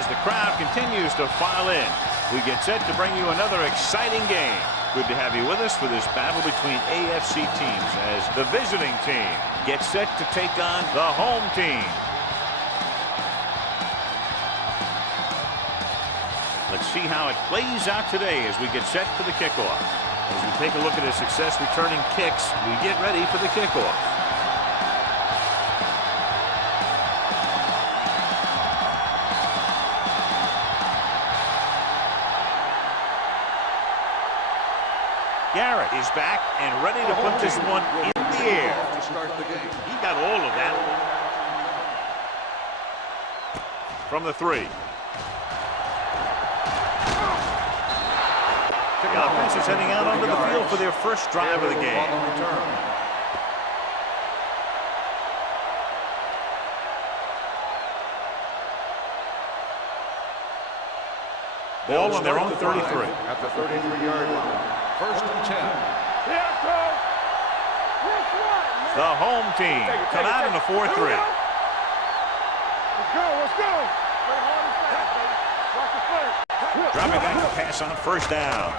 as the crowd continues to file in. We get set to bring you another exciting game. Good to have you with us for this battle between AFC teams as the visiting team gets set to take on the home team. Let's see how it plays out today as we get set for the kickoff. As we take a look at his success returning kicks, we get ready for the kickoff. Garrett is back and ready to put this one in the air. To start the game. He got all of that. From the 3. The offense is heading out onto the field for their first drive of the game. Ball on their own 33. At the 33-yard line. First and 10. The home team come out in a 4-3. Let's go. Dropping back to pass on first down.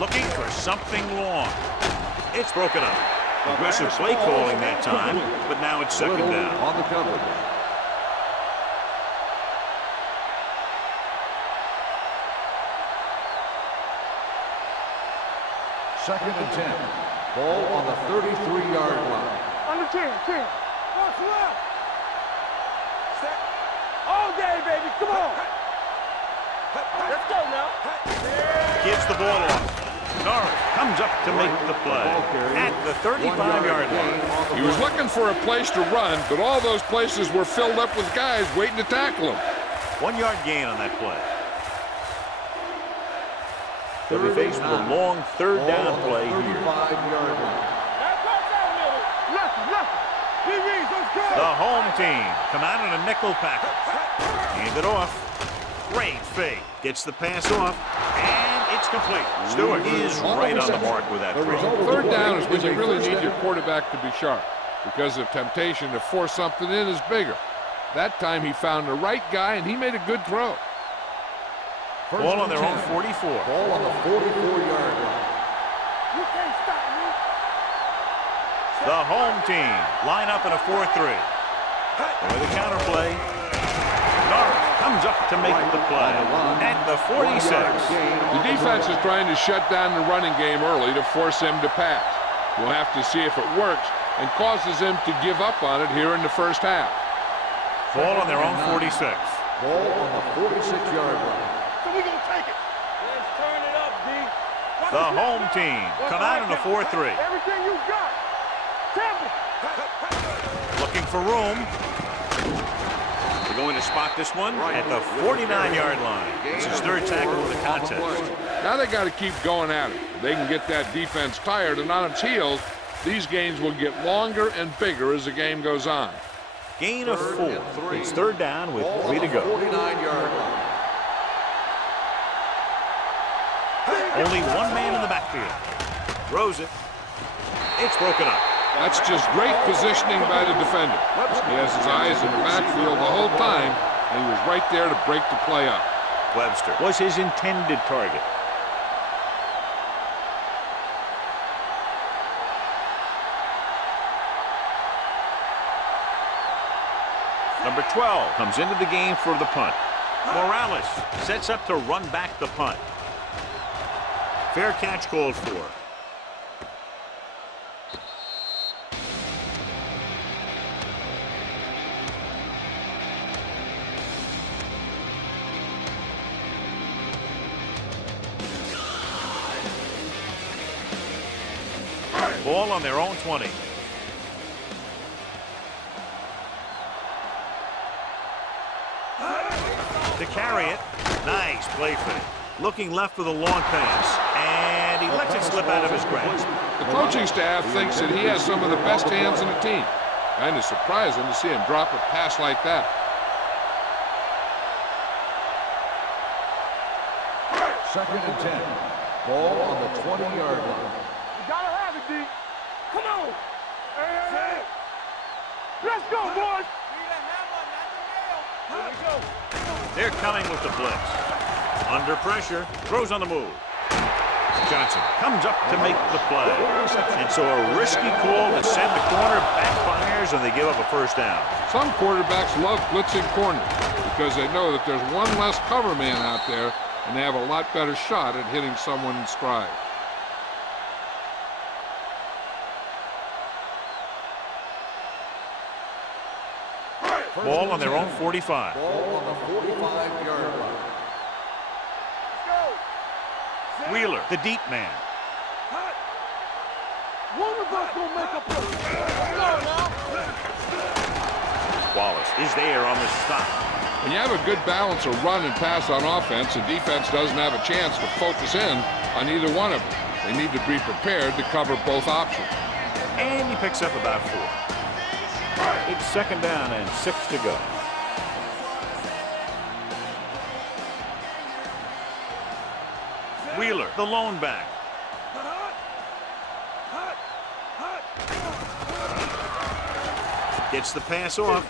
Looking for something long. It's broken up. Aggressive play calling that time, but now it's second down. On the cover. Second and 10. Ball on the 33-yard line. Under 10. What's left? All day, baby. Come on. Let's go now. Gives the ball off. Norris comes up to make the play at the 35-yard line. He was looking for a place to run, but all those places were filled up with guys waiting to tackle him. 1-yard gain on that play. They'll be faced with a long third down play here. 35-yard line. The home team come out in a nickel package. Hand it off. Great fake. Gets the pass off. And it's complete. Stewart is right on the mark with that throw. Third down is when you really need your quarterback to be sharp because the temptation to force something in is bigger. That time he found the right guy and he made a good throw. Ball on their own 44. Ball on the 44-yard line. You can't stop me. The home team line up in a 4-3. With a counter play. Norris comes up to make the play at the 46. The defense is trying to shut down the running game early to force him to pass. We'll have to see if it works and causes him to give up on it here in the first half. Ball on their own 46. Ball on the 46-yard line. So we gonna take it. Let's turn it up, D. The home team come out in a 4-3. Everything you got. Looking for room. They're going to spot this one at the 49-yard line. It's his third tackle of the contest. Now they got to keep going at it. If they can get that defense tired and on its heels, these games will get longer and bigger as the game goes on. Gain of 4. It's third down with 3 to go. 49-yard line. Only one man in the backfield. Throws it. It's broken up. That's just great positioning by the defender. He has his eyes in the backfield the whole time, and he was right there to break the play up. Webster was his intended target. Number 12 comes into the game for the punt. Morales sets up to run back the punt. Fair catch called for. Ball on their own 20. To carry it. Nice play fake. Looking left for the long pass. And he lets it slip out of his grasp. The coaching staff thinks that he has some of the best hands in the team. Kind of surprising to see him drop a pass like that. Second and 10. Ball on the 20-yard line. You gotta have it, D. Come on. Hey. Let's go, boys. Here we go. They're coming with the blitz. Under pressure, throws on the move. Johnson comes up to make the play. And so a risky call to send the corner backfires, and they give up a first down. Some quarterbacks love blitzing corners because they know that there's one less cover man out there, and they have a lot better shot at hitting someone in stride. Ball on their own 45. Ball on the 45-yard line. Wheeler, the deep man. One of us gonna make a play. Wallace is there on the stop. When you have a good balance of run and pass on offense, the defense doesn't have a chance to focus in on either one of them. They need to be prepared to cover both options. And he picks up about 4. It's second down and 6 to go. Wheeler, the lone back. Gets the pass off.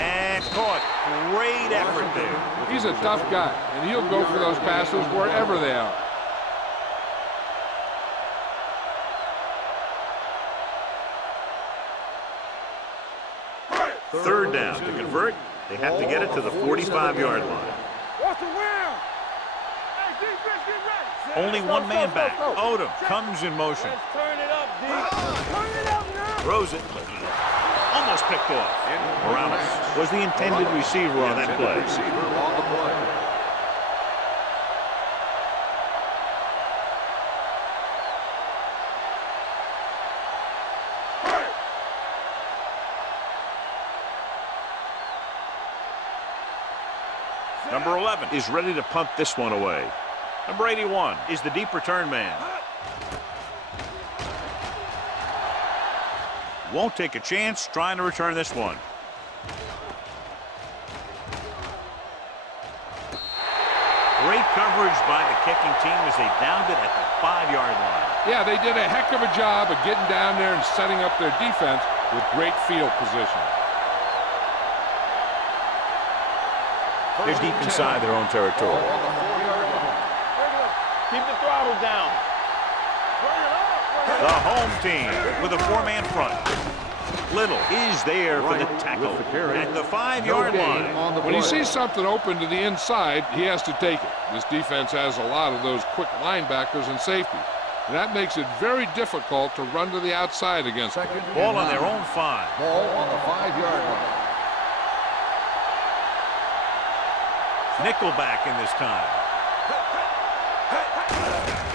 And caught. Great effort there. He's a tough guy, and he'll go for those passes wherever they are. Third down. To convert, they have to get it to the 45-yard line. Watch around. Hey, defense, get ready. Only one man back. Odom comes in motion. Let's turn it up, D. Turn it up now. Throws it. Almost picked off. Morales was the intended receiver on that play. Number 11 is ready to punt this one away. Number 81 is the deep return man. Won't take a chance trying to return this one. Great coverage by the kicking team as they downed it at the 5-yard line. Yeah, they did a heck of a job of getting down there and setting up their defense with great field position. They're deep inside their own territory. Keep the throttle down. The home team with a 4-man front. Little is there for the tackle at the 5-yard line. When he sees something open to the inside, he has to take it. This defense has a lot of those quick linebackers and safeties. And that makes it very difficult to run to the outside against them. Ball on their own 5. Ball on the 5-yard line. Nickelback in this time.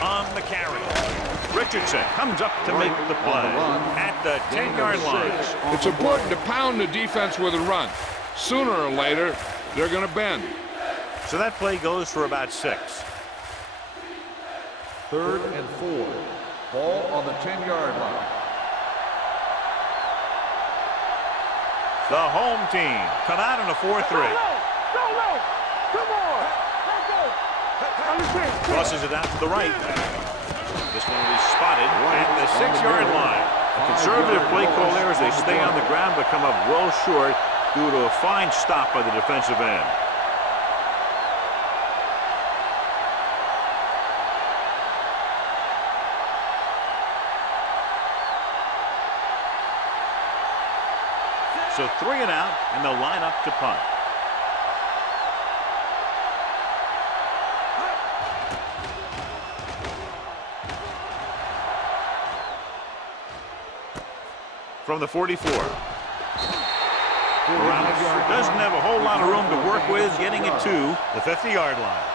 On the carry. Richardson comes up to make the play at the 10-yard line. It's important to pound the defense with a run. Sooner or later, they're going to bend. So that play goes for about 6. 3rd and 4. Ball on the 10-yard line. The home team come out in a 4-3. Go low. Come on. Let's go. Crosses it out to the right. This one will be spotted at the 6-yard line. A conservative play call there as they stay on the ground but come up well short due to a fine stop by the defensive end. So 3 and out, and they'll line up to punt. From the 44. Morales doesn't have a whole lot of room to work with, getting it to the 50-yard line.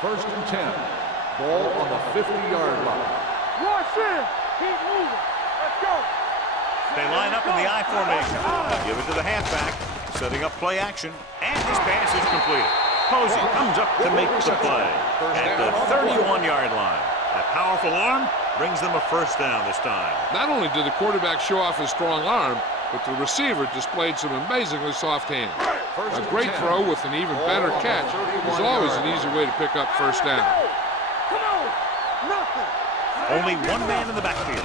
First and 10. Ball on the 50-yard line. Rush in. Keep moving. Let's go. They line up in the I formation. Give it to the halfback, setting up play action, and his pass is completed. Posey comes up to make the play at the 31-yard line. That powerful arm brings them a first down this time. Not only did the quarterback show off his strong arm, but the receiver displayed some amazingly soft hands. A great throw with an even better catch is always an easy way to pick up first down. Come on. Nothing. Only one man in the backfield.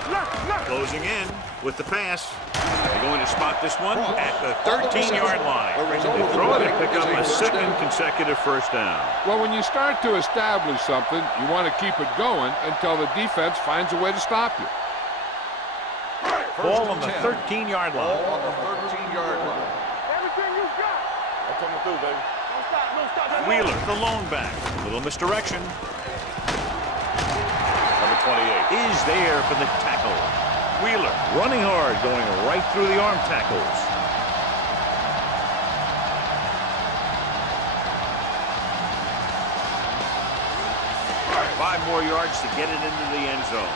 Closing in with the pass. They're going to spot this one at the 13-yard line. They throw it to pick up a second consecutive first down. Well, when you start to establish something, you want to keep it going until the defense finds a way to stop you. Ball on the 13-yard line. Ball on the 13-yard line. Everything you got. I'm coming through, baby. Don't stop, don't stop. Wheeler, the lone back. Little misdirection. Number 28 is there for the tackle. Wheeler running hard, going right through the arm tackles. Five more yards to get it into the end zone.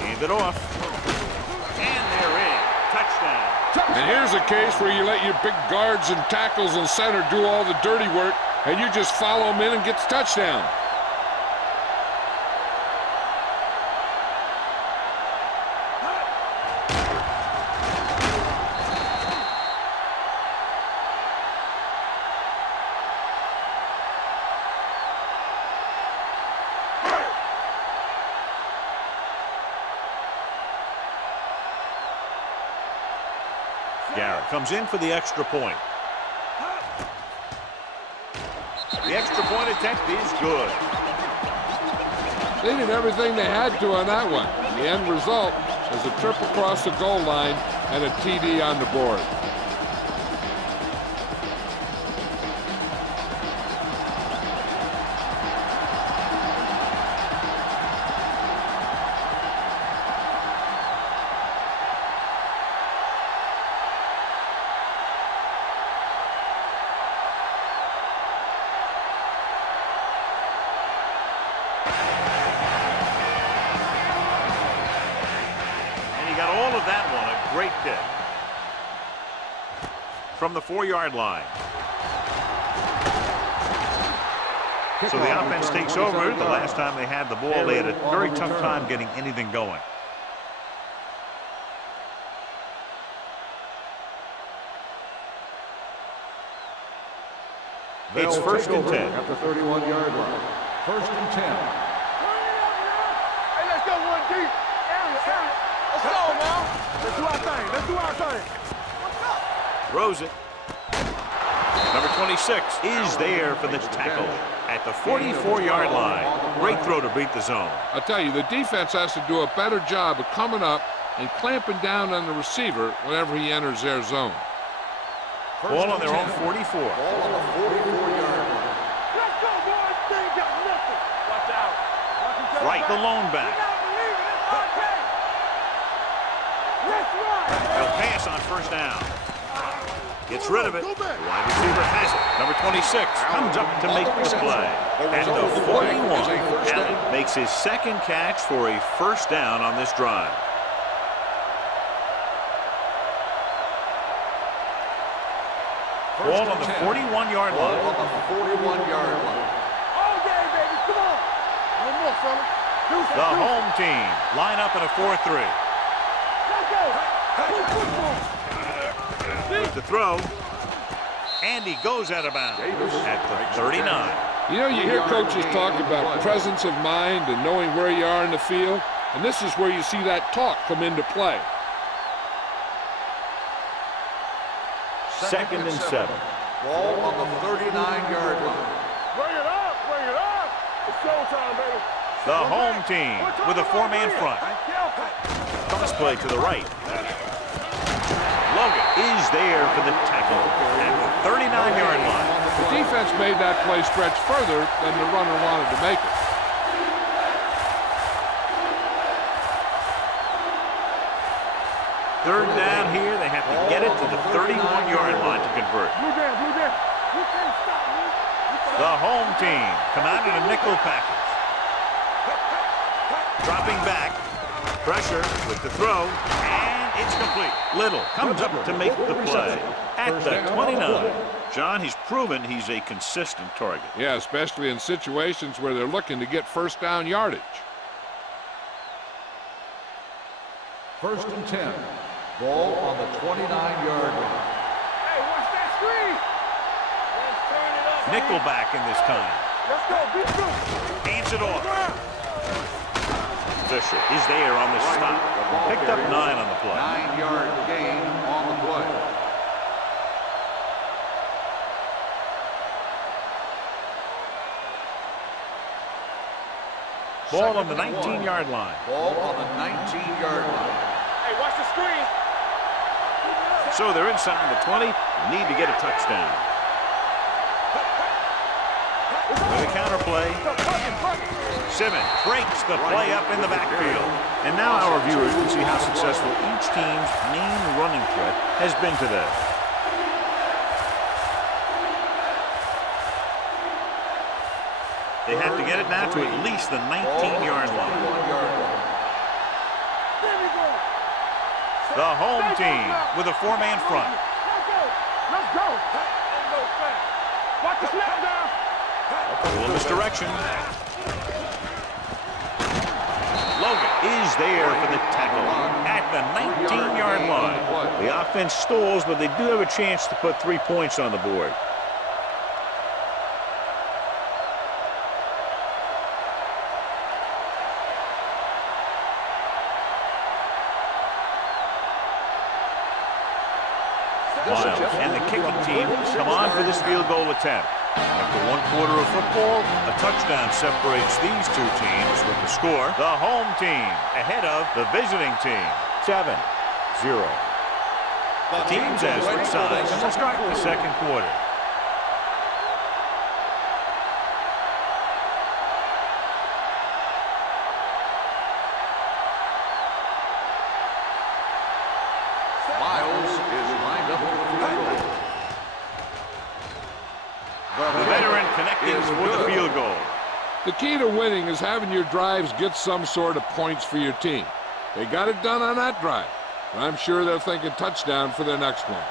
Hand it off. And they're in. Touchdown. And here's a case where you let your big guards and tackles and center do all the dirty work, and you just follow them in and get the touchdown. Garrett comes in for the extra point. The extra point attempt is good. They did everything they had to on that one. The end result is a trip across the goal line and a TD on the board. Great kick. From the 4-yard line. So the offense takes over. The last time they had the ball, they had a very tough time getting anything going. It's first and 10. At the 31-yard line. First and 10. Hey, let's go one deep. Area. Let's go now. Let's do our thing. Let's do our thing. Throws it. Number 26 is there for the tackle at the 44-yard line. Great throw to beat the zone. I'll tell you, the defense has to do a better job of coming up and clamping down on the receiver whenever he enters their zone. Ball on their own 44. Ball on the 44-yard line. Let's go, boys. They ain't got nothing. Watch out. Right, the lone back. They'll pass on first down. Gets rid of it. The wide receiver has it. Number 26 comes up to make the play. At the 41, Pallet makes his second catch for a first down on this drive. Ball on the 41-yard line. Ball on the 41-yard line. All day, baby. Come on. No more, fella. The home team line up in a 4-3. Let's go. Play football. With the throw. And he goes out of bounds at the 39. You know, you hear coaches talk about presence of mind and knowing where you are in the field, and this is where you see that talk come into play. Second and 7. Ball on the 39-yard line. Bring it up. Bring it up. It's showtime, baby. The home team with a 4-man front. Cross play to the right. Logan is there for the tackle at the 39-yard line. The defense made that play stretch further than the runner wanted to make it. Third down here. They have to get it to the 31-yard line to convert. Blue down. You can't stop me. The home team come out in a nickel package. Dropping back. Pressure with the throw. And it's complete. Little comes up to make the play at the 29. John, he's proven he's a consistent target. Yeah, especially in situations where they're looking to get first down yardage. First and 10. Ball on the 29-yard line. Hey, watch that screen. Let's turn it up. nickelback in this kind. Let's go. Be good. Hands it off. Fisher is there on the stop. Picked up 9 on the play. 9-yard gain on the play. Ball on the 19-yard line. Ball on the 19-yard line. Hey, watch the screen. So they're inside the 20. Need to get a touchdown. With a counter play, Simmons breaks the play up in the backfield. And now our viewers can see how successful each team's main running threat has been today. They have to get it now to at least the 19-yard line. The home team with a 4-man front. Let's go. Watch the snap down. A little misdirection. Logan is there for the tackle at the 19-yard line. The offense stalls, but they do have a chance to put 3 points on the board. Miles and the kicking team come on for this field goal attempt. After 1 quarter of football, a touchdown separates these two teams with the score. The home team ahead of the visiting team, 7-0. The teams as for sides, and we'll start the second quarter. Miles is lined up for the field goal. The veteran connecting for the field goal. The key to winning is having your drives get some sort of points for your team. They got it done on that drive. I'm sure they're thinking touchdown for their next one.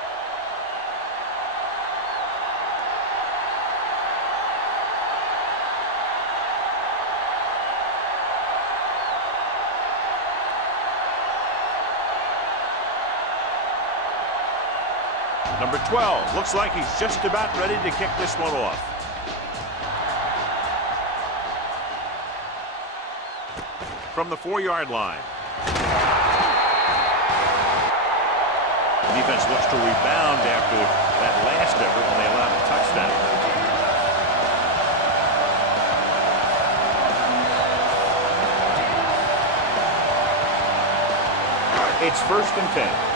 Number 12 looks like he's just about ready to kick this one off. From the 4-yard line. The defense looks to rebound after that last effort when they allowed a touchdown. It's 1st and 10.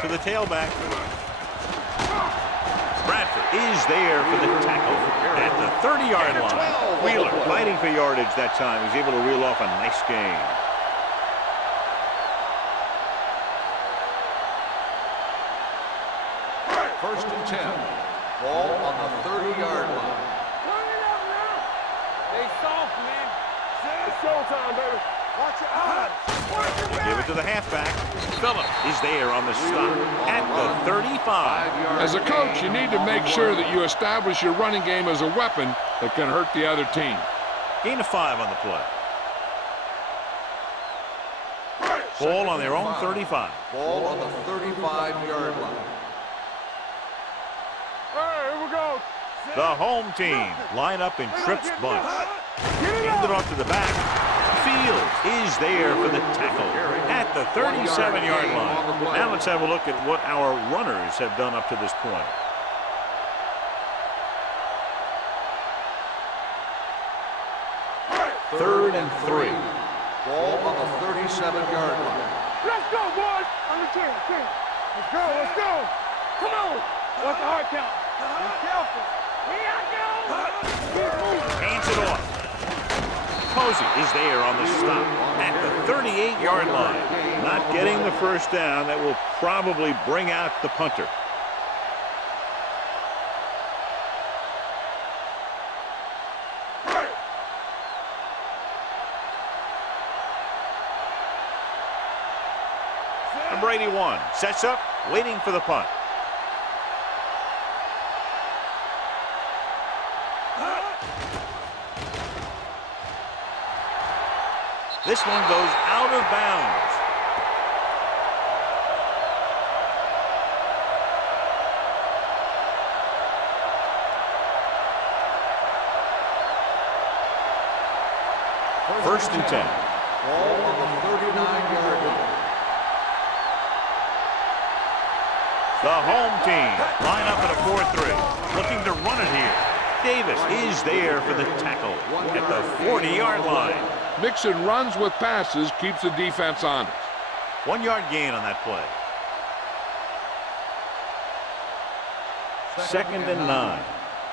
To the tailback. Bradford is there for the tackle at the 30-yard line. Wheeler fighting for yardage that time. He's able to reel off a nice gain. First and 10. Ball on the 30-yard line. They soft, man. It's showtime, baby. Watch your eyes. Give it to the halfback. Phillip is there on the stop at the 35. As a coach, you need to make sure that you establish your running game as a weapon that can hurt the other team. Gain of 5 on the play. Ball on their own 35. Ball on the 35-yard line. Hey, here we go. The home team line up in trips bunch. Hand it off to the back. Fields is there for the tackle at the 37-yard line. Now let's have a look at what our runners have done up to this point. Third and 3. Ball on the 37-yard line. Let's go, boys. On the 10. Let's go. Come on. What's the hard count? Be careful. Here I go. Keep moving. Hands it off. Posey is there on the stop at the 38-yard line. Not getting the first down. That will probably bring out the punter. Number 81 sets up, waiting for the punt. This one goes out of bounds. First and 10. Ball on the 39-yard line. The home team line up at a 4-3, looking to run it here. Davis is there for the tackle at the 40-yard line. Mixing runs with passes keeps the defense honest. 1 yard gain on that play. Second and 9.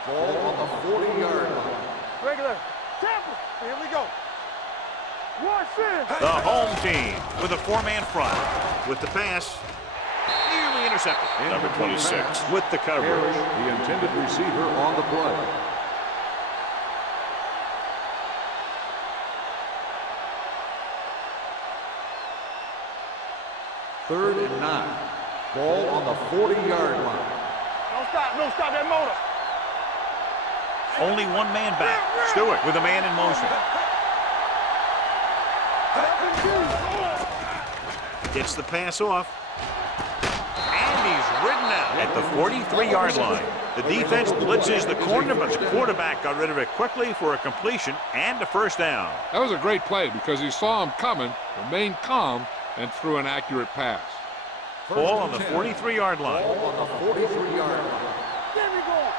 Ball on the 40-yard line. Regular. Tampa. Here we go. Watch it. The home team with a 4-man front. With the pass, nearly intercepted. Number 26 with the coverage. The intended receiver on the play. Third and 9. Ball on the 40-yard line. Don't stop. Don't stop that motor. Only 1 man back. Stewart with a man in motion. Gets the pass off. And he's ridden out at the 43-yard line. The defense blitzes the corner, but the quarterback got rid of it quickly for a completion and a first down. That was a great play because he saw him coming, remained calm, and threw an accurate pass. Ball on the 43-yard line. Ball on the 43-yard line. There we go.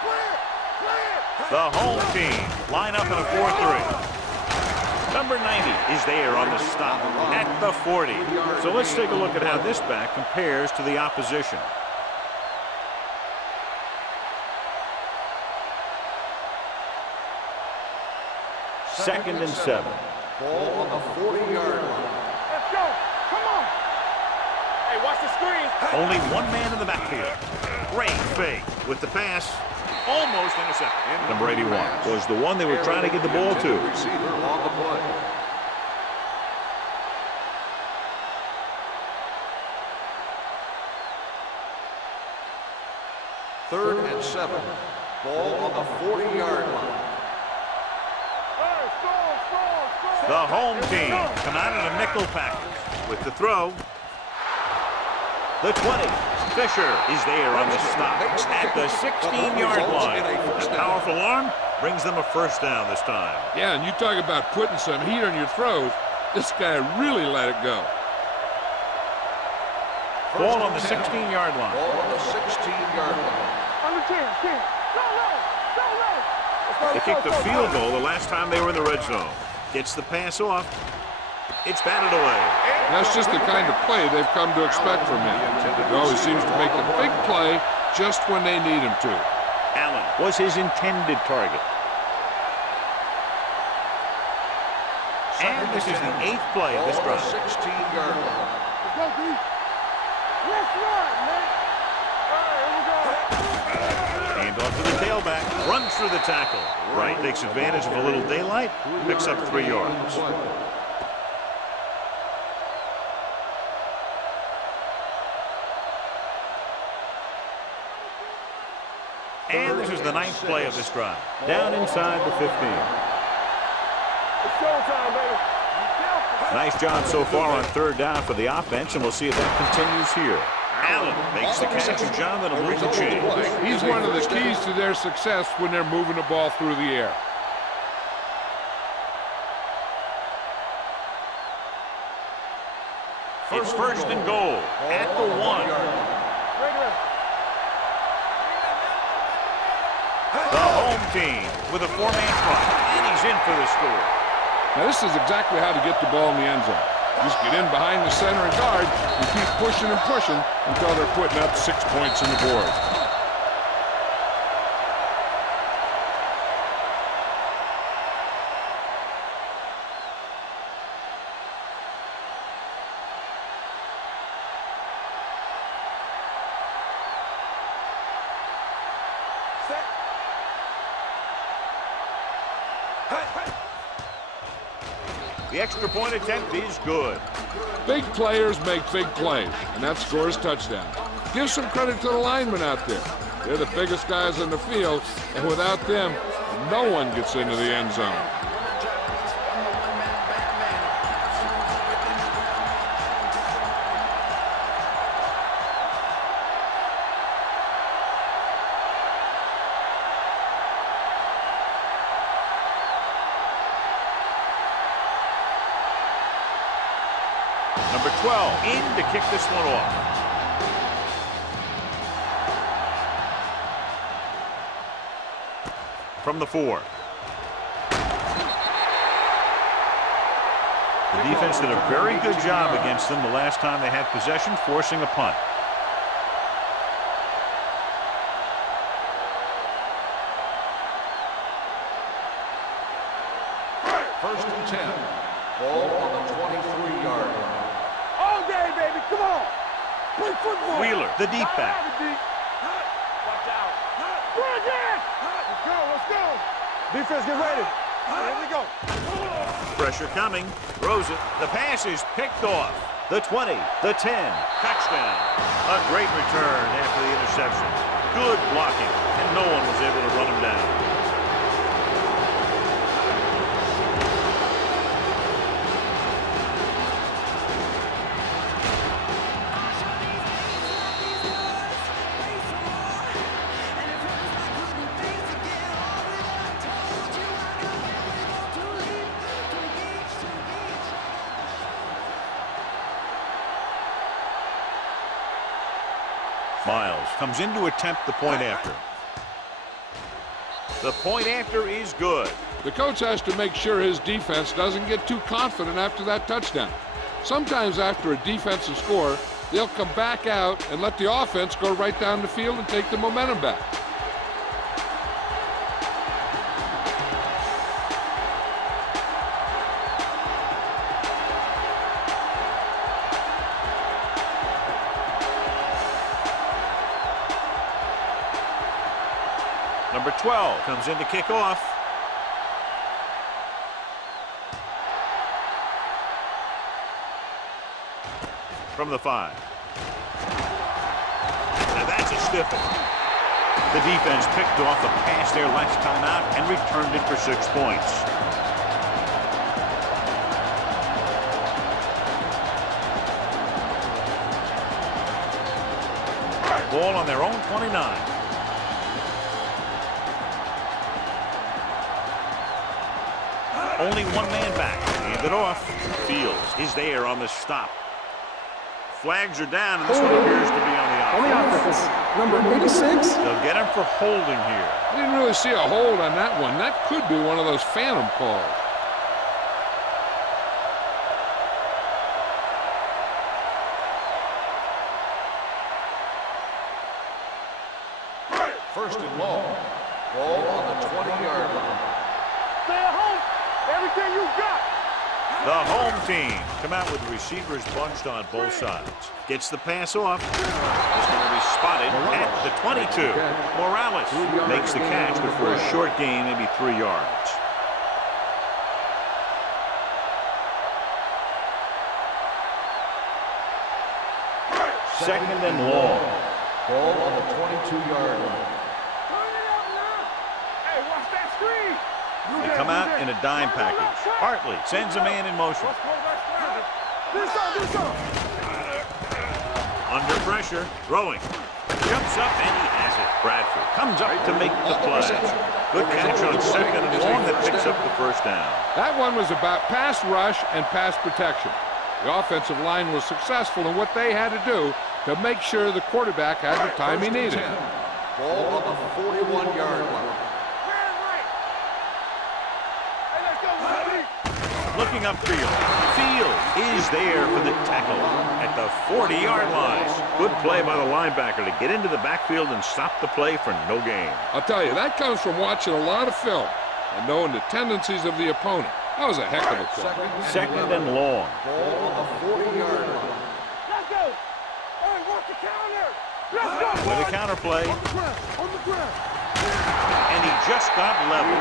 Clear. Clear. The home team line up in a 4-3. Number 90 is there on the stop at the 40. So let's take a look at how this back compares to the opposition. Second and 7. Ball on the 40-yard line. Let's go. Come on. Hey, watch the screen. Only 1 man in the backfield. Great fake with the pass. Almost intercepted. Number 81 was the one they were trying to get the ball to. Receiver on the play. Third and 7. Ball on the 40-yard line. Hey, score. The home team come out in a nickel package with the throw. The 20. Fisher is there on the stop at the 16-yard line. A powerful arm brings them a first down this time. Yeah, and you talk about putting some heat on your throws. This guy really let it go. Ball on the 16-yard line. Ball on the 16-yard line. Under 10. Go low. Go low. They kicked the field goal the last time they were in the red zone. Gets the pass off. It's batted away. That's just the kind of play they've come to expect from him. He always seems to make the big play just when they need him to. Allen was his intended target. And this is the 8th play of this drive. 16-yard line. Let's go, D. Let's run, man. All right, here we go. Hand off to the tailback. Runs through the tackle. Right, takes advantage of a little daylight. Picks up 3 yards. And this is the 9th play of this drive. Down inside the 15. It's showtime, baby. Be careful. Nice job so far on 3rd down for the offense, and we'll see if that continues here. Allen makes the catch, and John, that'll move the chain. He's one of the keys to their success when they're moving the ball through the air. It's first and goal at the 1. Regular. The home team with a 4-man front, and he's in for the score. Now, this is exactly how to get the ball in the end zone. Just get in behind the center and guard and keep pushing and pushing until they're putting up 6 points on the board. The extra point attempt is good. Big players make big plays, and that scores touchdown. Give some credit to the linemen out there. They're the biggest guys on the field, and without them, no one gets into the end zone. Number 12 in to kick this one off. From the 4. The defense did a very good job against them the last time they had possession, forcing a punt. First and 10. Ball on the 23-yard line. All day, baby. Come on. Play football. Wheeler, the deep back. Watch out. Bring it. Let's go. Let's go. Defense, get ready. Here we go. Pressure coming. Throws it. The pass is picked off. The 20, the 10. Touchdown. A great return after the interception. Good blocking, and no one was able to run him down. Miles comes in to attempt the point after. The point after is good. The coach has to make sure his defense doesn't get too confident after that touchdown. Sometimes after a defensive score, they'll come back out and let the offense go right down the field and take the momentum back. Number 12 comes in to kick off. From the 5. Now that's a stiff one. The defense picked off a pass there last time out and returned it for 6 points. Ball on their own 29. Only one man back. Hand it off. Fields is there on the stop. Flags are down, and this one appears to be on the offense. Number 86. They'll get him for holding here. I didn't really see a hold on that one. That could be one of those phantom calls. First and long. Ball on the 20-yard line. Stay at home. Everything you got. The home team come out with receivers bunched on both sides. Gets the pass off. It's going to be spotted at the 22. Morales makes the catch, but for a short gain, maybe 3 yards. Second and long. Ball on the 22-yard line. Turn it up now. Hey, watch that screen. They come out in a dime package. Hartley sends a man in motion. Do some. Under pressure, throwing. Jumps up and he has it. Bradford comes up to make the play. Good catch on second and long that picks up the first down. That one was about pass rush and pass protection. The offensive line was successful in what they had to do to make sure the quarterback had the time he needed. Ball on the 41-yard line. Looking upfield. Field is there for the tackle at the 40-yard line. Good play by the linebacker to get into the backfield and stop the play for no gain. I'll tell you, that comes from watching a lot of film and knowing the tendencies of the opponent. That was a heck of a play. Second and long. Ball on the 40-yard line. Let's go. Hey, watch the counter. Let's go. With a counter play. On the ground. And he just got level.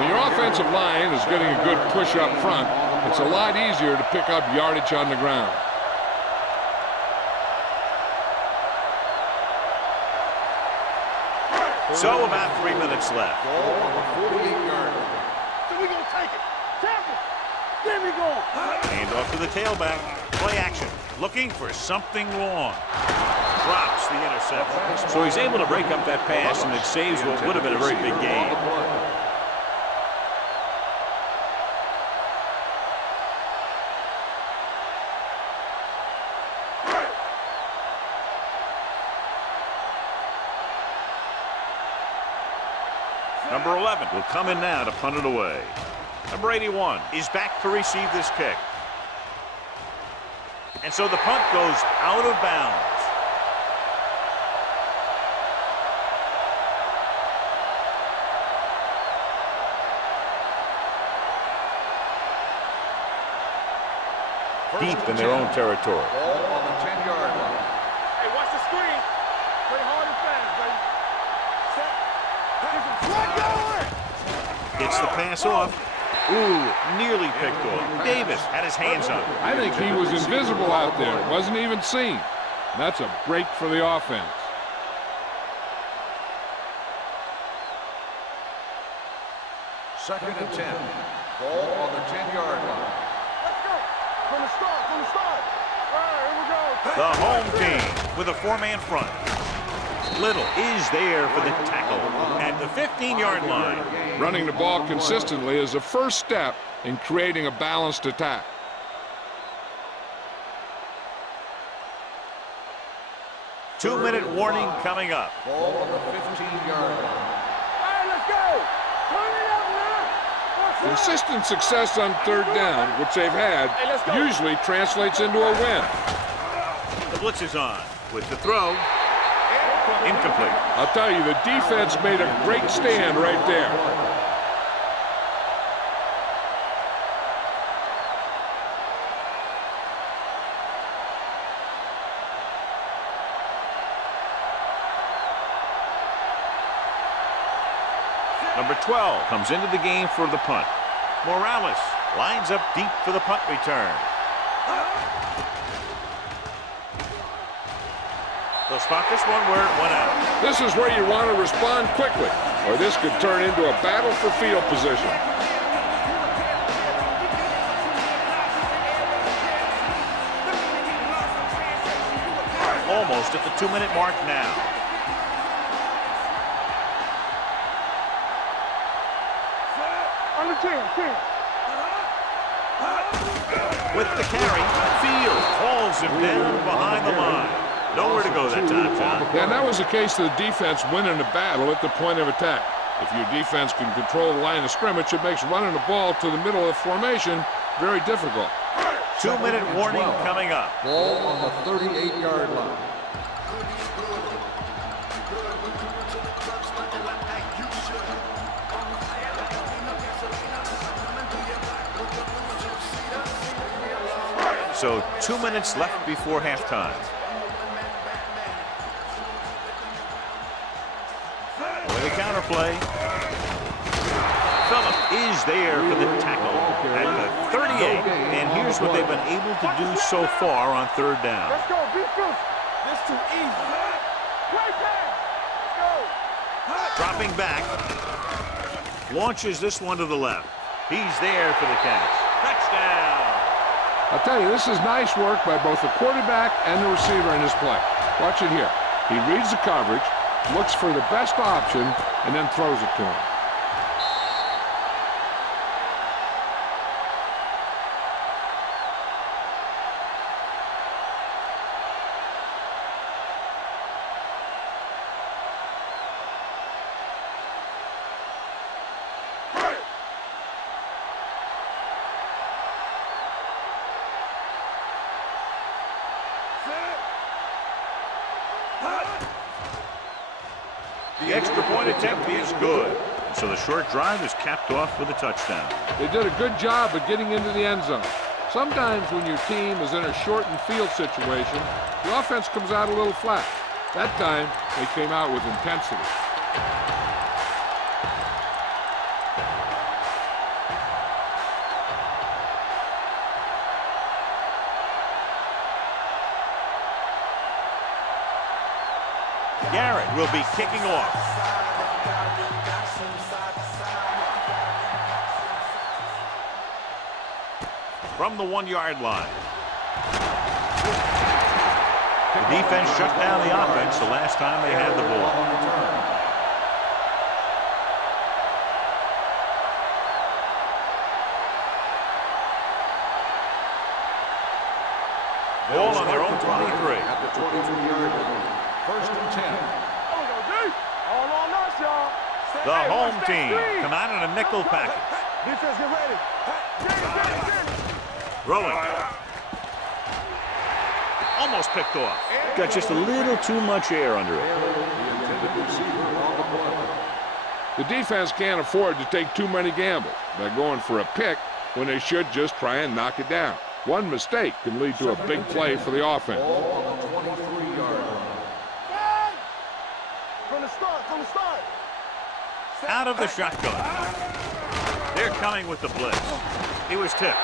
When your offensive line is getting a good push up front, it's a lot easier to pick up yardage on the ground. So about 3 minutes left. Ball on the 48-yard line. So we gonna take it. Tackle. There we go. Hand off to the tailback. Play action. Looking for something long. Drops the interception. So he's able to break up that pass, and it saves what would have been a very big gain. Number 11 will come in now to punt it away. Number 81 is back to receive this kick. And so the punt goes out of bounds. Deep in their own territory. Ball on the 10-yard line. Hey, watch the screen. Play hard and fast, baby. Set. Gets the pass off. Ooh, nearly picked off. Davis had his hands on it. I think he was invisible out there. Wasn't even seen. That's a break for the offense. Second and 10. Ball on the 10-yard line. Let's go. From the start, from the start. All right, here we go. The home team with a 4-man front. Little is there for the tackle at the 15-yard line. Running the ball consistently is the first step in creating a balanced attack. Two-minute warning coming up. Ball on the 15-yard line. All right, let's go. Turn it up now. Consistent success on third down, which they've had, usually translates into a win. The blitz is on with the throw. Incomplete. I'll tell you, the defense made a great stand right there. Number 12 comes into the game for the punt. Morales lines up deep for the punt return. They'll spot this one where it went out. This is where you want to respond quickly, or this could turn into a battle for field position. Almost at the 2-minute mark now. On the 10. With the carry, Field falls him down behind the line. Nowhere to go that time, John. Yeah, and that was the case of the defense winning the battle at the point of attack. If your defense can control the line of scrimmage, it makes running the ball to the middle of the formation very difficult. 2-minute warning coming up. Ball on the 38-yard line. So 2 minutes left before halftime. With a counterplay. Phillip is there for the tackle at the 38. And here's what they've been able to do so far on third down. Let's go. Be close. This too easy. Play pass. Let's go. Dropping back. Launches this one to the left. He's there for the catch. Touchdown. I'll tell you, this is nice work by both the quarterback and the receiver in this play. Watch it here. He reads the coverage, looks for the best option, and then throws it to him. The extra point attempt is good. So the short drive is capped off with a touchdown. They did a good job of getting into the end zone. Sometimes when your team is in a shortened field situation, the offense comes out a little flat. That time, they came out with intensity. Garrett will be kicking off. From the 1-yard line. The defense shut down the offense the last time they had the ball. Ball on their own 23. At the 22-yard line. First and 10. All on us, y'all. The home team come out in a nickel package. Defense, get ready. Throwing. Almost picked off. Got just a little too much air under it. The defense can't afford to take too many gambles by going for a pick when they should just try and knock it down. One mistake can lead to a big play for the offense. Ball on the 23-yard line. From the start. Out of the shotgun. They're coming with the blitz. He was tipped.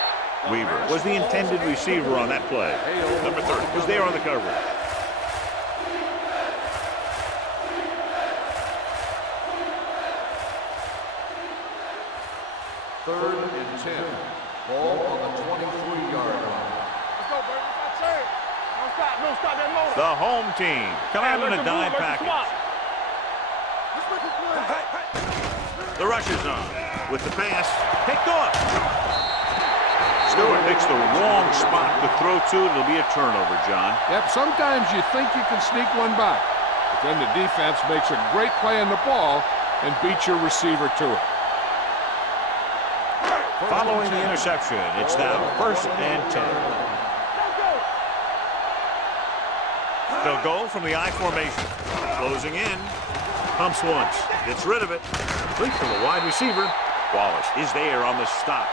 Weaver was the intended receiver on that play. Number 30 was there on the coverage. Third and 10. Ball on the 23-yard line. Let's go, baby. Let's go. Don't stop that motor. The home team come out in a dime package. The rush is on with the pass. Picked off. Stewart picks the wrong spot to throw to. It'll be a turnover, John. Yep, sometimes you think you can sneak one by, but then the defense makes a great play on the ball and beats your receiver to it. Following the interception, it's now 1st and 10. They'll go from the I formation. Closing in. Pumps once. Gets rid of it. Complete to the wide receiver. Wallace is there on the stop.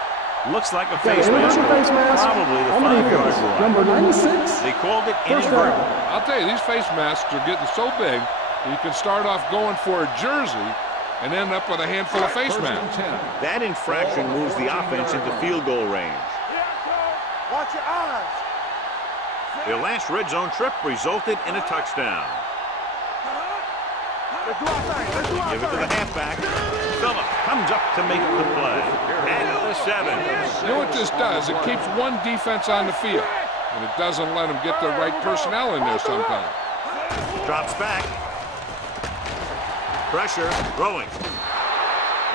Looks like a face mask. Probably the 5-yard line. Number 96. They called it First inadvertent. down. I'll tell you, these face masks are getting so big that you can start off going for a jersey and end up with a handful of face masks. That infraction moves the offense into field goal range. Watch your eyes. Their last red zone trip resulted in a touchdown. Let's do our thing. Let's do our Give it to thing. the halfback. Phillip comes up to make the play. At the 7. You know what this does? It keeps one defense on the field, and it doesn't let them get the right personnel in there sometimes. Drops back. Pressure. Throwing.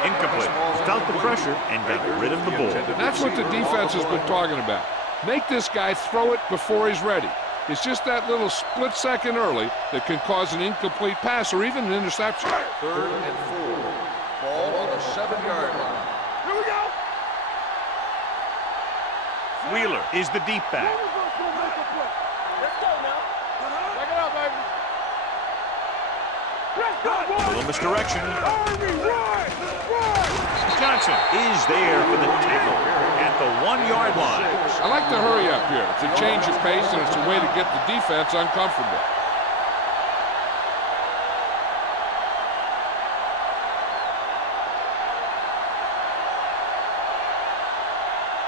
Incomplete. Felt the pressure and got rid of the ball. That's what the defense has been talking about. Make this guy throw it before he's ready. It's just that little split second early that can cause an incomplete pass or even an interception. Third and 4. Ball on the 7-yard line. Here we go. Wheeler is the deep back. Let's go now. Back it up, baby. Let's go, boys. Little misdirection. Army, run. Johnson is there for the tackle at the 1-yard line. I like to hurry up here. It's a change of pace, and it's a way to get the defense uncomfortable.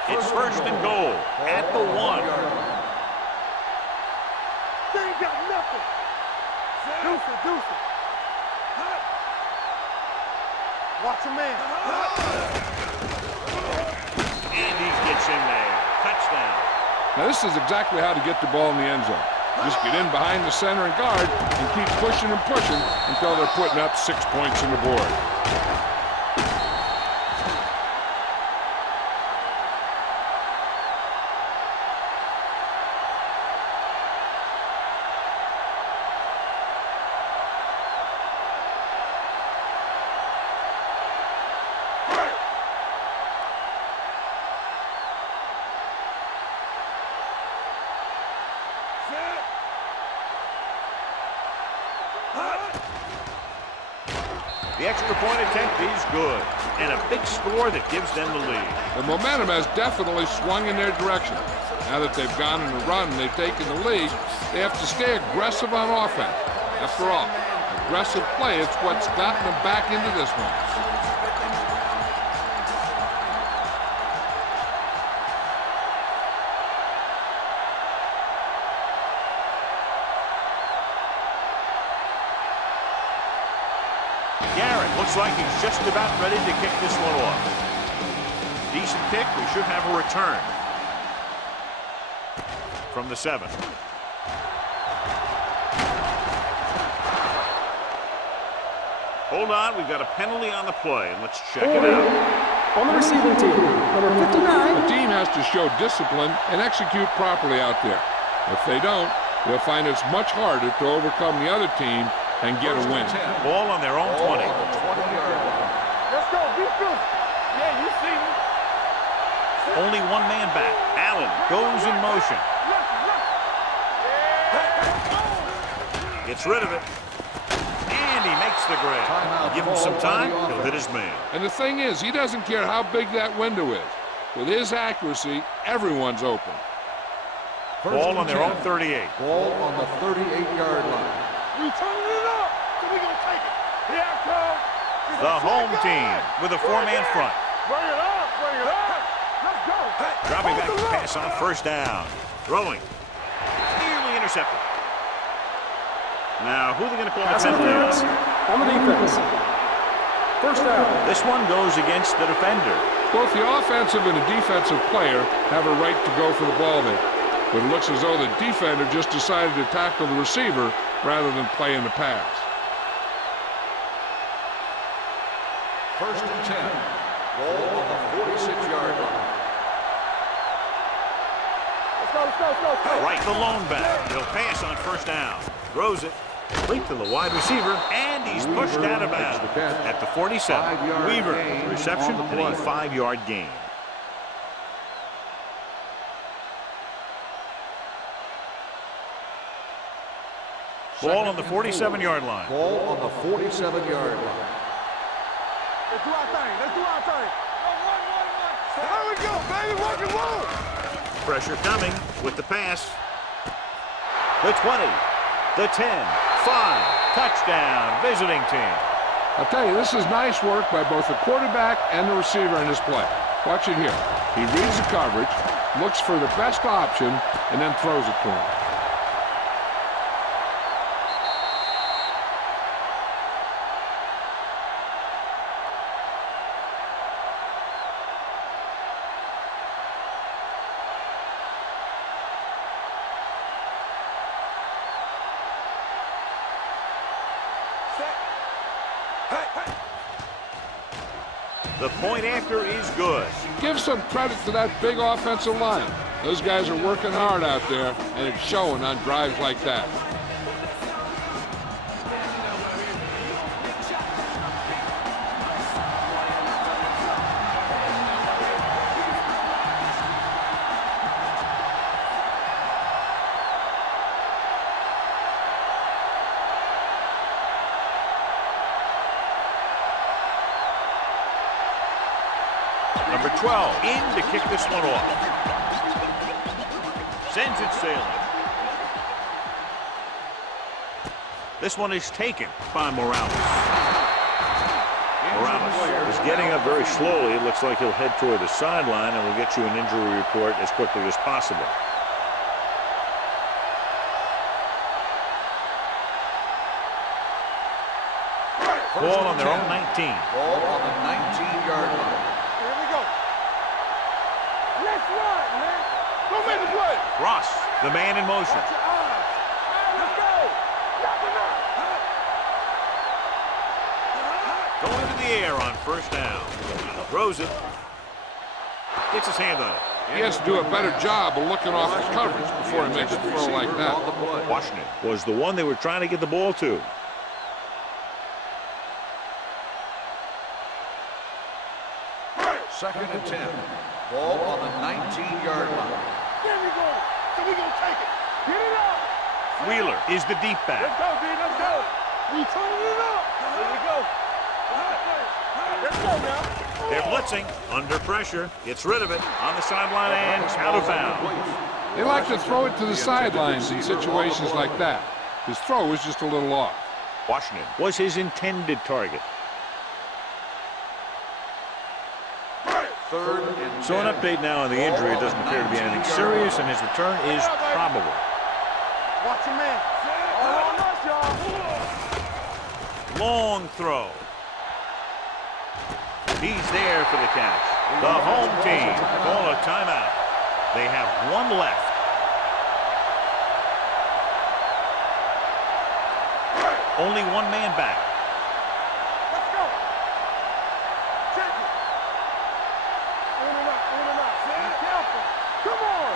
It's 1st and goal at the 1. They ain't got nothing. Deuce it. Watch your man. And he gets in there. Touchdown. Now, this is exactly how to get the ball in the end zone. Just get in behind the center and guard and keep pushing and pushing until they're putting up 6 points on the board. The extra point attempt is good. And a big score that gives them the lead. The momentum has definitely swung in their direction. Now that they've gone on a run and they've taken the lead, they have to stay aggressive on offense. After all, aggressive play is what's gotten them back into this one. Looks like he's just about ready to kick this one off. Decent kick. We should have a return from the 7. Hold on. We've got a penalty on the play, and let's check it out. On the receiving team, number 59. The team has to show discipline and execute properly out there. If they don't, they'll find it's much harder to overcome the other team and get a win. Ball on their own 20. On the 20-yard line. Let's go, defense. Yeah, you see me. Only one man back. Allen goes in motion. Gets rid of it. And he makes the grab. Timeout Give him some call by time, the he'll hit offense. his man. And the thing is, he doesn't care how big that window is. With his accuracy, everyone's open. Ball on their own 10. 38. Ball on the 38-yard line. We turning it up, so we gonna take it. Here I come. The home team with a four-man front. Bring it up, bring it up. Let's go. Dropping back Hold to the pass on first down. Throwing. Nearly intercepted. Now, who are they going to call the Pass penalty interference on? on the defense. First down. This one goes against the defender. Both the offensive and the defensive player have a right to go for the ball there. But it looks as though the defender just decided to tackle the receiver rather than play in the pass. First and 10. Ball on the 46-yard line. Let's go, let's go, let's go. Right, the lone back. He'll pass on first down. Throws it. Complete to the wide receiver. And he's pushed Weaver out of makes bounds the catch. at the 47. 5-yard Weaver, gain reception, on the and a play. 5-yard gain. Ball on the 47-yard line. Ball on the 47-yard line. Let's do our thing, let's do our thing. There we go, baby, rock and roll. Pressure coming with the pass. The 20, the 10, 5, touchdown, visiting team. I'll tell you, this is nice work by both the quarterback and the receiver in this play. Watch it here. He reads the coverage, looks for the best option, and then throws it to him. The point after is good. Give some credit to that big offensive line. Those guys are working hard out there, and it's showing on drives like that. Number 12 in to kick this one off. Sends it sailing. This one is taken by Morales. Morales is getting up very slowly. It looks like he'll head toward the sideline, and we'll get you an injury report as quickly as possible. Ball on their own 19. Ball on the 19-yard line. Here we go. Let's run, man. Don't make the play. Ross, the man in motion. Watch your eyes. Let's go. Knock him out. Going to the air on first down. Throws it. Gets his hand on it. He has to do a better job of looking off the coverage before he makes a throw like On that. the play. Washington was the one they were trying to get the ball to. Second and 10. Ball on the 19-yard line. There we go. So we gonna take it. Get it up. Wheeler is the deep Let's back. go, D. Let's go. We turning it up. Here we go. Let's go now. They're blitzing, under pressure, gets rid of it, on the sideline and out of bounds. They like to throw it to the sidelines in situations like that. His throw was just a little off. Washington was his intended target. Third and So an 10. update now on the injury. It doesn't appear to be anything serious, and his return is probable. Watch your man. All on us, y'all. Long throw. He's there for the catch. The home team call a timeout. They have one left. Only one man back. Let's go. Check it. In and out. Be careful. Come on.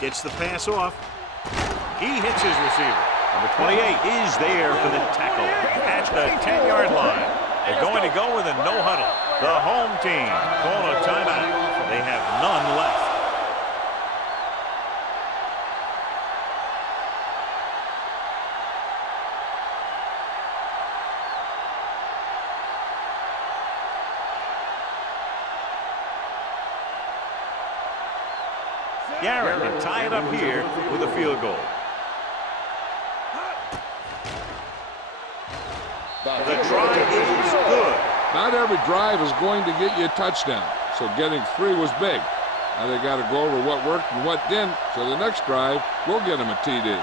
Gets the pass off. He hits his receiver. Number 28 is there for the tackle at the 10-yard line. They're going to go with a no huddle. The home team call a timeout. They have none left. Garrett can tie it up here with a field goal. The drive is good. Not every drive is going to get you a touchdown, so getting 3 was big. Now they got to go over what worked and what didn't, so the next drive will get them a TD.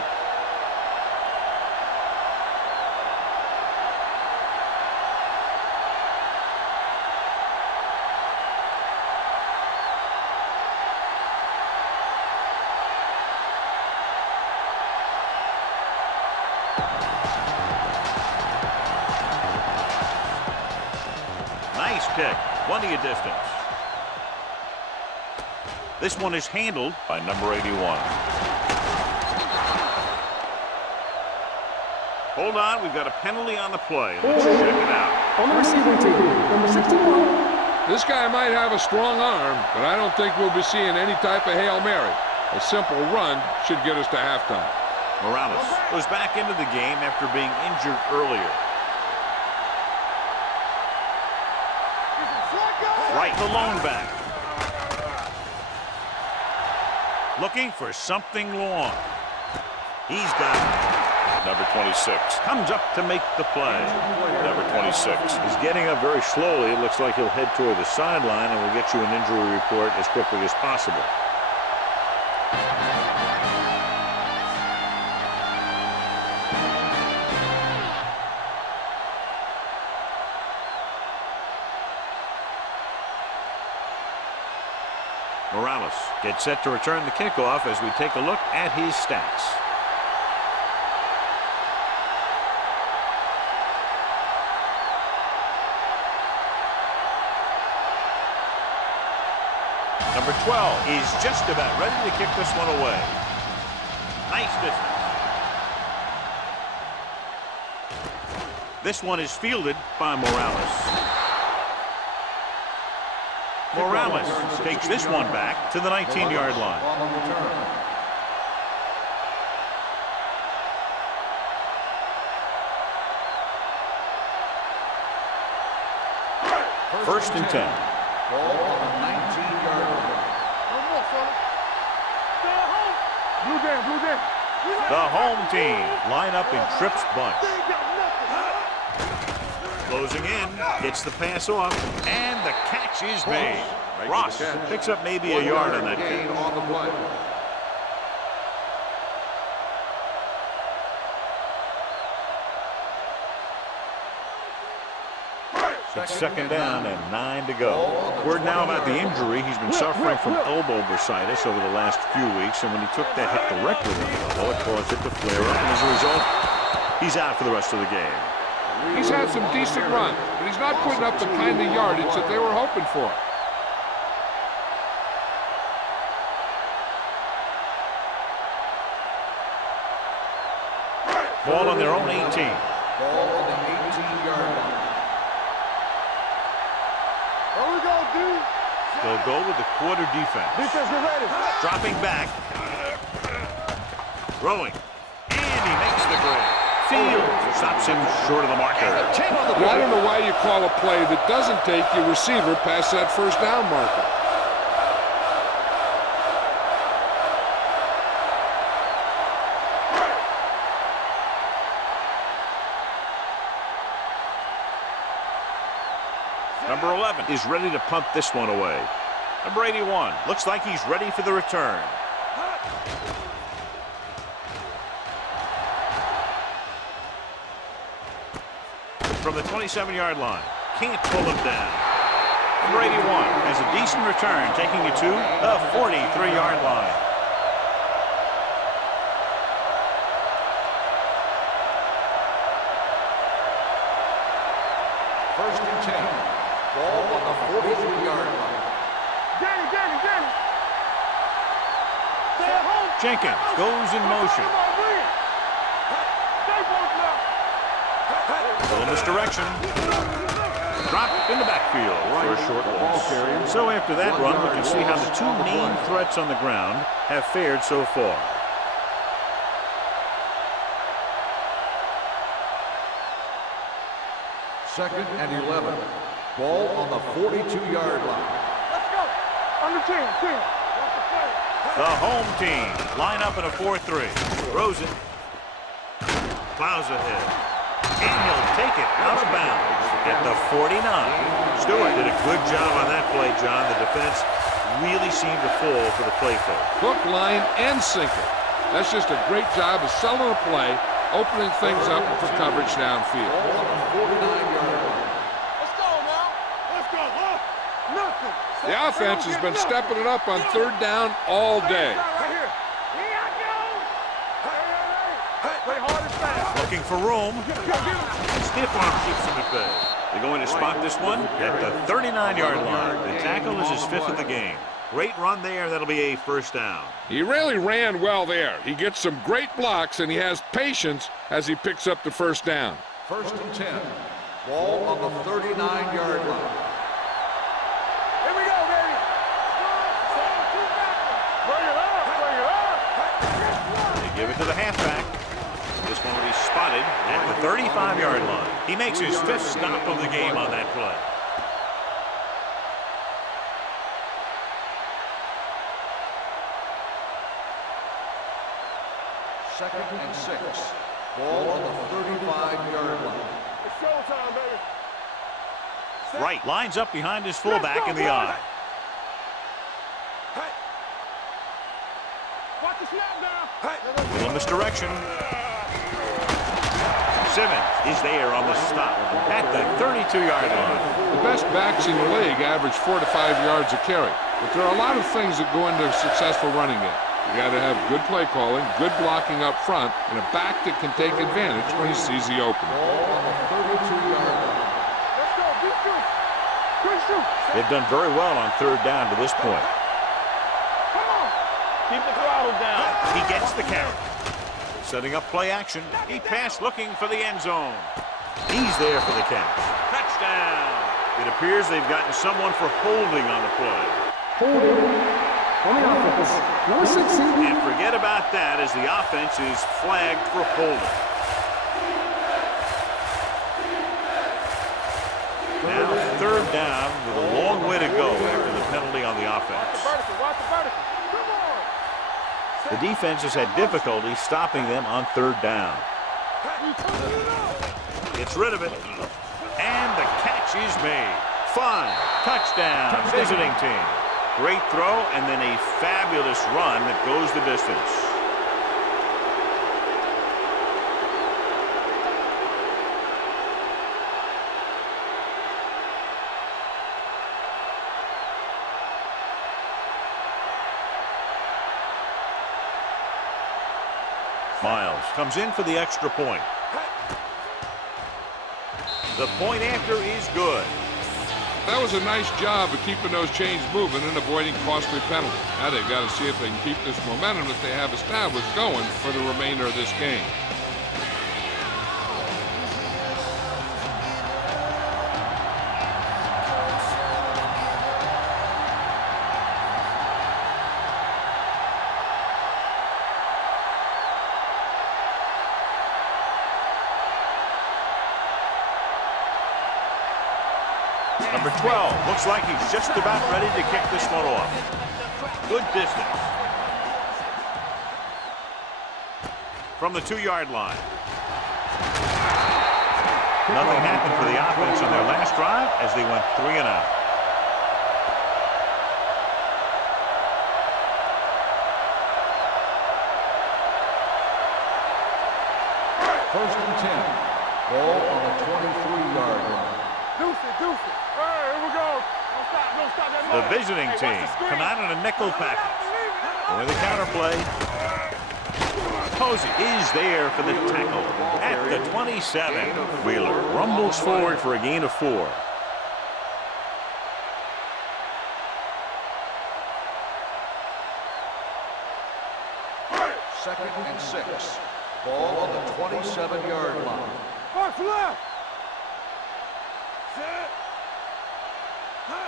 Nice kick, plenty of distance. This one is handled by number 81. Hold on, we've got a penalty on the play. Let's check it out. On the receiving team, number 61. This guy might have a strong arm, but I don't think we'll be seeing any type of Hail Mary. A simple run should get us to halftime. Morales goes back into the game after being injured earlier. Right, the lone back. Looking for something long. He's got it. Number 26. Comes up to make the play. Number 26. He's getting up very slowly. It looks like he'll head toward the sideline, and we'll get you an injury report as quickly as possible. Morales gets set to return the kickoff as we take a look at his stats. Number 12 is just about ready to kick this one away. Nice distance. This one is fielded by Morales. Morales takes this one back to the 19-yard line. First and 10. Ball on the 19-yard line. Blue down, blue down. The home team line up in trips bunch. Closing in, gets the pass off, and the catch is made. Ross picks up maybe a yard on that gain catch. on the play. It's second down and 9 to go. Word now about the injury. He's been suffering from elbow bursitis over the last few weeks, and when he took that hit directly to the elbow, it caused it to flare up, and as a result, he's out for the rest of the game. He's had some decent runs, but he's not putting up the kind of yardage that they were hoping for. Ball on their own 18. Ball on the 18-yard line. Here we go, dude. They'll go with the quarter defense. Defense, get ready. Dropping back. Throwing. And he makes the grab. Fields stops him short of the marker. Now, I don't know why you call a play that doesn't take your receiver past that first down marker. Number 11 is ready to punt this one away. Number 81 looks like he's ready for the return. From the 27-yard line, can't pull him down. Number 81 has a decent return, taking it to the 43-yard line. First and 10. Ball on the 43-yard line. Danny. Stay at home. Jenkins goes in motion. Little misdirection. Drop in the backfield for a short loss. So after that run, we can see how the two main threats on the ground have fared so far. Second and 11. Ball on the 42-yard line. Let's go. Under 10. The home team line up in a 4-3. Throws it. Plows ahead. And he'll take it out of bounds at the 49. Stewart did a good job on that play, John. The defense really seemed to fall for the play fake. Hook, line, and sinker. That's just a great job of selling a play, opening things up for coverage downfield. Ball on the 49-yard line. Let's go now. Let's go. Nothing. The offense has been stepping it up on third down all day. Right here. Here I go. Hey. Play hard and fast. Looking for room. Stiff arm keeps him at bay. They're going to spot this one at the 39-yard line. The tackle is his 5th of the game. Great run there. That'll be a first down. He really ran well there. He gets some great blocks, and he has patience as he picks up the first down. First and 10. Ball on the 39-yard line. Here we go, baby. Bring it up. They give it to the halfback. This one will be spotted at the 35-yard line. He makes his 5th stop of the game on that play. Second and 6. Ball on the 35-yard line. It's showtime, baby. Right, lines up behind his fullback in the eye. Hey. Watch the snap now. Hey. Little misdirection. Simmons is there on the stop at the 32-yard line. The best backs in the league average 4 to 5 yards a carry, but there are a lot of things that go into a successful running game. You got to have good play calling, good blocking up front, and a back that can take advantage when he sees the opening. Ball on the 32-yard line. Let's go. Good shoot. Good shoot. They've done very well on third down to this point. Come on. Keep the throttle down. He gets the carry. Setting up play action. He passed looking for the end zone. He's there for the catch. Touchdown. It appears they've gotten someone for holding on the play. Holding on the offense. Number 16. And forget about that as the offense is flagged for holding. Now third down with a long way to go after the penalty on the offense. Watch the vertical. Come on. The defense has had difficulty stopping them on third down. Gets rid of it. And the catch is made. Fine. Touchdown. Visiting team. Great throw and then a fabulous run that goes the distance. Miles comes in for the extra point. The point after is good. That was a nice job of keeping those chains moving and avoiding costly penalties. Now they've got to see if they can keep this momentum that they have established going for the remainder of this game. Number 12 looks like he's just about ready to kick this one off. Good distance. From the 2-yard line. Nothing happened for the offense on their last drive as they went 3 and out. First and 10. Ball on the 23-yard line. Deuce it. Hey, here we go. Don't stop that The motion. visiting Hey, team watch the screen. come out in a nickel package. With the counterplay. Posey is there for the tackle at the 27. Wheeler rumbles forward for a gain of 4. Second and 6. Ball on the 27-yard line. Mark left.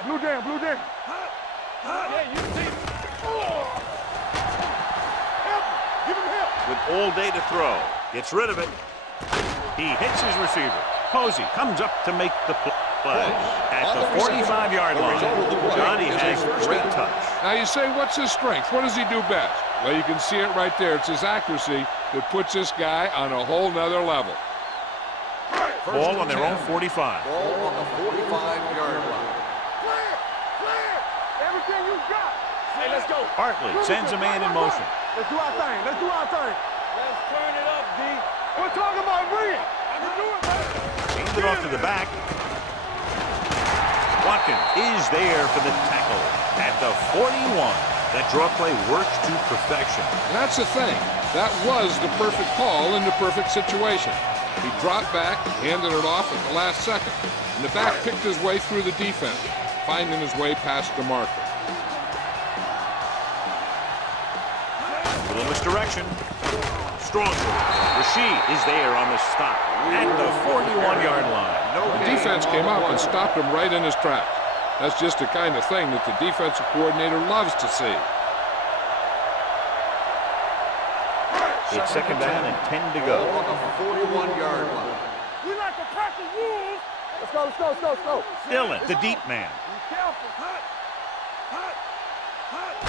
Blue jam, blue jam. Yeah, you see. Help him. Give him help. With all day to throw. Gets rid of it. He hits his receiver. Posey comes up to make the play. At the 45-yard line, Johnny has great touch. Now you say, what's his strength? What does he do best? Well, you can see it right there. It's his accuracy that puts this guy on a whole nother level. Ball on their own 45. Ball on the 45-yard line. Clear, clear. Everything you got. Hey, let's go. Hartley sends a man in motion. Let's do our thing. Let's do our thing. Let's turn it up, D. We're talking about bring it. I can do it, man. Hands it off to the back. Watkins is there for the tackle at the 41. That draw play works to perfection. And that's the thing. That was the perfect call in the perfect situation. He dropped back, handed it off at the last second, and the back picked his way through the defense, finding his way past the marker. Little misdirection. Strong. Rashid is there on the stop at the 41-yard line. The defense came up and stopped him right in his tracks. That's just the kind of thing that the defensive coordinator loves to see. It's second down and 10 to go. Ball on the 41-yard line. We like to crack the rules. Let's go, let's go, let's go, let's go. Dillon, the deep man. Be careful.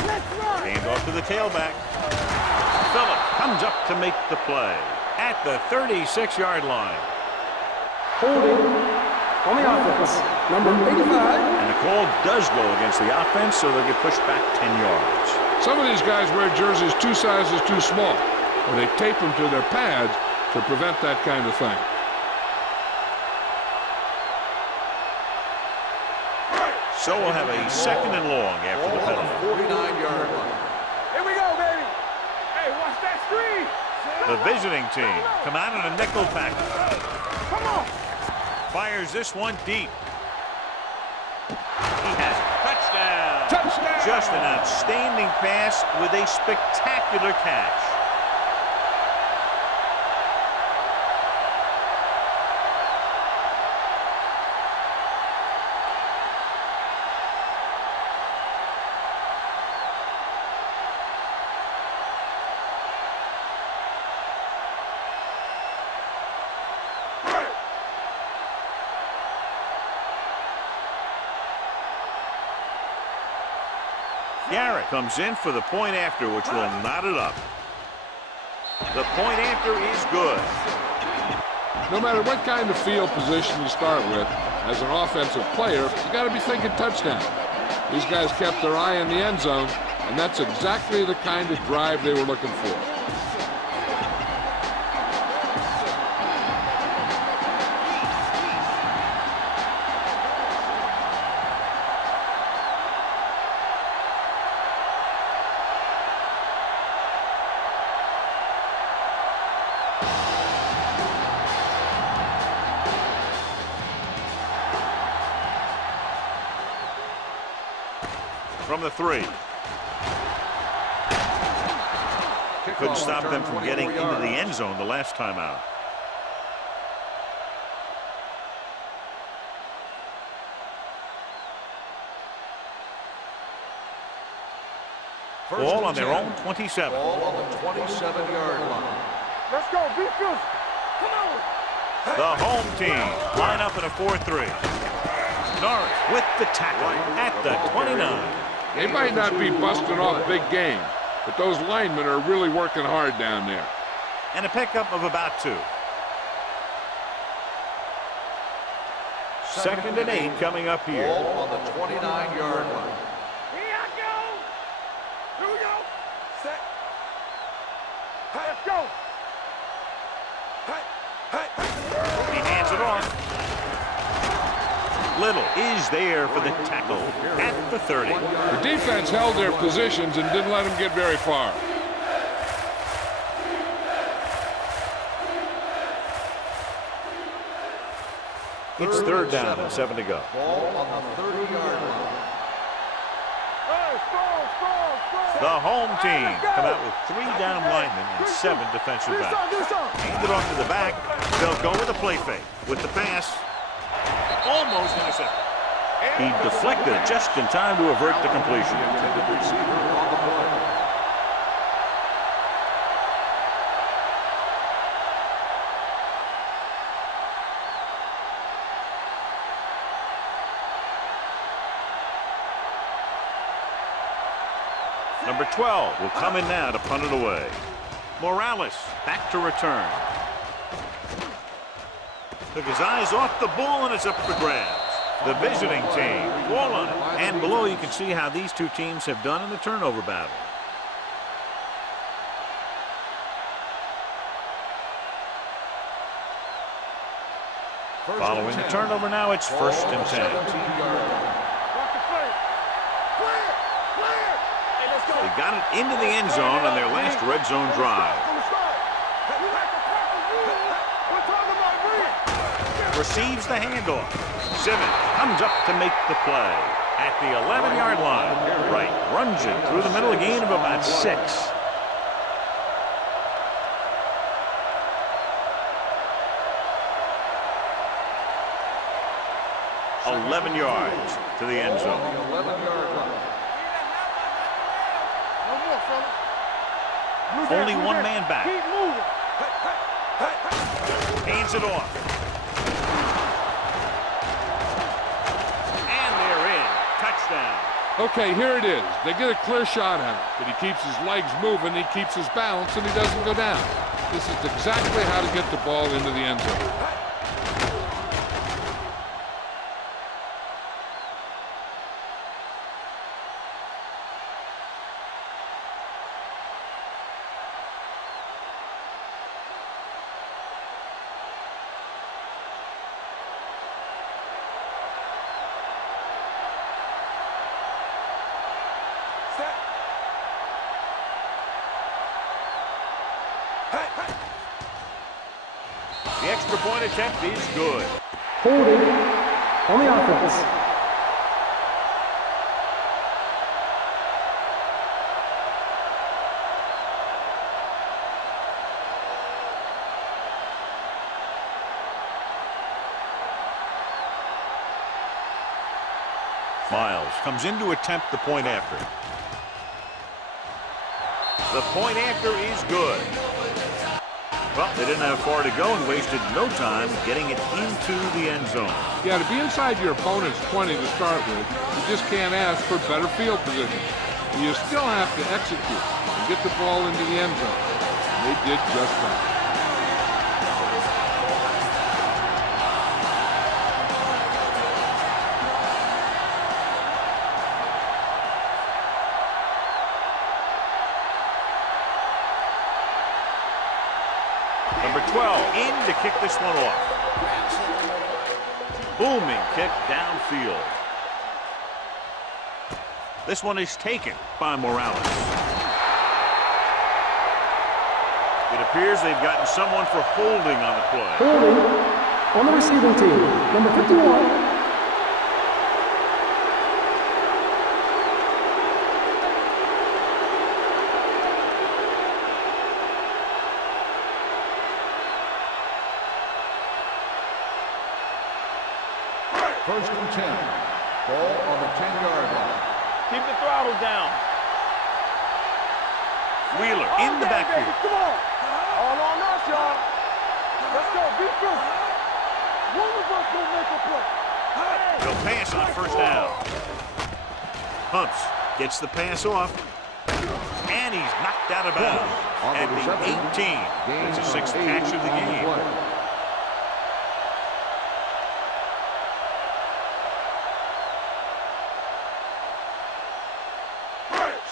Let's run. Hand off to the tailback. Phillips comes up to make the play at the 36-yard line. Holding on the offense. Number 85. And the call does go against the offense, so they'll get pushed back 10 yards. Some of these guys wear jerseys 2 sizes too small, or they tape them to their pads to prevent that kind of thing. So we'll have a second and long after the Ball on penalty. the 49-yard line. Here we go, baby. Hey, watch that screen. The visiting team come out in a nickel package. Come on. Fires this one deep. He has it. Touchdown. Touchdown. Just an outstanding pass with a spectacular catch. Garrett comes in for the point after, which will knot it up. The point after is good. No matter what kind of field position you start with, as an offensive player, you got to be thinking touchdown. These guys kept their eye on the end zone, and that's exactly the kind of drive they were looking for. From the 3. Couldn't stop them from getting into the end zone the last time out. Ball on their own 27. Ball on the 27-yard line. Let's go. Be physical. Come on. The home team line up in a 4-3. Norris with the tackle at the 29. They might not be busting off big games, but those linemen are really working hard down there. And a pickup of about 2. Second and 8 coming up here. Ball on the 29-yard line. Here I go. Here we go. Set. Hey, let's go. Hey, hey. He hands it off. Little is there for the tackle at the 30. The defense held their positions and didn't let them get very far. It's third down and 7 to go. Ball on the 30-yard line. Hey, score. The home team come out with 3 down linemen and 7 defensive backs. Hand it off to the back. They'll go with a play fake. With the pass, almost intercepted. He deflected it just in time to avert the completion. Intended receiver on the play. Number 12 will come in now to punt it away. Morales back to return. Took his eyes off the ball, and it's up for grabs. The visiting team, ball on it. And below you can see how these two teams have done in the turnover battle. Following the turnover now, it's 1st and 10. They got it into the end zone on their last red zone drive. Receives the handoff. Simmons comes up to make the play. At the 11-yard line, Wright runs it through the middle, a gain of about 6. 11 yards to the end zone. 11-yard line. Only one man back. Keep moving. Hands it off. And they're in. Touchdown. Okay, here it is. They get a clear shot at him, but he keeps his legs moving, he keeps his balance, and he doesn't go down. This is exactly how to get the ball into the end zone. The extra point attempt is good. Holding on the offense. Miles comes in to attempt the point after. The point after is good. Well, they didn't have far to go and wasted no time getting it into the end zone. Yeah, to be inside your opponent's 20 to start with, you just can't ask for better field position. You still have to execute and get the ball into the end zone. And they did just that. Number 12 in to kick this one off. Booming kick downfield. This one is taken by Morales. It appears they've gotten someone for holding on the play. Holding on the receiving team. Number 51. First and 10. Ball on the 10-yard line. Keep the throttle down. Wheeler in the backfield. Come on. All on us, y'all. Let's go. Be good. One of us will make a play. They'll pass on first down. Pumps, gets the pass off, and he's knocked out of bounds at the 18. It's a 6th catch of the game.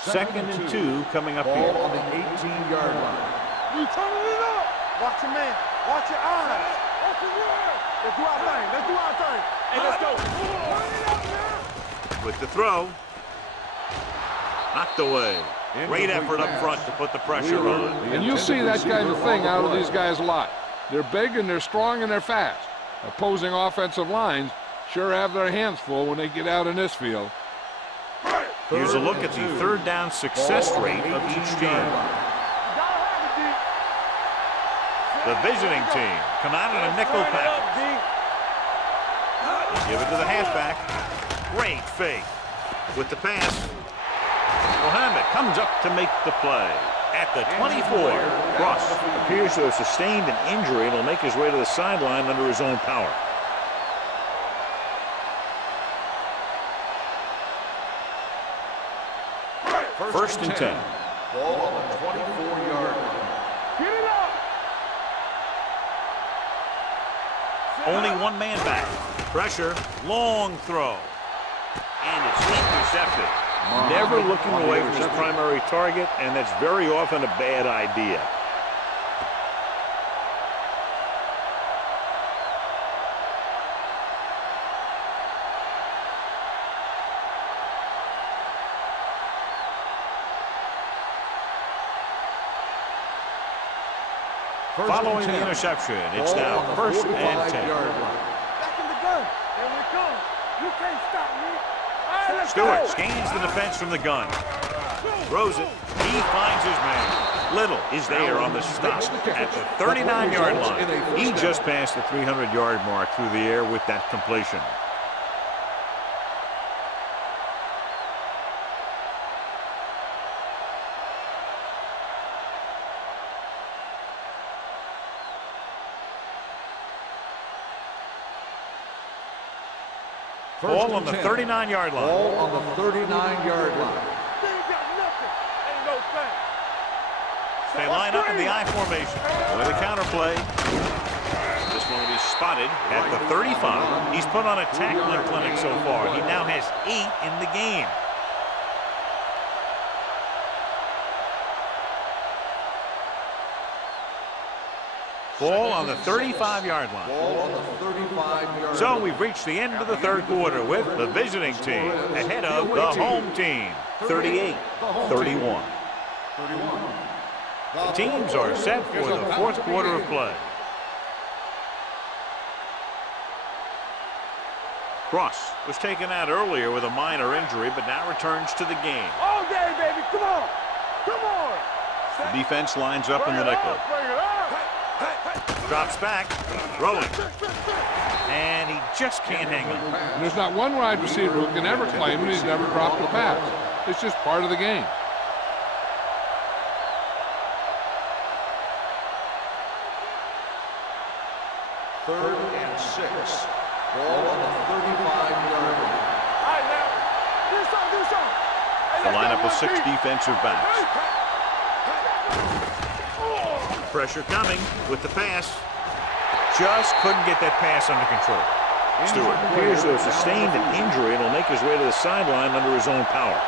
Second and 2 coming up Ball here. on the 18-yard line. You turning it up. Watch your man. Watch your eyes. Watch your word. Let's do our thing. Let's do our thing. Hey, let's go. Turn it up, man. With the throw. Knocked away. Great effort up front to put the pressure on. And you'll see that kind of thing out of these guys a lot. They're big and they're strong and they're fast. Opposing offensive lines sure have their hands full when they get out in this field. Here's a look at the third down success rate of each team. The visiting team come out in a nickel package. Give it to the halfback. Great fake. With the pass, Mohammed comes up to make the play. At the 24, Cross appears to have sustained an injury and will make his way to the sideline under his own power. First and 10. Ball on the 24-yard line. Get it up. Only one man back. Pressure, long throw. And it's intercepted. Never looking away from his primary target, and that's very often a bad idea. Following the interception, it's now first and 10. Back in the gun. Here we come. You can't stop me. All right, let's Stewart go. scans the defense from the gun. Throws it. He finds his man. Little is there on the stop at the 39-yard line. He just passed the 300-yard mark through the air with that completion. Ball on the 39-yard line. Ball on the 39-yard line. They ain't got nothing. Ain't no thing. They line up in the I formation with a counter play. This one is spotted at the 35. He's put on a tackling clinic so far. He now has 8 in the game. Ball on the 35-yard line. Ball on the 35-yard line. So we've reached the end of the third quarter with the visiting team ahead of the home team, 38-31. The teams are set for the fourth quarter of play. Cross was taken out earlier with a minor injury, but now returns to the game. All day, baby. Come on. Come on. The defense lines up in the nickel. Bring it up. Drops back, rolling, and he just can't hang on. And there's not one wide receiver who can ever claim that he's never dropped a pass. It's just part of the game. Third and 6. Ball on the 35-yard line. All right, now. Do something. Hey, The let's lineup go, of 6 1 deep. defensive backs. Pressure coming with the pass. Just couldn't get that pass under control. Stewart appears to have sustained an injury and will make his way to the sideline under his own power.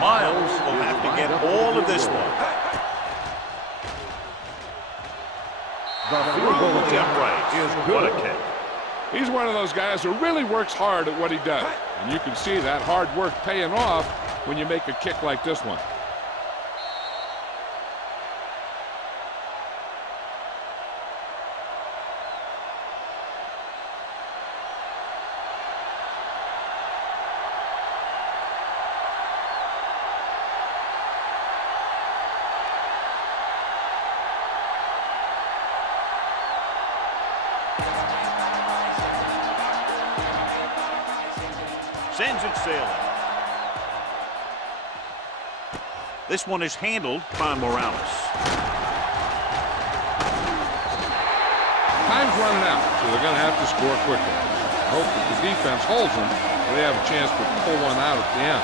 Miles will have to get all of this one. The field goal The attempt upright. is What good. a kick. He's one of those guys who really works hard at what he does. And you can see that hard work paying off when you make a kick like this one. Sends it sailing. This one is handled by Morales. Time's running out, so they're going to have to score quickly. I hope that the defense holds them, so they have a chance to pull one out at the end.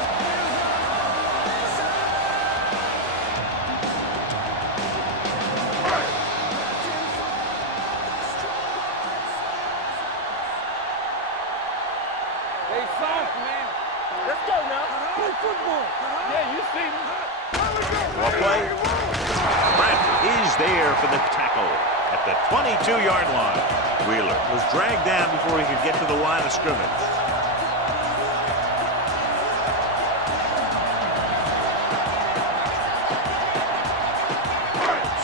They soft, man. Let's go now. Play football. Yeah, you see me. Well play. Bradford is there for the tackle at the 22-yard line. Wheeler was dragged down before he could get to the line of scrimmage.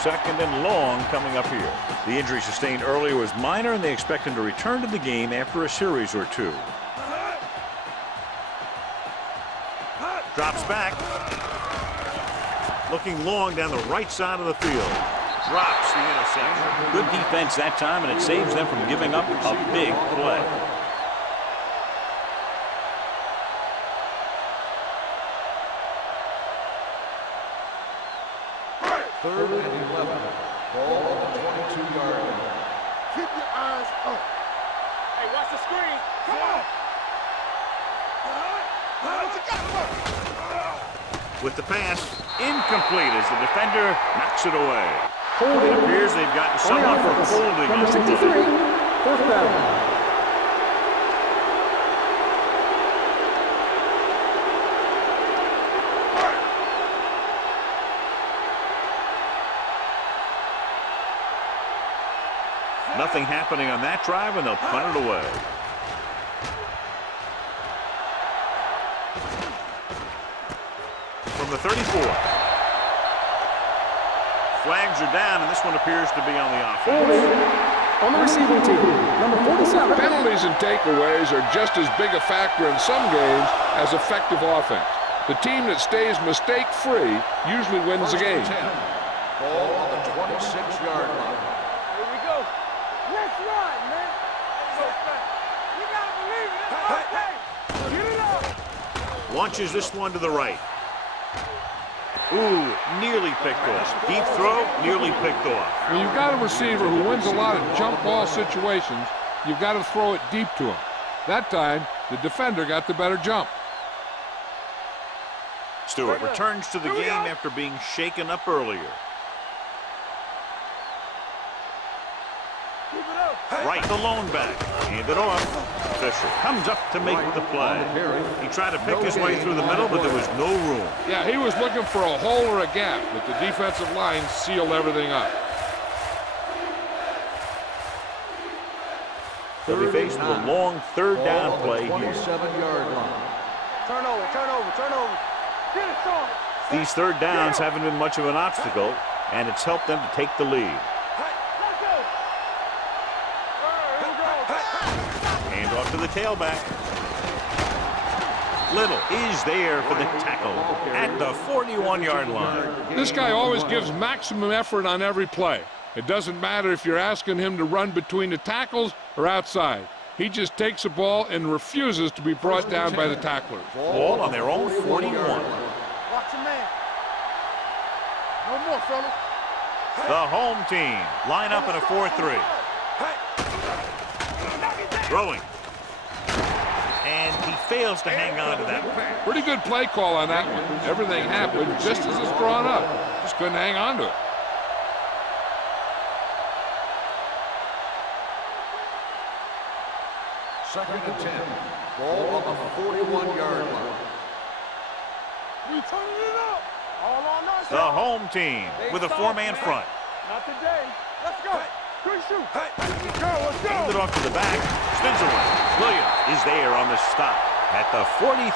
Second and long coming up here. The injury sustained earlier was minor, and they expect him to return to the game after a series or two. Drops back. Looking long down the right side of the field. Drops the interception. Good defense that time, and it saves them from giving up a big play. Third and 11. Ball on the 22-yard line. Keep your eyes up. Hey, watch the screen. Come on. What you got? With the pass, incomplete as the defender knocks it away. Holding. It appears they've gotten On the someone for offense. holding Number on the 63, play. fourth down. Nothing happening on that drive, and they'll punt it away. From the 34. Flags are down, and this one appears to be on the offense. Holding. On the receiving team, number 47. Penalties and takeaways are just as big a factor in some games as effective offense. The team that stays mistake-free usually wins the game. 10. Ball on the 26-yard line. Here we go. Let's run, man. You gotta believe it. That's okay. Get it up. Launches this one to the right. Ooh, nearly picked off. Deep throw, nearly picked off. When you've got a receiver who wins a lot of jump ball situations, you've got to throw it deep to him. That time, the defender got the better jump. Stewart returns to the game after being shaken up earlier. Right, the lone back. Hand it off. Fisher comes up to make the play. He tried to pick his way through the middle, but there was no room. Yeah, he was looking for a hole or a gap, but the defensive line sealed everything up. They'll be faced with a long third down play here. 27-yard line. Turnover. Get it, Sean. These third downs haven't been much of an obstacle, and it's helped them to take the lead. Let's go. Here we go. Hand off to the tailback. Little is there for the tackle at the 41-yard line. This guy always gives maximum effort on every play. It doesn't matter if you're asking him to run between the tackles or outside. He just takes the ball and refuses to be brought down by the tacklers. Ball on their own 41. Watch your man. No more, fella. The home team line up in a 4-3. Throwing. And he fails to hang on to that one. Pretty good play call on that one. Everything happened just as it's drawn up. Just couldn't hang on to it. Second and 10. Ball on the 41-yard line. We turning it up. All on us. The home team with a four-man front. Not today. Let's go. Quick shoot. Let's go. Hand it off to the back. Spins away. Williams is there on the stop at the 43.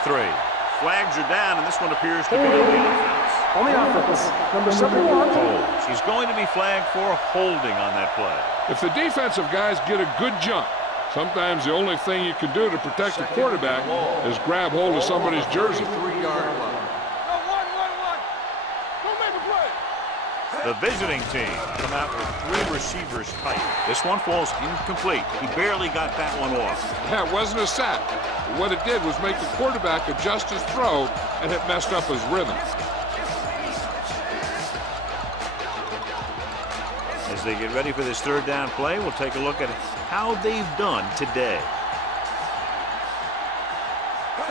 Flags are down, and this one appears to be on the offense. On the offense, number 71. Holds. He's going to be flagged for holding on that play. If the defensive guys get a good jump, sometimes the only thing you can do to protect the quarterback is grab hold of somebody's jersey. 3-yard line. Don't make a play. The visiting team come out with 3 receivers tight. This one falls incomplete. He barely got that one off. Yeah, it wasn't a sack. What it did was make the quarterback adjust his throw, and it messed up his rhythm. As they get ready for this third down play, we'll take a look at how they've done today.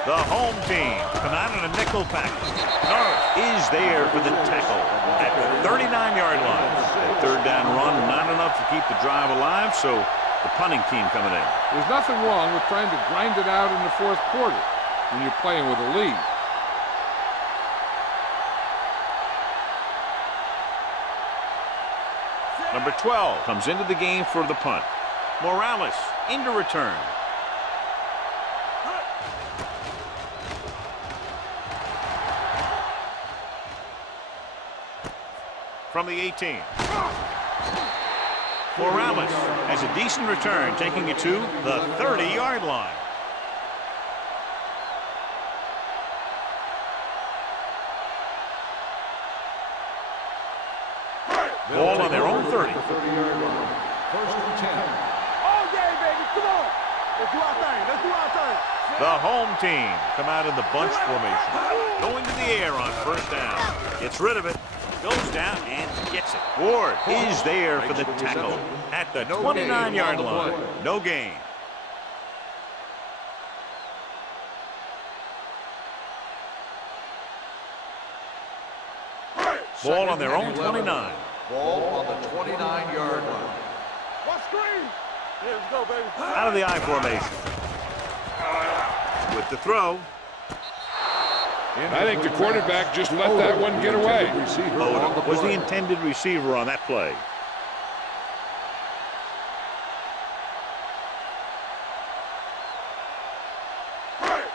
The home team come out in a nickel package. North is there for the tackle at the 39-yard line. That third down run, not enough to keep the drive alive, so the punting team coming in. There's nothing wrong with trying to grind it out in the fourth quarter when you're playing with a lead. Number 12 comes into the game for the punt. Morales into return. From the 18. Morales has a decent return, taking it to the 30-yard line. Ball on their own 30. 30-yard line. First and 10. All day, baby. Come on. Let's do our thing. Let's do our thing. The home team come out in the bunch formation. Going to the air on first down. Gets rid of it. Goes down and gets it. Ward is there for the tackle at the 29-yard line. No gain. Ball on their own 29. Ball on the 29-yard line. What screen? Yeah, let's go, baby. Out of the I formation. With the throw. I think the quarterback just let that one get away. Odom was the intended receiver on that play.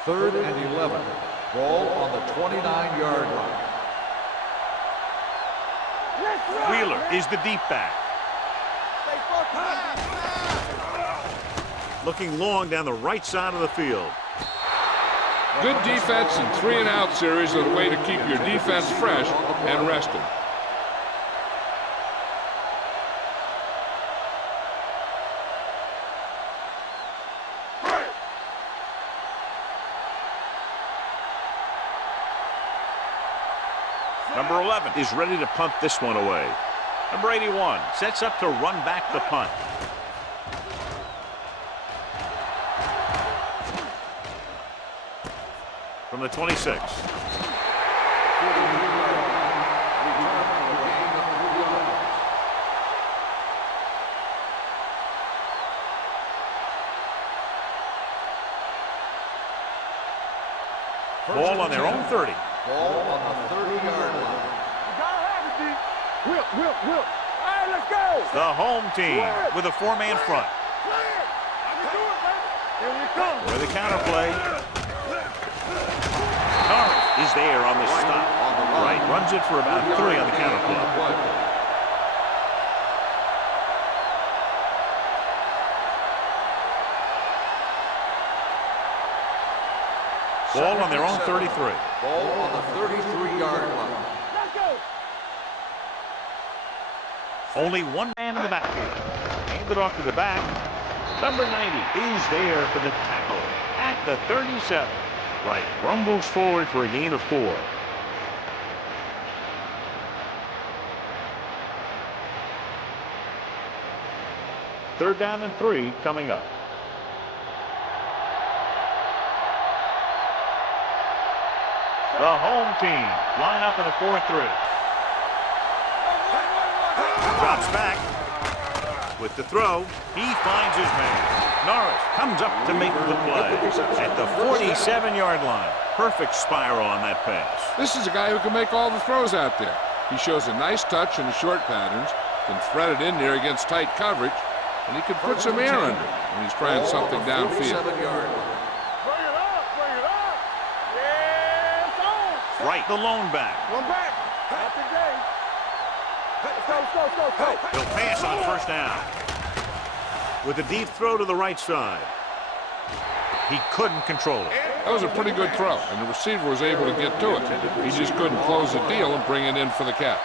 Third and 11. Ball on the 29-yard line. Wheeler is the deep back. Looking long down the right side of the field. Good defense and 3-and-out series are the way to keep your defense fresh and rested. Number 11 is ready to punt this one away. Number 81 sets up to run back the punt. From the 26. Ball on their own 30. Ball on the 30-yard line. You gotta have it, D. Whip. All right, let's go. The home team with a four-man front. Play it. I can do it, baby. Here we come. With the counterplay. Norris is there on the stop. Right, runs it for about 3 on the counterplay. Ball on their own 33. Ball on the 33-yard line. Let's go. Only one man in the backfield. Hand it off to the back. Number 90 is there for the tackle at the 37. Right, rumbles forward for a gain of 4. Third down and 3 coming up. The home team line up in a 4-3. Drops back with the throw. He finds his man. Norris comes up to make the play at the 47-yard line. Perfect spiral on that pass. This is a guy who can make all the throws out there. He shows a nice touch in the short patterns, can thread it in there against tight coverage, and he can put some air under it when he's trying something downfield. Right, the lone back. One back. Happy day. Let's go. He'll pass on first down. With a deep throw to the right side. He couldn't control it. That was a pretty good throw, and the receiver was able to get to it. He just couldn't close the deal and bring it in for the catch.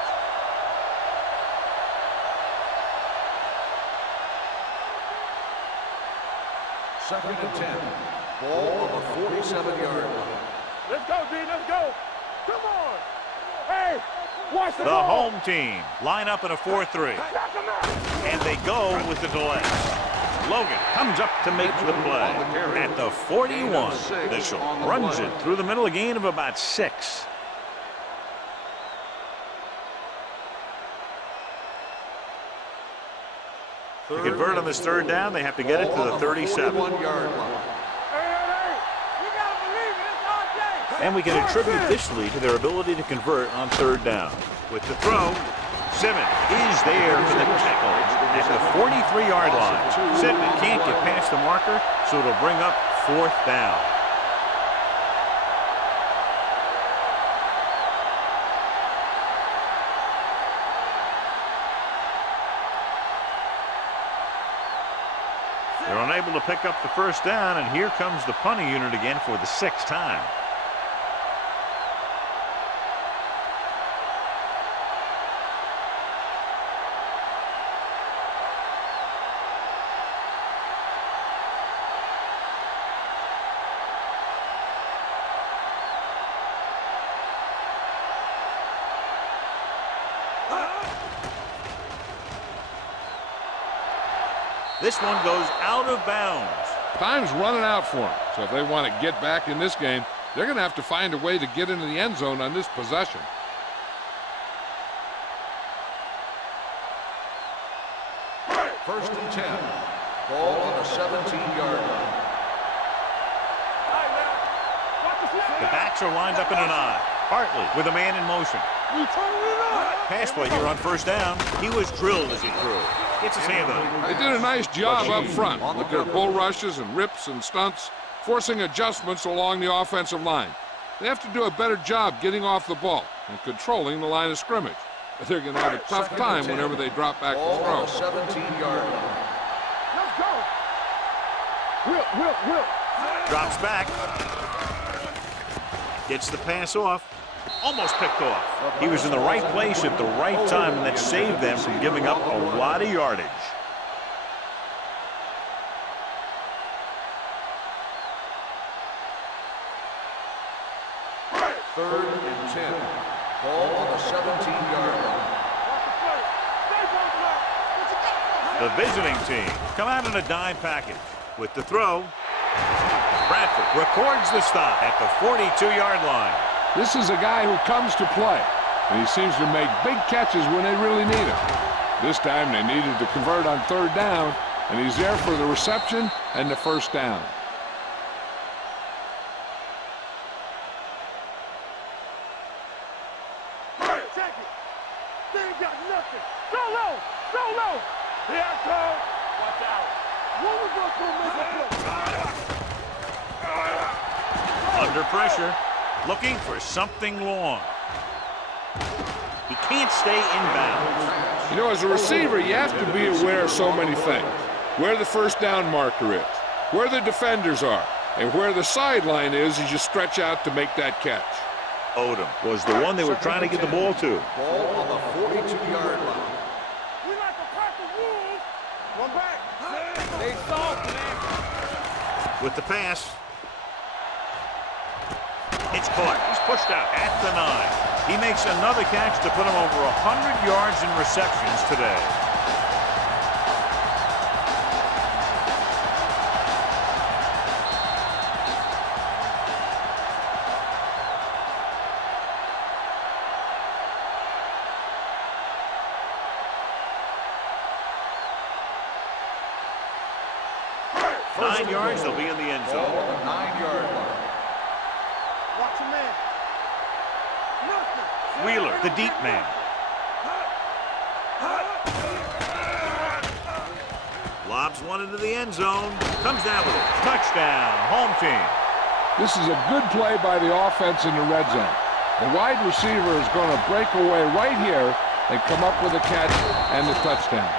Second and 10. Ball on the 47-yard line. Let's go, D. Let's go. Come on. Hey, watch the The ball. home team line up in a 4-3. And they go with the delay. Logan comes up to make the play at the 41. This runs it through the middle, a gain of about 6. To convert on this third down, they have to get it to the 37. And we can attribute this lead to their ability to convert on third down. With the throw, Simmons is there for the tackle at the 43-yard line. Simmons can't get past the marker, so it'll bring up fourth down. They're unable to pick up the first down, and here comes the punting unit again for the 6th time. This one goes out of bounds. Time's running out for them, so if they want to get back in this game, they're going to have to find a way to get into the end zone on this possession. First and 10. Ball on the 17-yard line. The backs are lined up in an I. Hartley with a man in motion. Pass play here on first down. He was drilled as he threw. Gets his hand on it. They did a nice job up front with their bull rushes and rips and stunts, forcing adjustments along the offensive line. They have to do a better job getting off the ball and controlling the line of scrimmage. They're going to have a tough time whenever they drop back to Ball on the throw. 17-yard line. Let's go. Will. Drops back. Gets the pass off. Almost picked off. He was in the right place at the right time, and that saved them from giving up a lot of yardage. Third and 10. Ball on the 17-yard line. The visiting team come out in a dime package. With the throw, Bradford records the stop at the 42-yard line. This is a guy who comes to play, and he seems to make big catches when they really need him. This time they needed to convert on third down, and he's there for the reception and the first down. Check it. They ain't got nothing. So low. Here I come. Watch out. One of us will make a play. Under pressure, looking for something long. He can't stay in bounds. You know, as a receiver, you have to be aware of so many things. Where the first down marker is, where the defenders are, and where the sideline is as you stretch out to make that catch. Odom was the one they were trying to get the ball to. Ball on the 42-yard line. We like a pack of wolves. One back. They soft, man. With the pass. It's caught. He's pushed out at the 9. He makes another catch to put him over 100 yards in receptions today. First 9 yards, they'll be in the end Ball zone. on the 9-yard line. Watch a man. Nothing. Wheeler, the deep man. Lobs one into the end zone. Comes down with it. Touchdown, home team. This is a good play by the offense in the red zone. The wide receiver is going to break away right here and come up with a catch and the touchdown.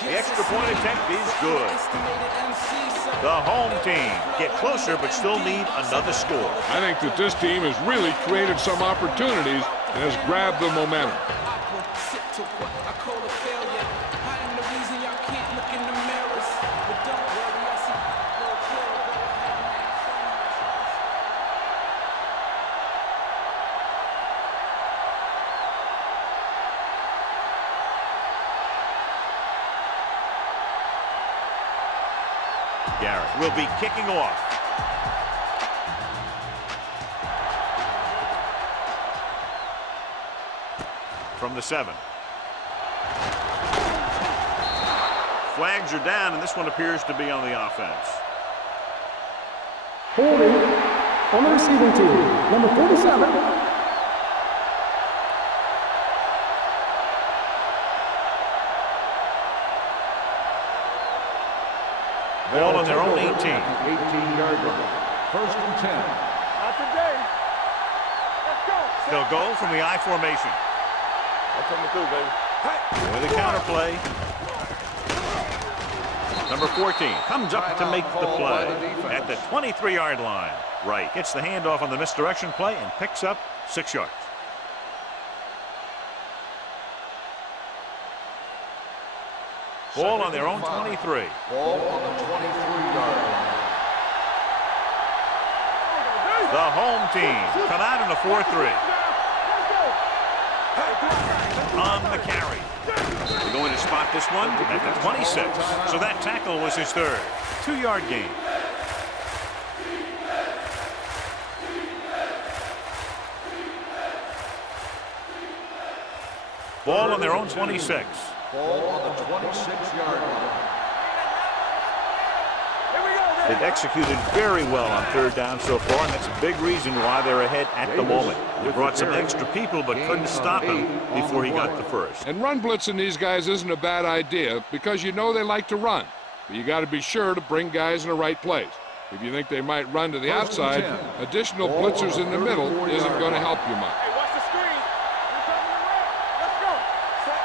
The extra point attempt is good. The home team get closer but still need another score. I think that this team has really created some opportunities and has grabbed the momentum. Garrett will be kicking off. From the 7. Flags are down, and this one appears to be on the offense. Holding on the receiving team, number 47. Ball on their own 18. 18-yard line. First and 10. Not today. Let's go. They'll go from the I formation. I'm coming through, baby. With a counterplay. Number 14 comes up to make the play at the 23-yard line. Right. Gets the handoff on the misdirection play and picks up 6 yards. Ball on their own 23. Ball on the 23-yard line. The home team come out in a 4-3. On the carry. We're going to spot this one at the 26. So that tackle was his third. 2-yard gain. Ball on their own 26. Ball on the 26-yard line. They've executed very well on third down so far, and that's a big reason why they're ahead at the moment. They brought some extra people but couldn't stop him before he got the first. And run blitzing these guys isn't a bad idea because you know they like to run. But you got to be sure to bring guys in the right place. If you think they might run to the outside, additional blitzers in the middle isn't going to help you much. Hey, watch the screen. You're coming around. Let's go. Set.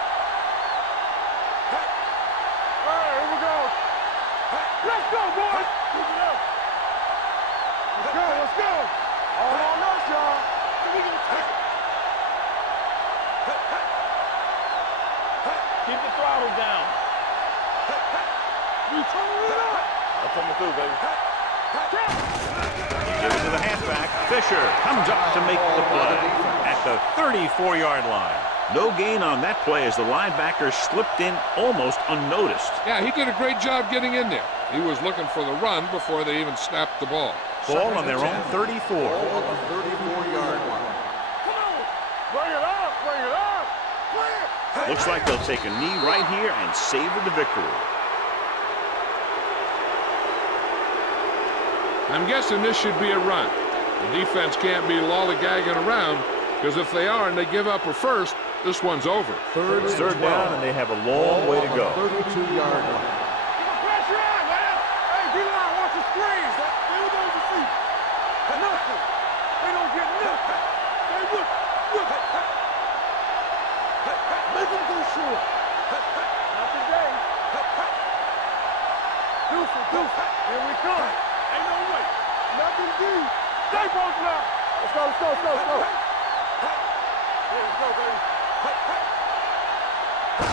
All right, here we go. Let's go, boys. Keep it up. Let's go, let's go. All on us, y'all. Keep the throttle down. You turn it up. I'm coming through, baby. Give it to the halfback. Fisher comes up to make the play at the 34-yard line. No gain on that play as the linebacker slipped in almost unnoticed. Yeah, he did a great job getting in there. He was looking for the run before they even snapped the ball. Ball on their own 34. Ball on the 34-yard line. Come on. Bring it up, bring it up. Bring it. Looks like they'll take a knee right here and savor the victory. I'm guessing this should be a run. The defense can't be lollygagging around because if they are and they give up a first, this one's over. It's third down, and they have a long way to go. 32-yard line. Keep the pressure on, man. Hey, D-line, watch the screens. Stay with those feet. Nothing. They don't get nothing. Hey, look. Make them go short. Not today. Deuce it. Here we come. Ain't no way. Nothing deep. Stay both now. Let's go. Yeah, let's go, baby.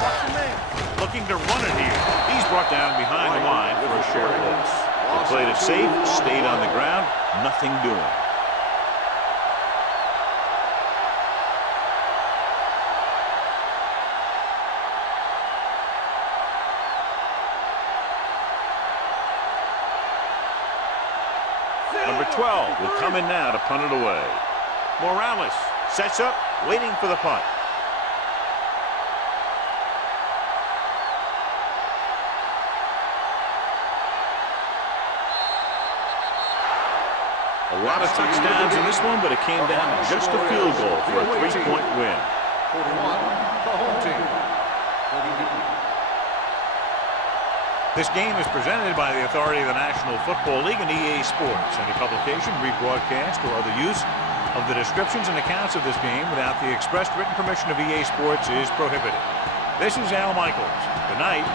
Watch the man. Looking to run it here. He's brought down behind the line for a short loss. They played it safe, stayed on the ground, nothing doing. Number 12 will come in now to punt it away. Morales sets up, waiting for the punt. A lot of touchdowns in this one, but it came down to just a field goal for a 3-point win. 41, the home team. This game is presented by the authority of the National Football League and EA Sports. Any publication, rebroadcast, or other use of the descriptions and accounts of this game without the expressed written permission of EA Sports is prohibited. This is Al Michaels. Good night.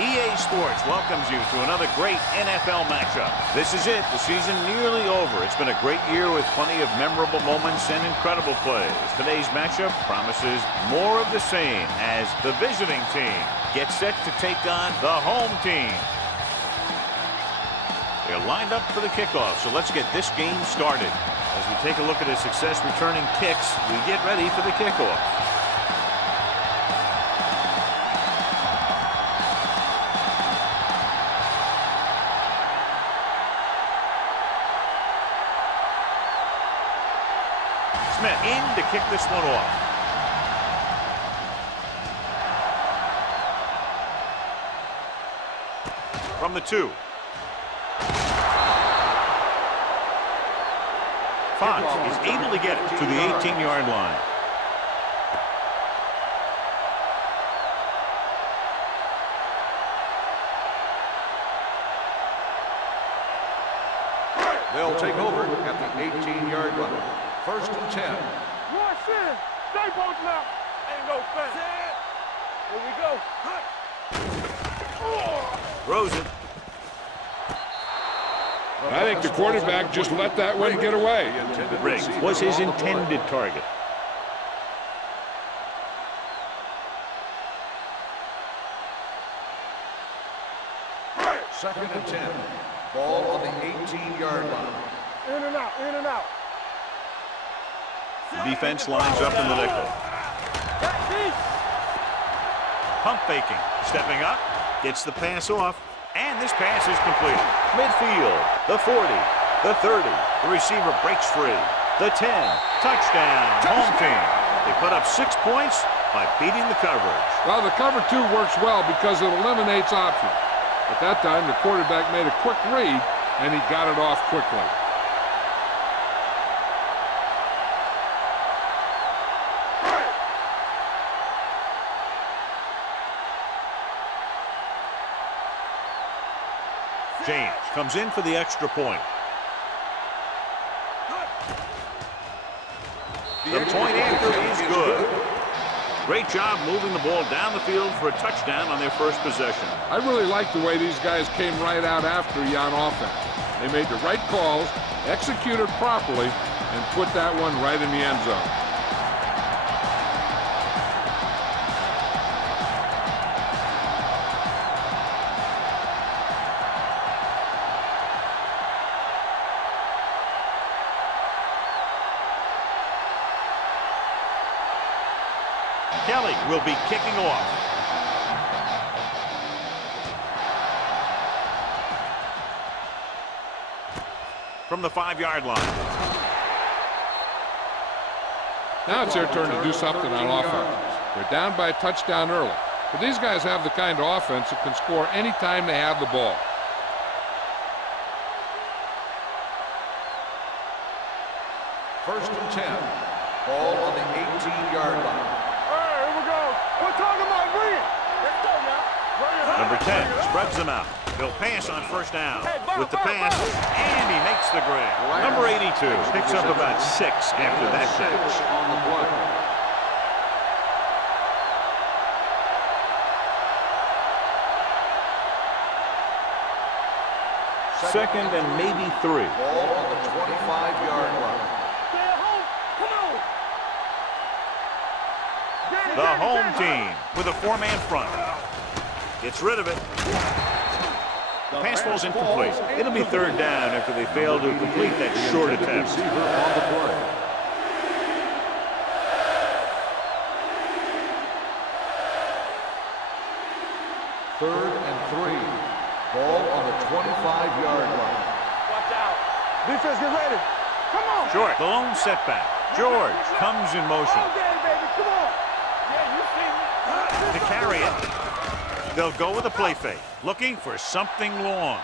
EA Sports welcomes you to another great NFL matchup. This is it, the season nearly over. It's been a great year with plenty of memorable moments and incredible plays. Today's matchup promises more of the same as the visiting team gets set to take on the home team. They're lined up for the kickoff, so let's get this game started. As we take a look at his success returning kicks, we get ready for the kickoff. Smith in to kick this one off. From the 2. Fox is able to get it to the 18-yard line. They'll take over at the 18-yard line. First and 10. One center. Stay both now. Ain't no fence. Here we go. Throws it. I think the quarterback just let that one get away. Riggs was his intended target. Second and 10. Ball on the 18-yard line. In and out, in and out. The defense lines up in the nickel. Pump faking. Stepping up. Gets the pass off. And this pass is completed. Midfield. The 40. The 30. The receiver breaks free. The 10. Touchdown. Home team. They put up 6 points by beating the coverage. Well, the cover 2 works well because it eliminates options. At that time, the quarterback made a quick read, and he got it off quickly. James comes in for the extra point. The point after is good. Great job moving the ball down the field for a touchdown on their first possession. I really like the way these guys came right out after you on offense. They made the right calls, executed properly, and put that one right in the end zone. Kelly will be kicking off. From the 5-yard line. Now it's their turn to do something on offense. They're down by a touchdown early. But these guys have the kind of offense that can score any time they have the ball. First and 10. Ball on the 18-yard line. Here we go. We're talking about green. Let's go now. Number 10 spreads them out. He'll pass on first down with the pass, and he makes the grab. Number 82 picks up about 6 after that catch. On the play. Second and maybe 3. Ball on the 25-yard line. Stay at home. Come on. The home team with a 4-man front. Gets rid of it. The pass falls incomplete. It'll be third down after they fail to complete that short attempt. On the play. Third and 3. Ball on the 25-yard line. Watch out. Defense, get ready. Come on. Short. The lone setback. George comes in motion. Okay, baby. Come on. Yeah, you see me. To carry it. They'll go with a play fake, looking for something long.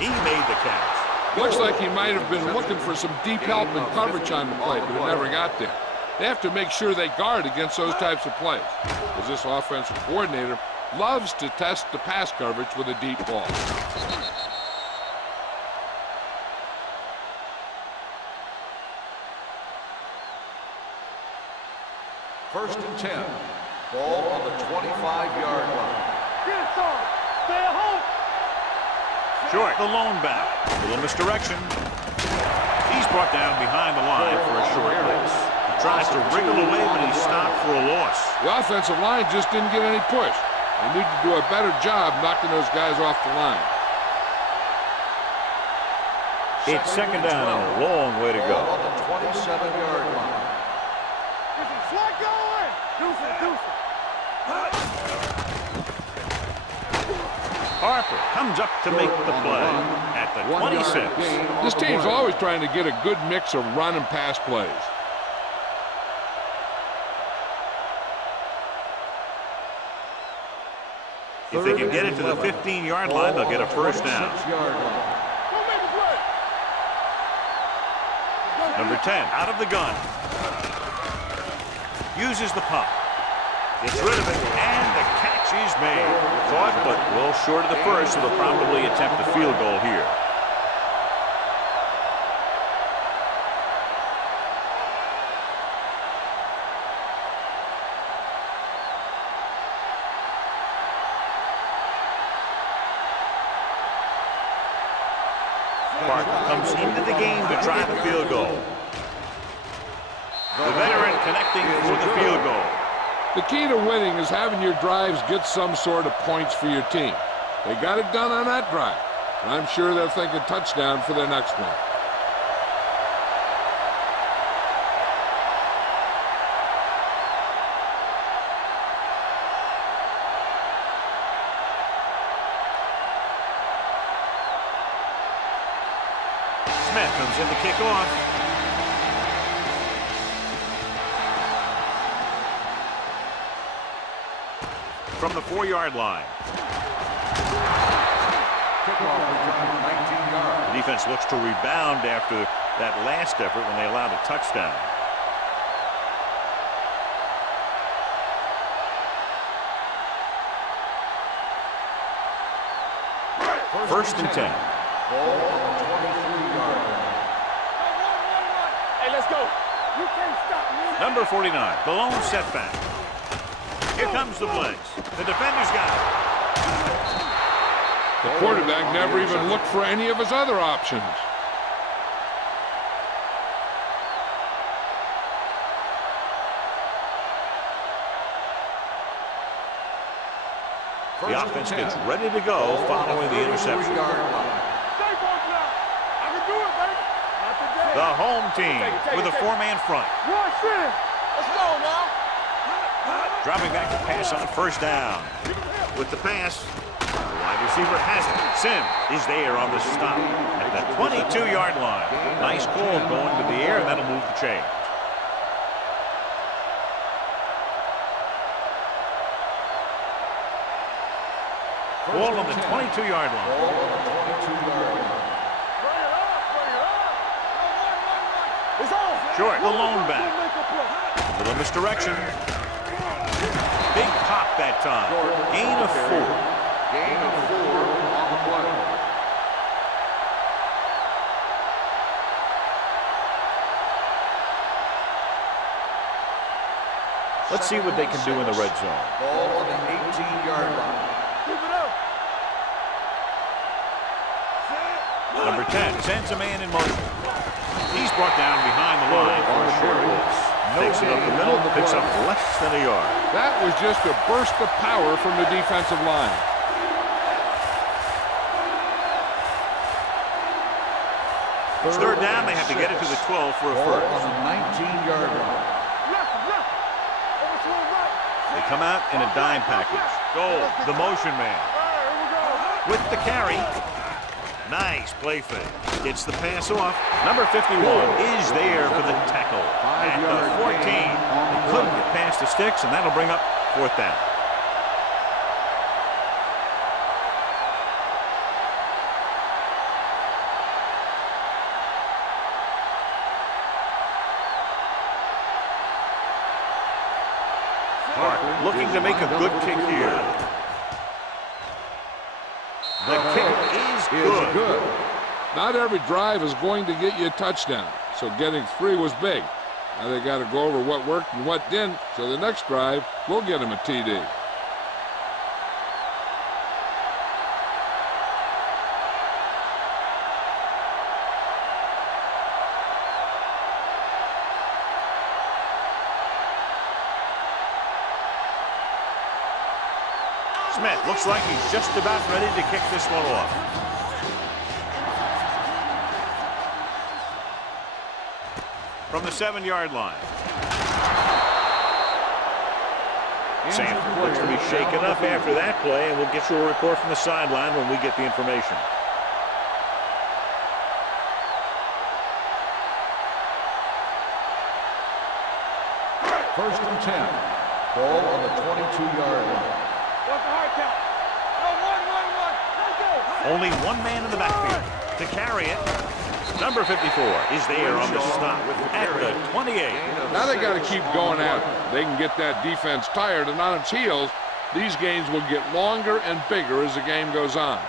He made the catch. Looks like he might have been looking for some deep help and coverage on the play, but it never got there. They have to make sure they guard against those types of plays, because this offensive coordinator loves to test the pass coverage with a deep ball. First and 10. Ball on the 25-yard line. Get it, son. Stay at home. Short, the lone back. A little misdirection. He's brought down behind the line for a short pass. He tries to wriggle away, but he's stopped for a loss. The offensive line just didn't get any push. They need to do a better job knocking those guys off the line. It's second down and a long way to go. On the 27-yard line. Slide going. Deuce it. Harper comes up to make the play at the 26. This team's always trying to get a good mix of run and pass plays. If they can get it to the 15-yard line, they'll get a first down. Number 10 out of the gun. Uses the pump. Gets rid of it, and the catch is made. Caught, but well short of the first, so they'll probably attempt the field goal here. Park comes into the game to try the field goal. The veteran connecting for the field goal. The key to winning is having your drives get some sort of points for your team. They got it done on that drive, and I'm sure they'll think a touchdown for their next one. Smith comes in to kick off. From the 4-yard line. Kickoff return 19 yards. The defense looks to rebound after that last effort when they allowed a touchdown. First and 10. Ball on the 23-yard line. Hey, let's go. You can't stop me. Number 49, the lone setback. Here comes the blitz. The defender's got it. The quarterback never even looked for any of his other options. The offense gets ready to go following the interception. The home team with a 4-man front. Let's go now. Dropping back to pass on first down. With the pass, the wide receiver has it. Sim is there on the stop at the 22-yard line. Nice call going to the air, and that'll move the chain. Ball on the 22-yard line. Ball on the 22-yard line. Short, the lone back. Little misdirection. Big pop that time. Gain of 4. Gain of 4 on the play. Let's see what they can do in the red zone. Ball on the 18-yard line. Number 10 sends a man in motion. He's brought down behind the line for a short loss. Takes it up the middle, picks up less than a yard. That was just a burst of power from the defensive line. It's third down. They have to get it to the 12 for a Ball first. on the 19-yard line. They come out in a dime package. Goal, the motion man. With the carry. Nice play fake. Gets the pass off. Number 51 is there for the tackle. At the 14. They couldn't get past the sticks, and that'll bring up fourth down. Park looking to make a good kick here. The kick is good. Not every drive is going to get you a touchdown, so getting 3 was big. Now they got to go over what worked and what didn't, so the next drive will get them a TD. Smith looks like he's just about ready to kick this one off. From the 7-yard line. Sanford looks to be shaken up after that play, and we'll get you a report from the sideline when we get the information. First and 10. Ball on the 22-yard line. What's the hard count? No, 1. Let's go. Only one man in the backfield to carry it. Number 54 is there on the stop at the 28. Now they got to keep going at it. They can get that defense tired and on its heels. These games will get longer and bigger as the game goes on.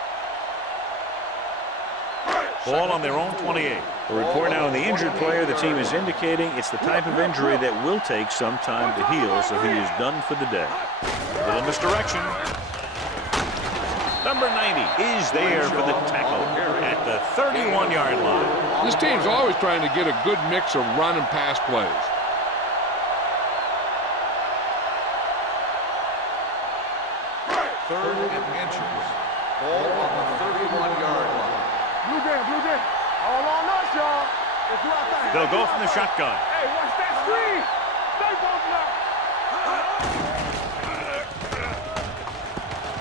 Ball on their own 28. A report now on the injured player. The team is indicating it's the type of injury that will take some time to heal, so he is done for the day. A little misdirection. Number 90 is there for the tackle at the 31-yard line. This team's always trying to get a good mix of run and pass plays. Third and inches. Ball on the 31-yard line. Blue game. All on us, y'all. Let's do our thing. They'll go from the shotgun. Hey, watch that screen. Stay both now.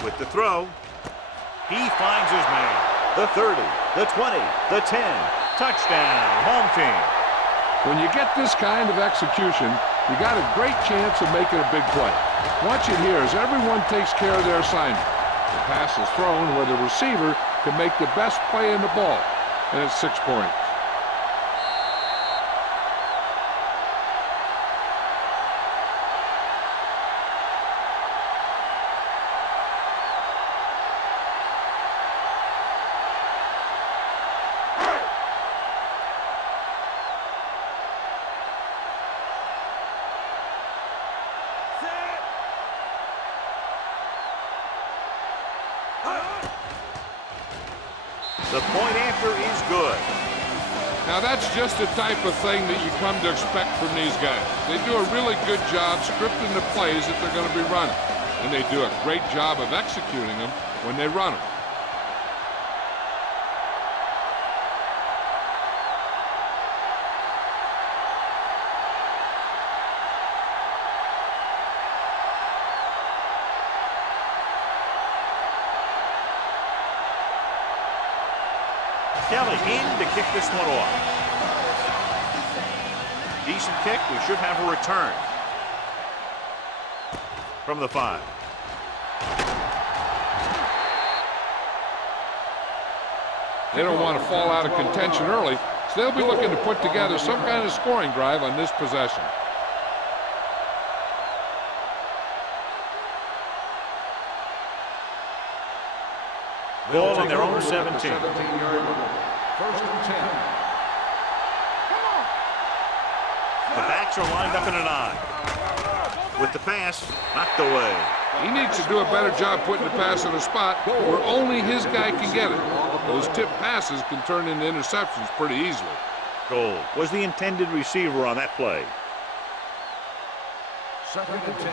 With the throw, he finds his man. The 30, the 20, the 10. Touchdown, home team. When you get this kind of execution, you got a great chance of making a big play. Watch it here as everyone takes care of their assignment. The pass is thrown where the receiver can make the best play in the ball, and it's 6 points. The point after is good. Now that's just the type of thing that you come to expect from these guys. They do a really good job scripting the plays that they're going to be running. And they do a great job of executing them when they run them. Kelly in to kick this one off. Decent kick. We should have a return. From the 5. They don't want to fall out of contention early, so they'll be looking to put together some kind of scoring drive on this possession. Ball on their own 17. 17-yard line. First and 10. The backs are lined up in an I. With the pass, knocked away. He needs to do a better job putting the pass in a spot where only his guy can get it. Those tip passes can turn into interceptions pretty easily. Gold was the intended receiver on that play. Second and 10.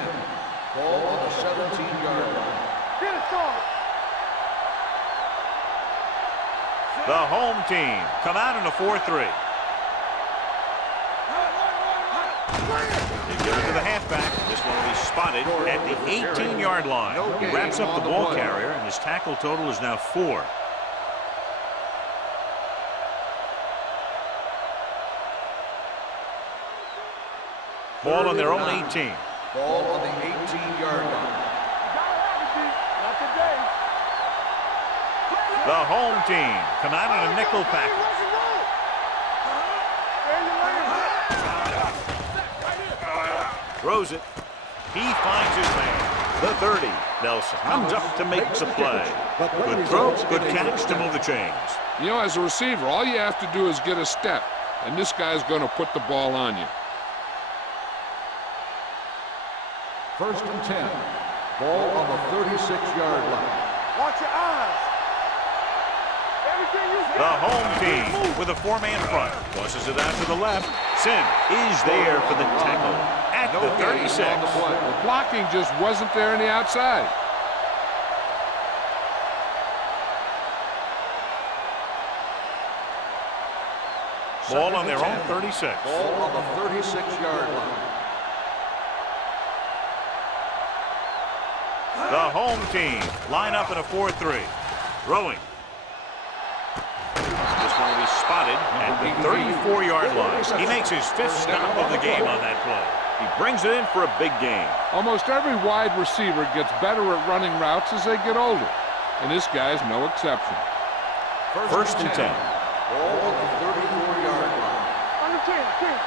Ball on the 17-yard line. Get it started. The home team come out in a 4-3. They give it to the halfback. This one will be spotted at the 18-yard line. He wraps up the ball carrier, and his tackle total is now 4. Ball on their own 18. Ball on the 18-yard line. Not today. The home team come out in a nickel package. Throws it. He finds his man. The 30. Nelson comes up to make the play. Good throw, good catch to move the chains. You know, as a receiver, all you have to do is get a step, and this guy's going to put the ball on you. First and 10. Ball on the 36-yard line. Watch your eyes. Everything you The home team with a 4-man front. Tosses it out to the left. Sin is there for the tackle at the 36. The blocking just wasn't there on the outside. Ball on their own 36. Ball on the 36-yard line. The home team line up in a 4-3. Throwing. This one will be spotted at the 34-yard line. He makes his 5th stop of the game on that play. He brings it in for a big gain. Almost every wide receiver gets better at running routes as they get older, and this guy's no exception. First and 10. Ball on the 34-yard line. Under 10, 10.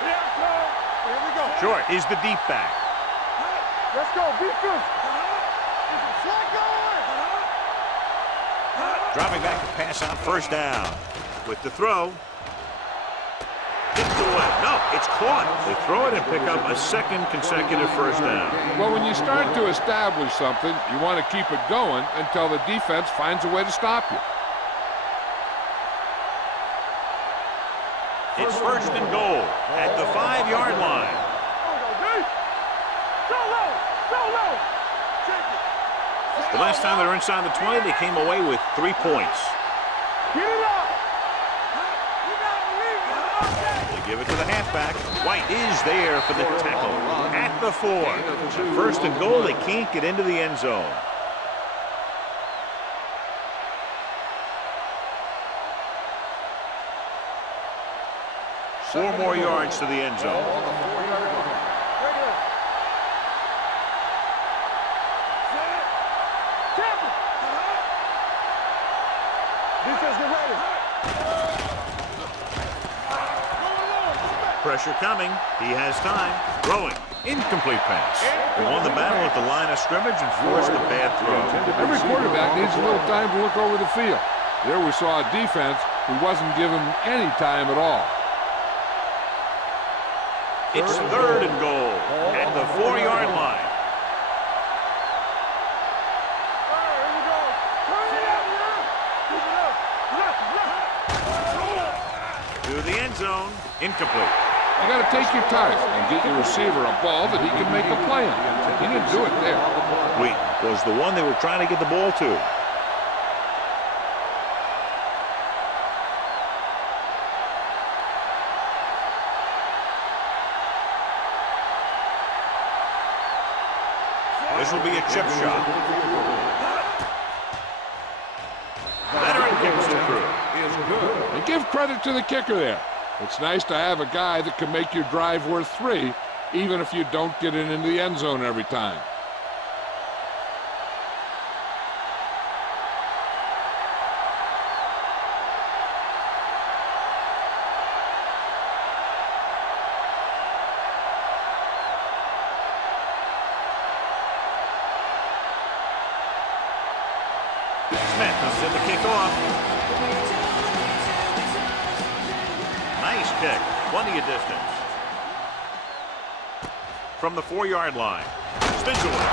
Here we go. Short is the deep back. Let's go. Be physical. Dropping back to pass out, first down. With the throw. Tipped away. No, it's caught. They throw it and pick up a second consecutive first down. Well, when you start to establish something, you want to keep it going until the defense finds a way to stop you. It's first and goal at the 5-yard line. The last time they were inside the 20, they came away with 3 points. Get it up. They give it to the halfback. White is there for the tackle at the 4. First and goal, they can't get into the end zone. Four more yards to the end zone. On the 4-yard line. Pressure coming. He has time. Throwing. Incomplete pass. He won the battle at the line of scrimmage and forced a bad throw. Every quarterback needs a little time to look over the field. There we saw a defense who wasn't given any time at all. It's third and goal at the 4-yard line. To the end zone. Incomplete. You got to take your time and get your receiver a ball that he can make a play on. He didn't do it there. Wait, was the one they were trying to get the ball to. This will be a chip shot. Veteran kicks it through. And give credit to the kicker there. It's nice to have a guy that can make your drive worth 3, even if you don't get it into the end zone every time. Smith will set the kick off. Nice kick. Plenty of distance. From the 4-yard line. Spins away.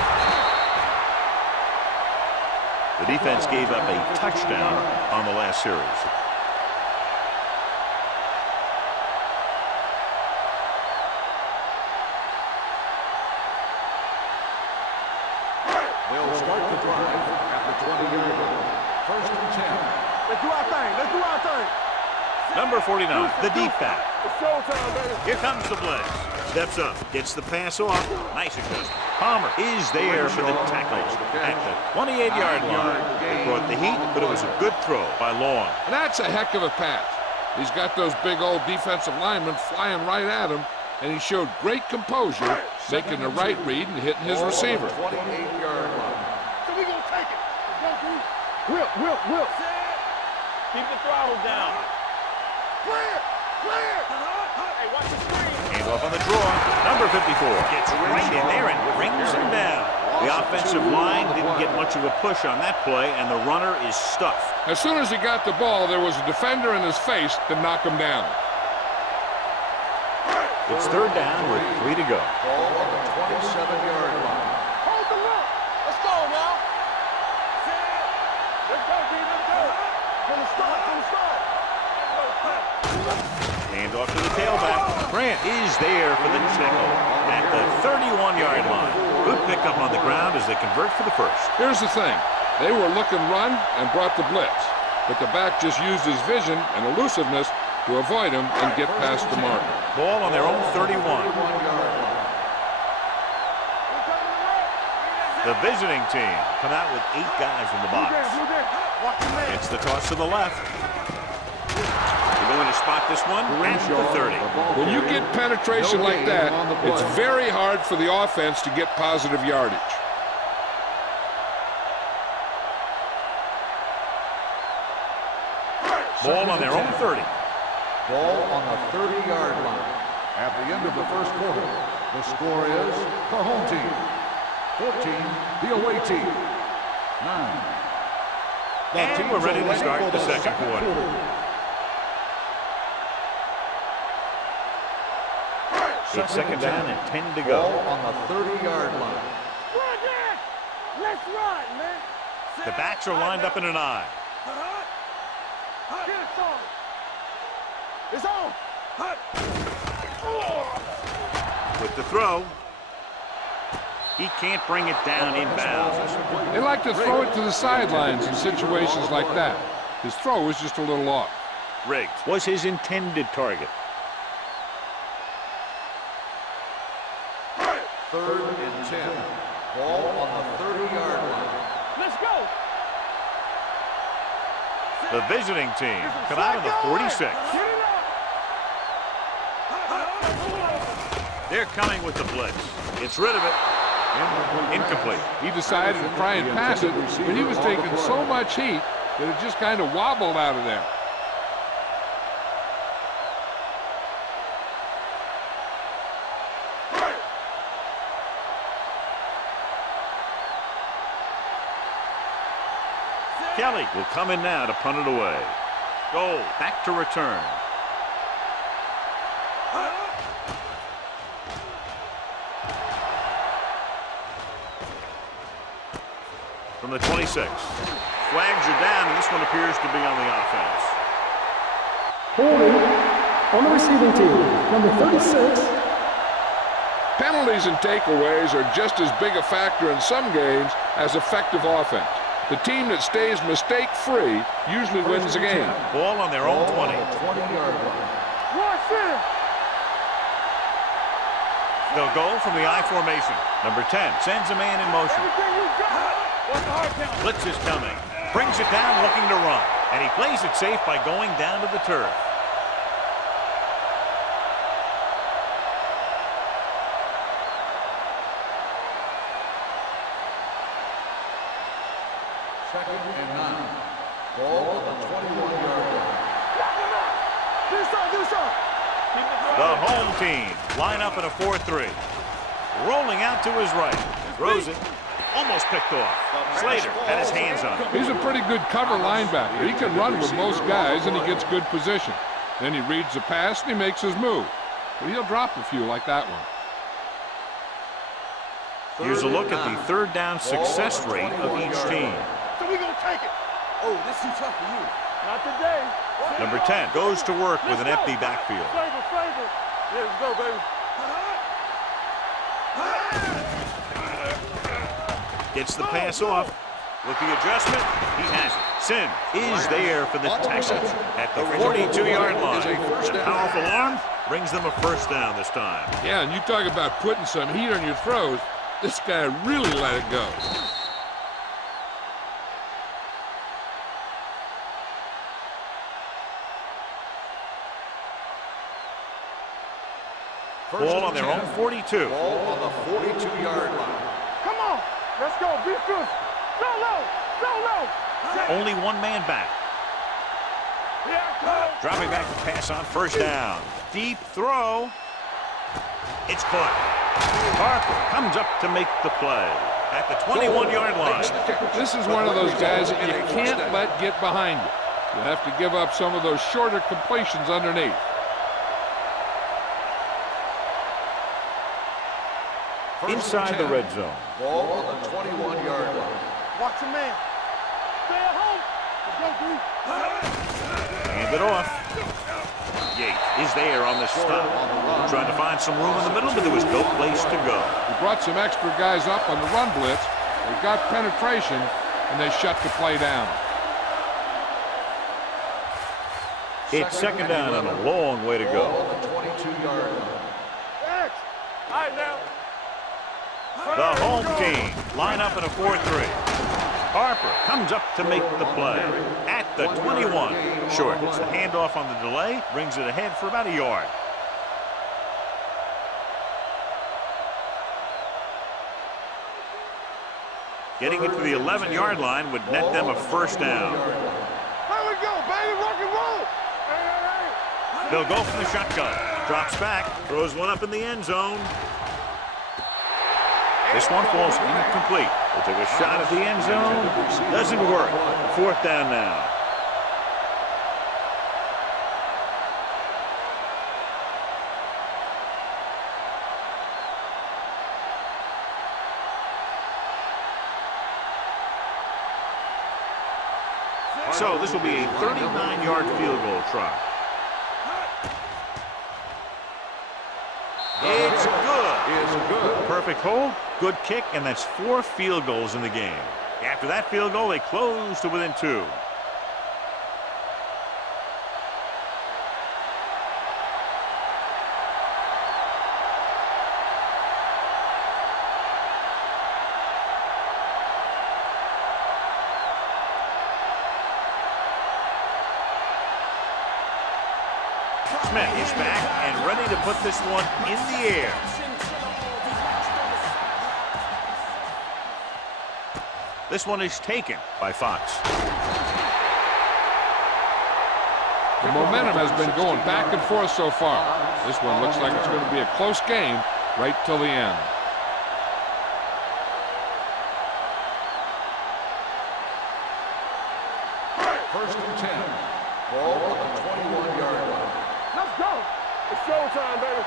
The defense gave up a touchdown on the last series. They'll start the drive at the 20-yard line. First and 10. Let's do our thing. Let's do our thing. Number 49, the deep back. It's showtime, baby. Here comes the blitz. Steps up, gets the pass off. Nice adjustment. Palmer is there for the tackle at the 28-yard line. It brought the heat, but it was a good throw by Long. And that's a heck of a pass. He's got those big old defensive linemen flying right at him, and he showed great composure, making the right read and hitting his receiver. 28-yard line. So we gonna take it. Whip. Keep the throttle down. Clear. Hey, watch the screen. Hands off on the draw. Number 54 gets right in there and brings him down. The offensive line didn't get much of a push on that play, and the runner is stuffed. As soon as he got the ball, there was a defender in his face to knock him down. It's third down with 3 to go. Ball on the 27-yard line. Hold the look. Let's go now. Let's go, D. Let's go. From the start. Hand off to the tailback. Grant is there for the tackle at the 31-yard line. Good pickup on the ground as they convert for the first. Here's the thing. They were looking run and brought the blitz, but the back just used his vision and elusiveness to avoid him and get past the marker. Ball on their own 31. 31-yard line. The visiting team come out with 8 guys in the box. It's the toss to the left. They're going to spot this one at the 30. When you get penetration like that, it's very hard for the offense to get positive yardage. Ball on their own 30. Ball on the 30-yard line. At the end of the first quarter, the score is the home team 14, the away team 9. And we're ready to start the second quarter. It's second down and 10 to go. Ball on the 30-yard line. Let's run, man. The backs are lined up in an I. It's on. With the throw, he can't bring it down inbounds. They like to throw it to the sidelines in situations like that. His throw was just a little off. Riggs was his intended target. 3rd and 10. Ball on the 30-yard line. Let's go. The visiting team come out of the 46. They're coming with the blitz. It's rid of it. Incomplete. He decided to try and pass it, but he was taking so much heat that it just kind of wobbled out of there. Kelly will come in now to punt it away. Goal back to return. From the 26. Flags are down, and this one appears to be on the offense. Holding on the receiving team, number 36. Penalties and takeaways are just as big a factor in some games as effective offense. The team that stays mistake-free usually wins the game. Ball on their own 20. 20-yard line. Watch it. They'll go from the I formation. Number 10 sends a man in motion. Everything you got. What's the hard count? Blitz is coming. Brings it down looking to run. And he plays it safe by going down to the turf. Second and 9. Ball on the 21-yard line. The home team line up in a 4-3. Rolling out to his right. Throws it. Almost picked off. Slater had his hands on it. He's a pretty good cover linebacker. He can run with most guys, and he gets good position. Then he reads the pass, and he makes his move. But he'll drop a few like that one. Here's a look at the third down success rate of each team. So we're going to take it. Oh, this is tough for you. Not today. Number 10 goes to work with an empty backfield. Flavor. Yeah, let's go, baby. Gets the pass off. With the adjustment, he has it. Sin is there for the Texans at the 42-yard line. The powerful arm brings them a first down this time. Yeah, and you talk about putting some heat on your throws. This guy really let it go. Ball on their own 42. Ball on the 42-yard line. Come on. Let's go. Be good. So low. Only one man back. Dropping back to pass on first down. Deep throw. It's caught. Parker comes up to make the play at the 21-yard line. This is one of those guys that you can't let get behind you. You have to give up some of those shorter completions underneath. Inside the red zone. Ball on the 21-yard line. Watch a man. Stay at home. Let's go, dude. Hand it off. Yates is there on the stop. Trying to find some room in the middle, but there was no place to go. He brought some extra guys up on the run blitz. They got penetration, and they shut the play down. It's second down and a long way to Ball go. on the 22-yard line. All right, now. The home team line up in a 4-3. Harper comes up to make the play at the 21. Short. It's the handoff on the delay, brings it ahead for about a yard. Getting it to the 11-yard line would net them a first down. Here we go, baby. Rock and roll. Hey. They'll go from the shotgun. Drops back, throws one up in the end zone. This one falls incomplete. They took a shot at the end zone. Doesn't work. Fourth down now. So this will be a 39-yard field goal try. It's good. Is good. Perfect hold, good kick, and that's 4 field goals in the game. After that field goal, they close to within 2. Smith is back and ready to put this one in the air. This one is taken by Fox. The momentum has been going back and forth so far. This one looks like it's going to be a close game right till the end. First and 10. Ball on the 21-yard line. Let's go. It's showtime, baby.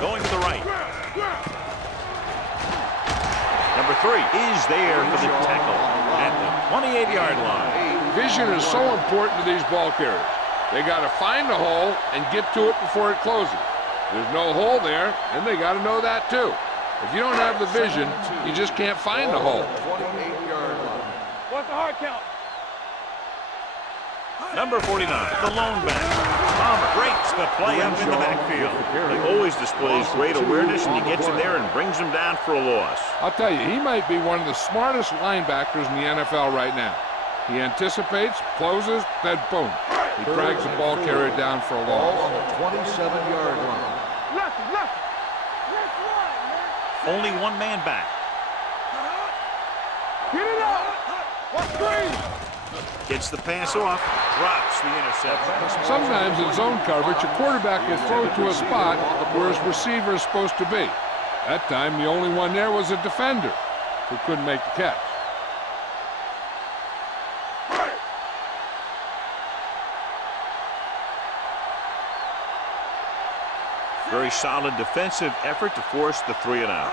Going to the right. Number 3 is there for the tackle at the 28-yard line. Vision is so important to these ball carriers. They got to find the hole and get to it before it closes. There's no hole there, and they got to know that too. If you don't have the vision, you just can't find the hole. 28-yard line. What's the hard count? Number 49, the lone back. Palmer breaks the play up in the backfield. He always displays great awareness, and he gets in there and brings him down for a loss. I'll tell you, he might be one of the smartest linebackers in the NFL right now. He anticipates, closes, then boom. He drags the ball carrier down for a Ball loss. on the 27-yard line. Left one, man. Only one man back. Get it up. What's green? Gets the pass off, drops the interception. Sometimes in zone coverage, a quarterback will throw to a spot where his receiver is supposed to be. That time, the only one there was a defender who couldn't make the catch. Very solid defensive effort to force the 3 and out.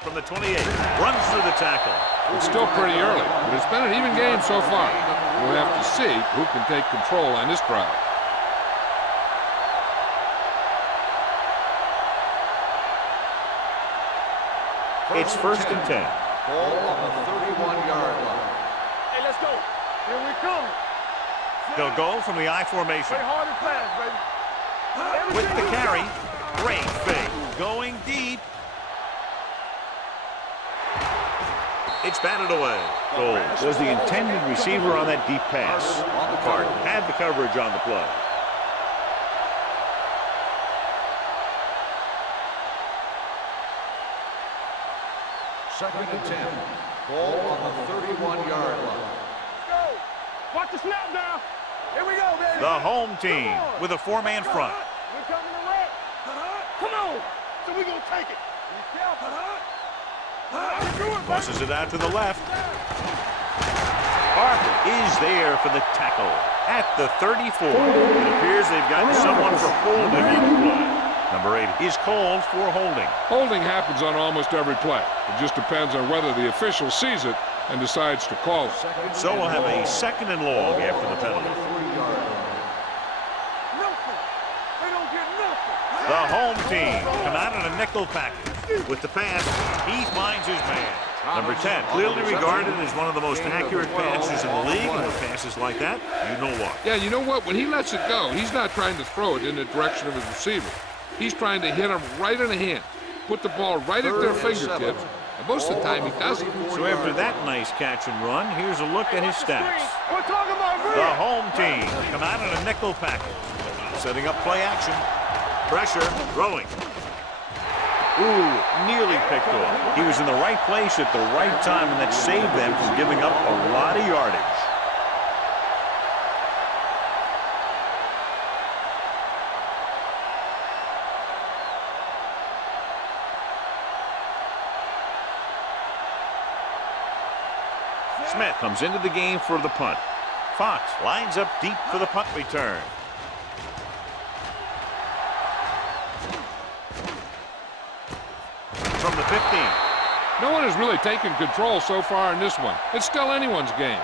From the 28, runs through the tackle. It's still pretty early, but it's been an even game so far. We'll have to see who can take control on this drive. It's first and 10. Ball on the 31-yard line. Hey, let's go. Here we come. They'll go from the I formation. Play hard and fast, baby. With the carry, great fake. Going deep. It's batted away. Goals was the intended receiver on that deep pass. Carter had the coverage on the play. Second and 10. Ball on the 31-yard line. Go. Watch the snap now. Here we go, baby. The home team with a 4-man front. We're coming to work. Come on. So we're going to take it. Be careful. Tosses it out to the left. Harper is there for the tackle at the 34. It appears they've got someone for holding in play. Number 8 is called for holding. Holding happens on almost every play. It just depends on whether the official sees it and decides to call it. So we'll have a second and long after the penalty. Nothing. They don't get nothing. The home team come out in a nickel package. With the pass, he finds his man. Number 10, clearly regarded as one of the most accurate passers in the league, and with passes like that, you know what. Yeah, you know what? When he lets it go, he's not trying to throw it in the direction of his receiver. He's trying to hit him right in the hand, put the ball right at their fingertips, and most of the time he doesn't. So after that nice catch and run, here's a look at his stats. We're talking about The home team come out in a nickel package, setting up play action. Pressure, throwing. Ooh, nearly picked off. He was in the right place at the right time, and that saved them from giving up a lot of yardage. Smith comes into the game for the punt. Fox lines up deep for the punt return. From the 15. No one has really taken control so far in this one. It's still anyone's game.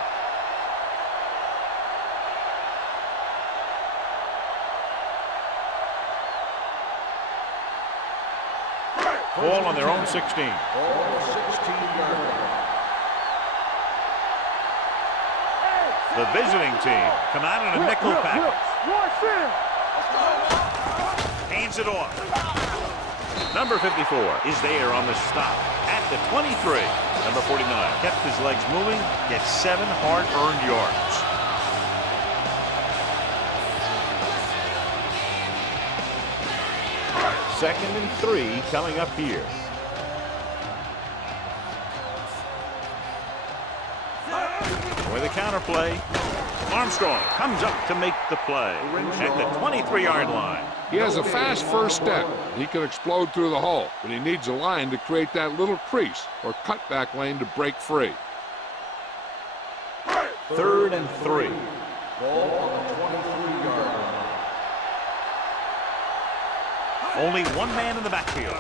Ball on their own 16. Ball 16-yard line. The visiting team come out in a nickel package. Hands it off. Number 54 is there on the stop at the 23. Number 49 kept his legs moving, gets 7 hard-earned yards. Second and 3 coming up here. With a counter play, Armstrong comes up to make the play at the 23-yard line. He has a fast first step. He can explode through the hole, but he needs a line to create that little crease or cutback lane to break free. Third and 3. Ball on the 23-yard line. Only one man in the backfield.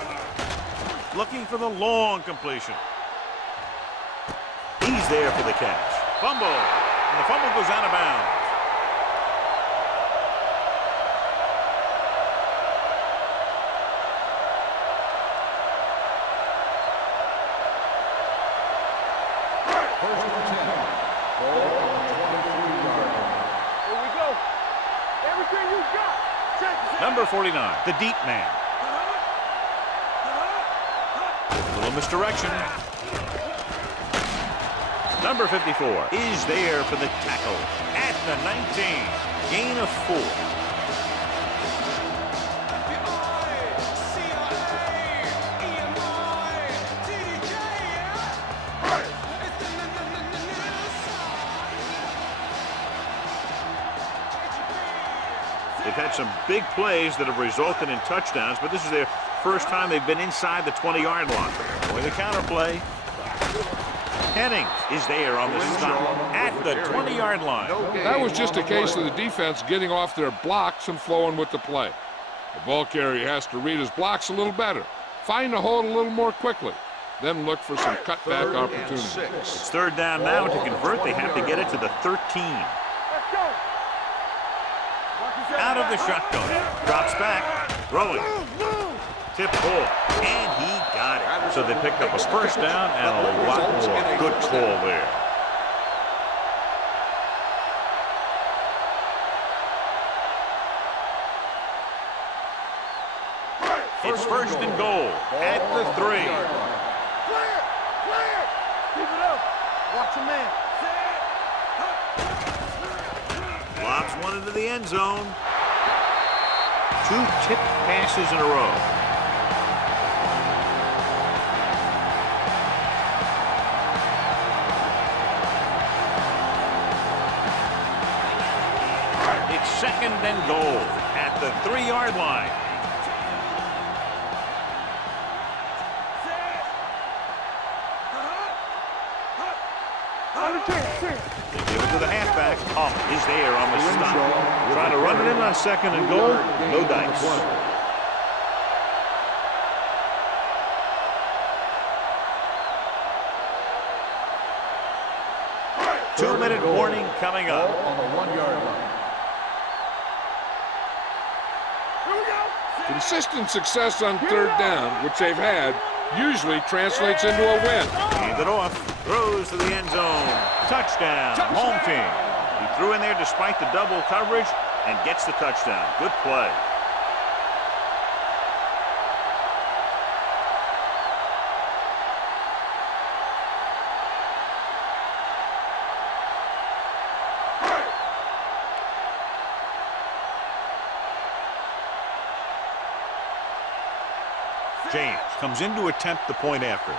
Looking for the long completion. He's there for the catch. Fumble. And the fumble goes out of bounds. First and 10. Ball on the 23-yard line. Here we go. Everything you got. Check. Number 49, the deep man. A little misdirection. Number 54 is there for the tackle at the 19. Gain of 4. They've had some big plays that have resulted in touchdowns, but this is their first time they've been inside the 20-yard line. With the counter play, Hennings is there on the stop at the 20-yard line. That was just a case of the defense getting off their blocks and flowing with the play. The ball carrier has to read his blocks a little better, find the hole a little more quickly, then look for some cutback opportunities. It's third down now. To convert, they have to get it to the 13. Let's go. Out of the shotgun. Drops back. Throwing. Tip ball. And he got it. So they picked up a first down and a lot more. Good call there. It's first and goal at the 3. Clear. Clear. Keep it up. Watch your man. Lobs one into the end zone. 2 tip passes in a row. It's second and goal at the 3-yard line. They give it to the halfback. Is there on the stop. Trying to run it in on second and goal. No dice. 2-minute warning coming up. On the 1-yard line. Here we go. Consistent success on third down, which they've had, usually translates into a win. Hand it off. Throws to the end zone. Touchdown. Home team. He threw in there despite the double coverage and gets the touchdown. Good play. James comes in to attempt the point after.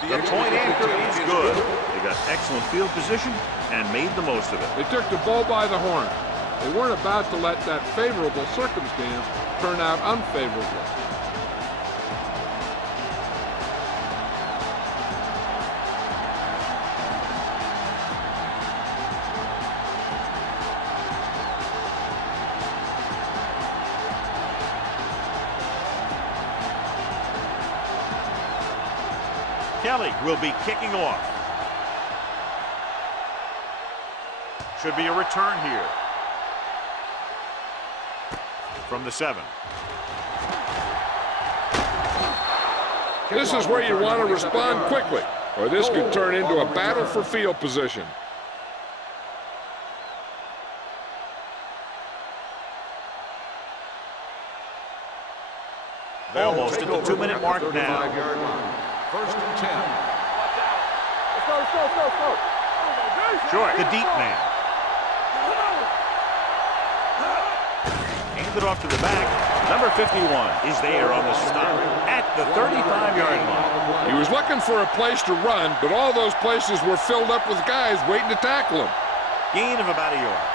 The point after is good. They got excellent field position and made the most of it. They took the bull by the horn. They weren't about to let that favorable circumstance turn out unfavorably. Kelly will be kicking off. Should be a return here. From the 7. This is where you want to respond quickly, or this could turn into a battle for field position. They're almost at the 2-minute mark now. First and 10. Let's go, let's go, let's go, let's go. Short, the deep man. Hand it off to the back. Number 51 is there on the stop at the 35-yard line. He was looking for a place to run, but all those places were filled up with guys waiting to tackle him. Gain of about a yard.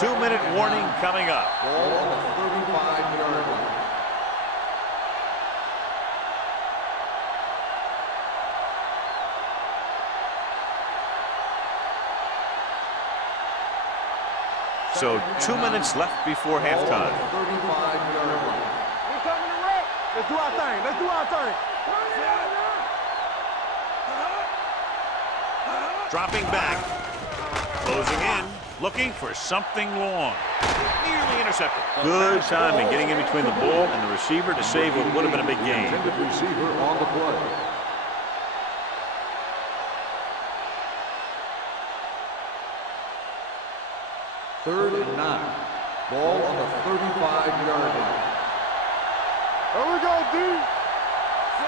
2-minute warning coming up. Ball on the 35-yard line. So 2 minutes left before halftime. 35-yard line. We coming to wreck. Let's do our thing. Let's do our thing. Dropping back. Closing in. Looking for something long. Nearly intercepted. Good timing getting in between the ball and the receiver to save what would have been a big gain. Intended receiver on the play. Third and 9. Ball on the 35-yard line. Here we go, D.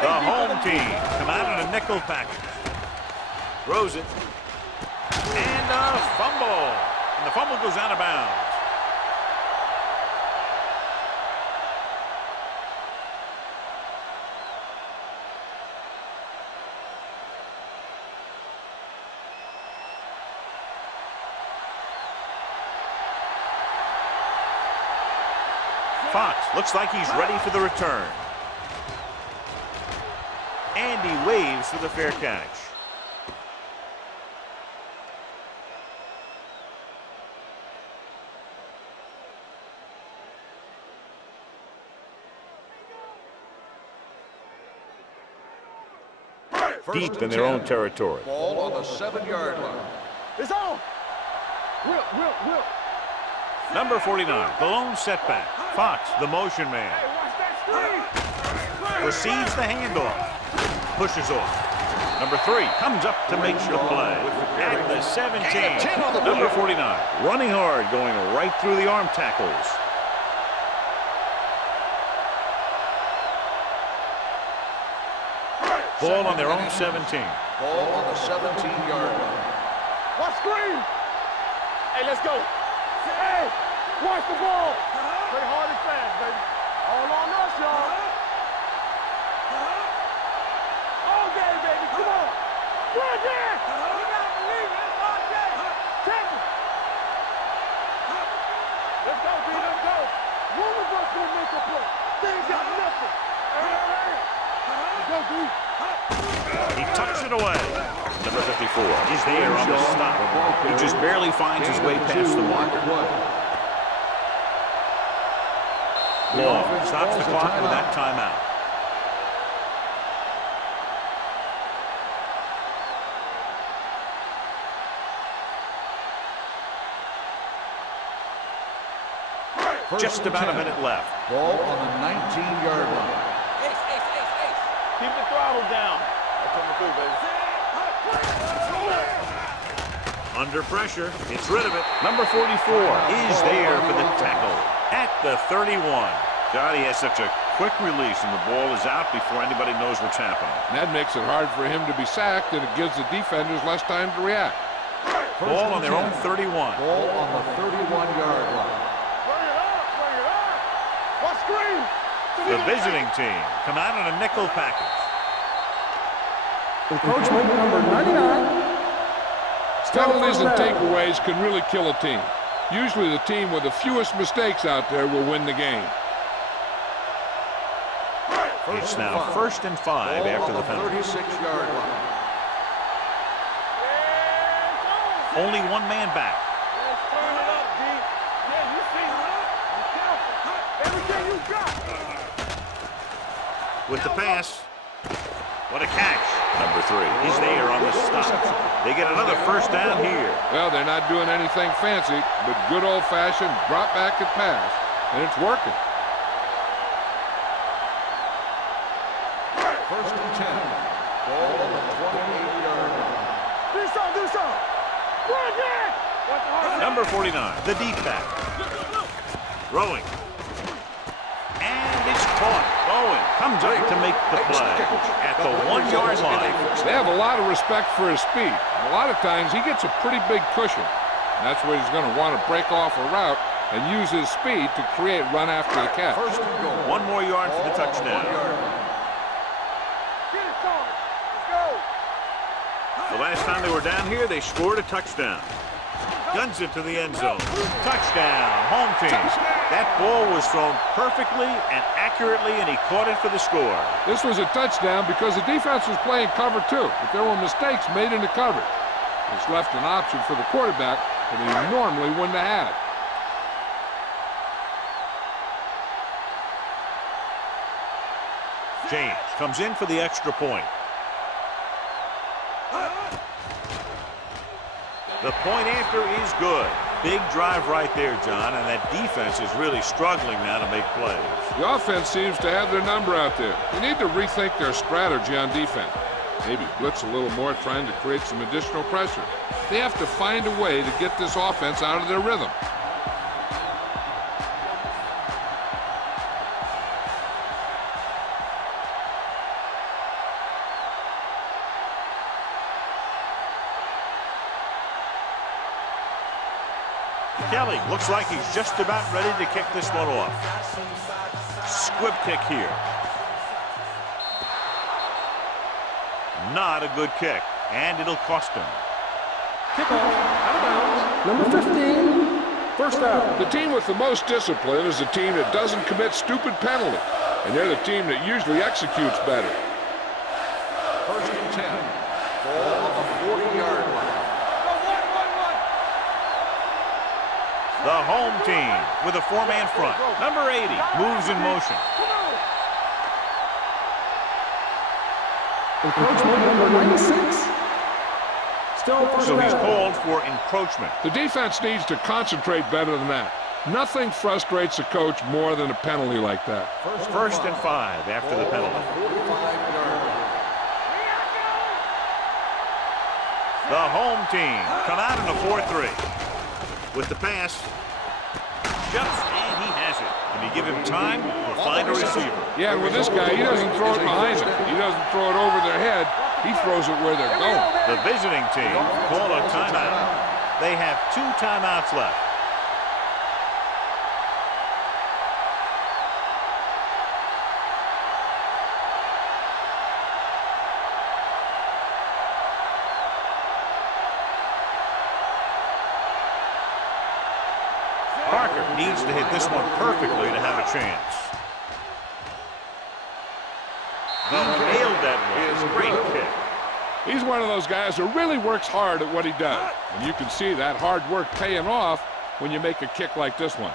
The home team come out in a nickel package. Throws it. And a fumble. And the fumble goes out of bounds. Fox looks like he's ready for the return. And he waves for the fair catch. Deep in their own territory. Ball on the 7-yard line. It's on. Whip, whip, whip. Number 49, the lone setback. Fox, the motion man. Hey, watch that screen. Receives the handoff. Pushes off. Number 3 comes up to make the play. At the 17. Number 49, running hard, going right through the arm tackles. Ball on their own 17. Ball on the 17-yard line. Watch screen. Hey, let's go. Hey, watch the ball. Play hard and fast, baby. All on us, y'all. All day, baby. Come on. Run there. You gotta believe it. It's all day. Take it. Let's go, B. Let's go. One of us will make a play. Things got nothing. Hey. Let's go, B. He tucks it away. Number 54 is there on the stop. He just barely finds his way past the marker. Long stops the clock with that timeout. Just about a minute left. Ball on the 19-yard line. Keep the throttle down. That's number 2, baby. Under pressure, gets rid of it. Number 44 is there for the tackle at the 31. God, he has such a quick release, and the ball is out before anybody knows what's happening. And that makes it hard for him to be sacked, and it gives the defenders less time to react. Ball on their own 31. Ball on the 31-yard line. Bring it up, bring it up. What screen? The visiting team come out in a nickel package. Encroachment number 99. Penalties and takeaways can really kill a team. Usually the team with the fewest mistakes out there will win the game. It's now 1st and 5 after the penalty. 36-yard line. Only one man back. Let's turn it up, D. Yeah, you see it. Be careful. Everything you got. With the pass. What a catch. Number 3. He's there on the stop. They get another first down here. Well, they're not doing anything fancy, but good old-fashioned drop back and pass, and it's working. 1st and 10. Ball on the 28-yard line. Do something. Run it. What's the hard Number 49, the deep back. Throwing. And it's caught. Bowen comes up to make the play at the 1-yard line. They have a lot of respect for his speed. A lot of times he gets a pretty big cushion. And that's where he's going to want to break off a route and use his speed to create run after the catch. 1st and goal. 1 more yard for the touchdown. Get it, Tom. Let's go. The last time they were down here, they scored a touchdown. Guns it to the end zone. Touchdown, home team. That ball was thrown perfectly and accurately, and he caught it for the score. This was a touchdown because the defense was playing cover 2, but there were mistakes made in the coverage. This left an option for the quarterback that he normally wouldn't have had. James comes in for the extra point. The point after is good. Big drive right there, John, and that defense is really struggling now to make plays. The offense seems to have their number out there. They need to rethink their strategy on defense. Maybe blitz a little more, trying to create some additional pressure. They have to find a way to get this offense out of their rhythm. Kelly looks like he's just about ready to kick this one off. Squib kick here. Not a good kick, and it'll cost him. Kickoff, out of bounds. Number 15, first down. The team with the most discipline is the team that doesn't commit stupid penalties, and they're the team that usually executes better. 1st and 10. Ball on the 40-yard line. The home team with a 4-man front. Number 80 moves in motion. Encroachment number 96. Still first So he's down. called for encroachment. The defense needs to concentrate better than that. Nothing frustrates a coach more than a penalty like that. 1st and 5 after the penalty. 45-yard line. The home team come out in a 4-3. With the pass, jumps, and he has it. And you give him time, he'll find a receiver. Yeah, and with this guy, he doesn't throw it behind them. He doesn't throw it over their head. He throws it where they're going. The visiting team call a timeout. They have 2 timeouts left. Parker needs to hit this one perfectly to have a chance. He nailed that one. Great kick. He's one of those guys who really works hard at what he does. And you can see that hard work paying off when you make a kick like this one.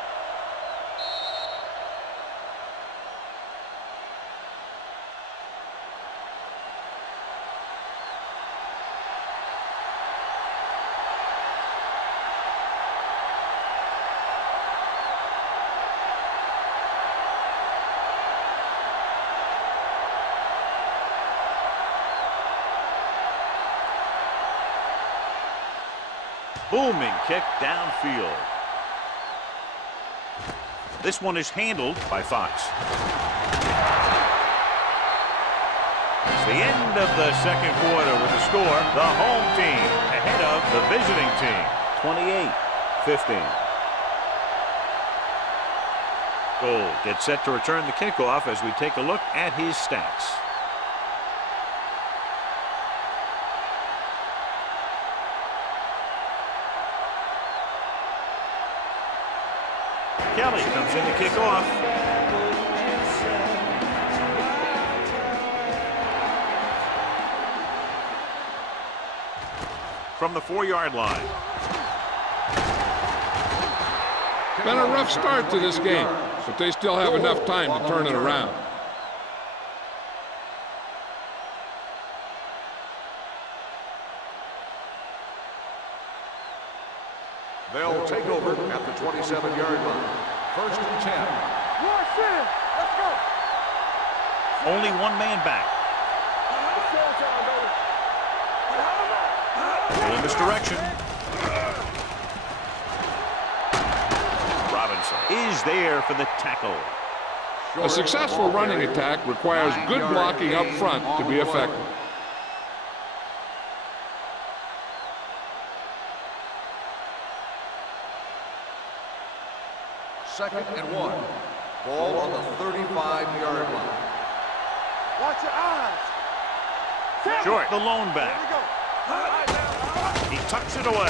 Booming kick downfield. This one is handled by Fox. It's the end of the second quarter with the score. The home team ahead of the visiting team, 28-15. Gold gets set to return the kickoff as we take a look at his stats. Kelly comes in to kick off. From the 4-yard line. Been a rough start to this game, but they still have enough time to turn it around. They'll take over at the 27-yard line. First and 10. Watch this. Let's go. Only one man back. In this direction. Robinson is there for the tackle. A successful running attack requires good blocking up front to be effective. Second and 1. Ball on the 35-yard line. Watch your eyes. Short, the lone back. He tucks it away.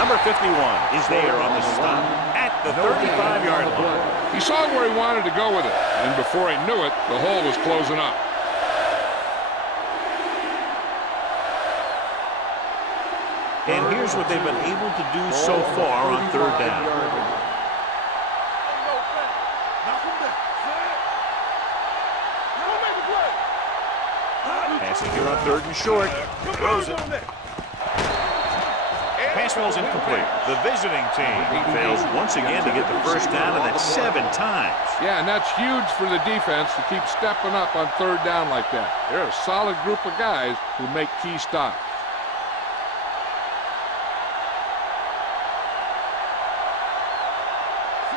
Number 51 is there on the stop at the 35-yard line. He saw where he wanted to go with it, and before he knew it, the hole was closing up. And here's what they've been able to do so far on third down. Passing here on third and short. Throws it. Pass falls incomplete. The visiting team fails once again to get the first down, and that's 7 times. Yeah, and that's huge for the defense to keep stepping up on third down like that. They're a solid group of guys who make key stops.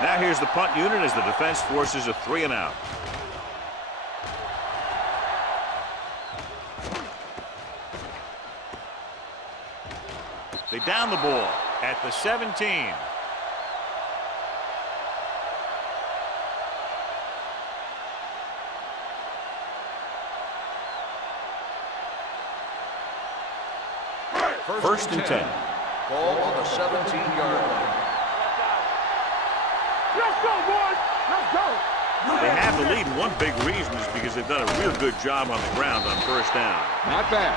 Now here's the punt unit as the defense forces a 3-and-out. They down the ball at the 17. First and 10. Ball on the 17-yard line. Let's go, boys. Let's go. They have the lead, and one big reason is because they've done a real good job on the ground on first down. Not bad.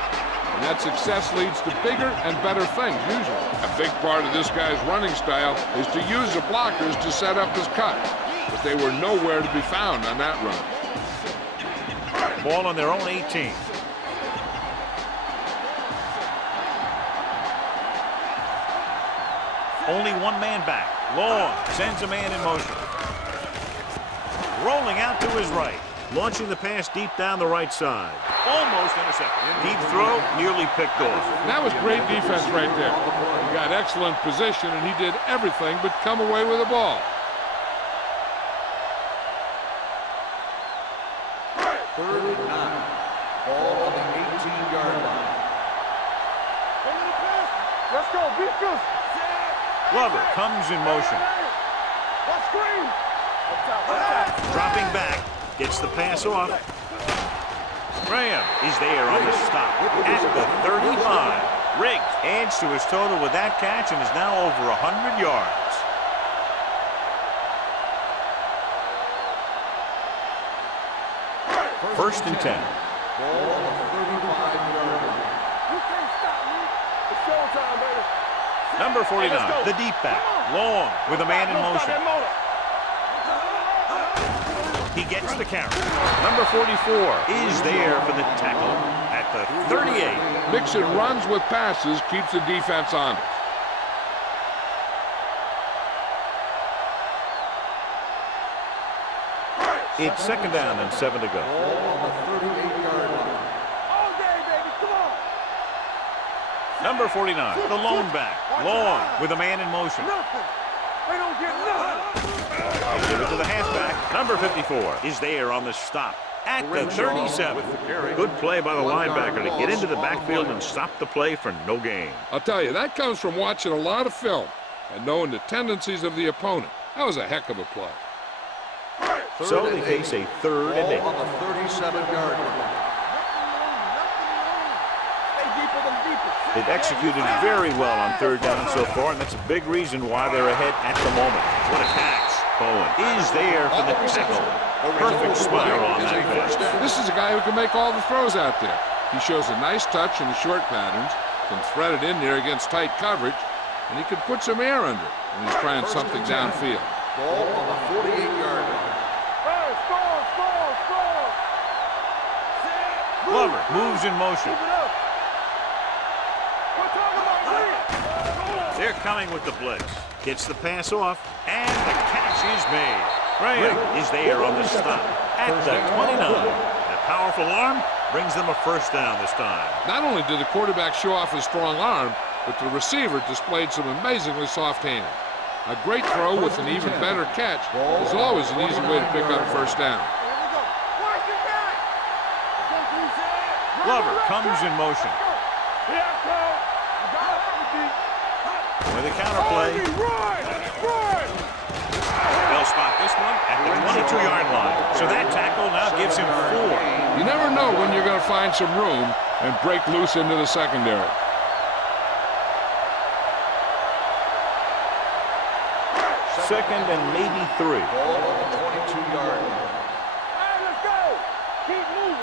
And that success leads to bigger and better things, usually. A big part of this guy's running style is to use the blockers to set up his cut. But they were nowhere to be found on that run. Ball on their own 18. Only one man back. Long sends a man in motion. Rolling out to his right. Launching the pass deep down the right side. Almost intercepted. Deep throw, nearly picked off. That was great defense right there. He got excellent position, and he did everything but come away with the ball. Third and 9. Ball on the 18-yard line. Let's go. Beat this. Glover comes in motion. Let's screen. Dropping back. Gets the pass off. Graham is there on the stop at the 35. Riggs adds to his total with that catch and is now over 100 yards. First and 10. Ball on the 35-yard line. You can't stop me. It's showtime, baby. Number 49, the deep back. Long with a man in motion. He gets the carry. Number 44 is there for the tackle at the 38. Mixing runs with passes keeps the defense honest. It's second down and 7 to go. Ball on the 38-yard line. All day, baby. Come on. Number 49, the lone back. Long with a man in motion. Nothing. They don't get nothing. Give it to the halfback. Number 54 is there on the stop at the 37. Good play by the linebacker to get into the backfield and stop the play for no gain. I'll tell you, that comes from watching a lot of film and knowing the tendencies of the opponent. That was a heck of a play. So they face a 3rd and 8. On the 37-yard line. They've executed very well on 3rd down so far, and that's a big reason why they're ahead at the moment. What a catch. Bowen is there for the tackle. Perfect spiral on that pass. This is a guy who can make all the throws out there. He shows a nice touch in the short patterns, can thread it in there against tight coverage, and he can put some air under it when he's trying something downfield. Ball on the 48-yard line. Hey, score. Glover moves in motion. They're coming with the blitz. Gets the pass off, and the catch is made. Graham is there on the stop at the 29. That powerful arm brings them a 1st down this time. Not only did the quarterback show off his strong arm, but the receiver displayed some amazingly soft hands. A great throw with an even better catch is always an easy way to pick up 1st down. Glover comes in motion. With a counter play. They'll spot this one at the 22-yard line. So that tackle now gives him 4. You never know when you're going to find some room and break loose into the secondary. Second and maybe 3. Ball on the 22-yard line. Hey, let's go. Keep moving.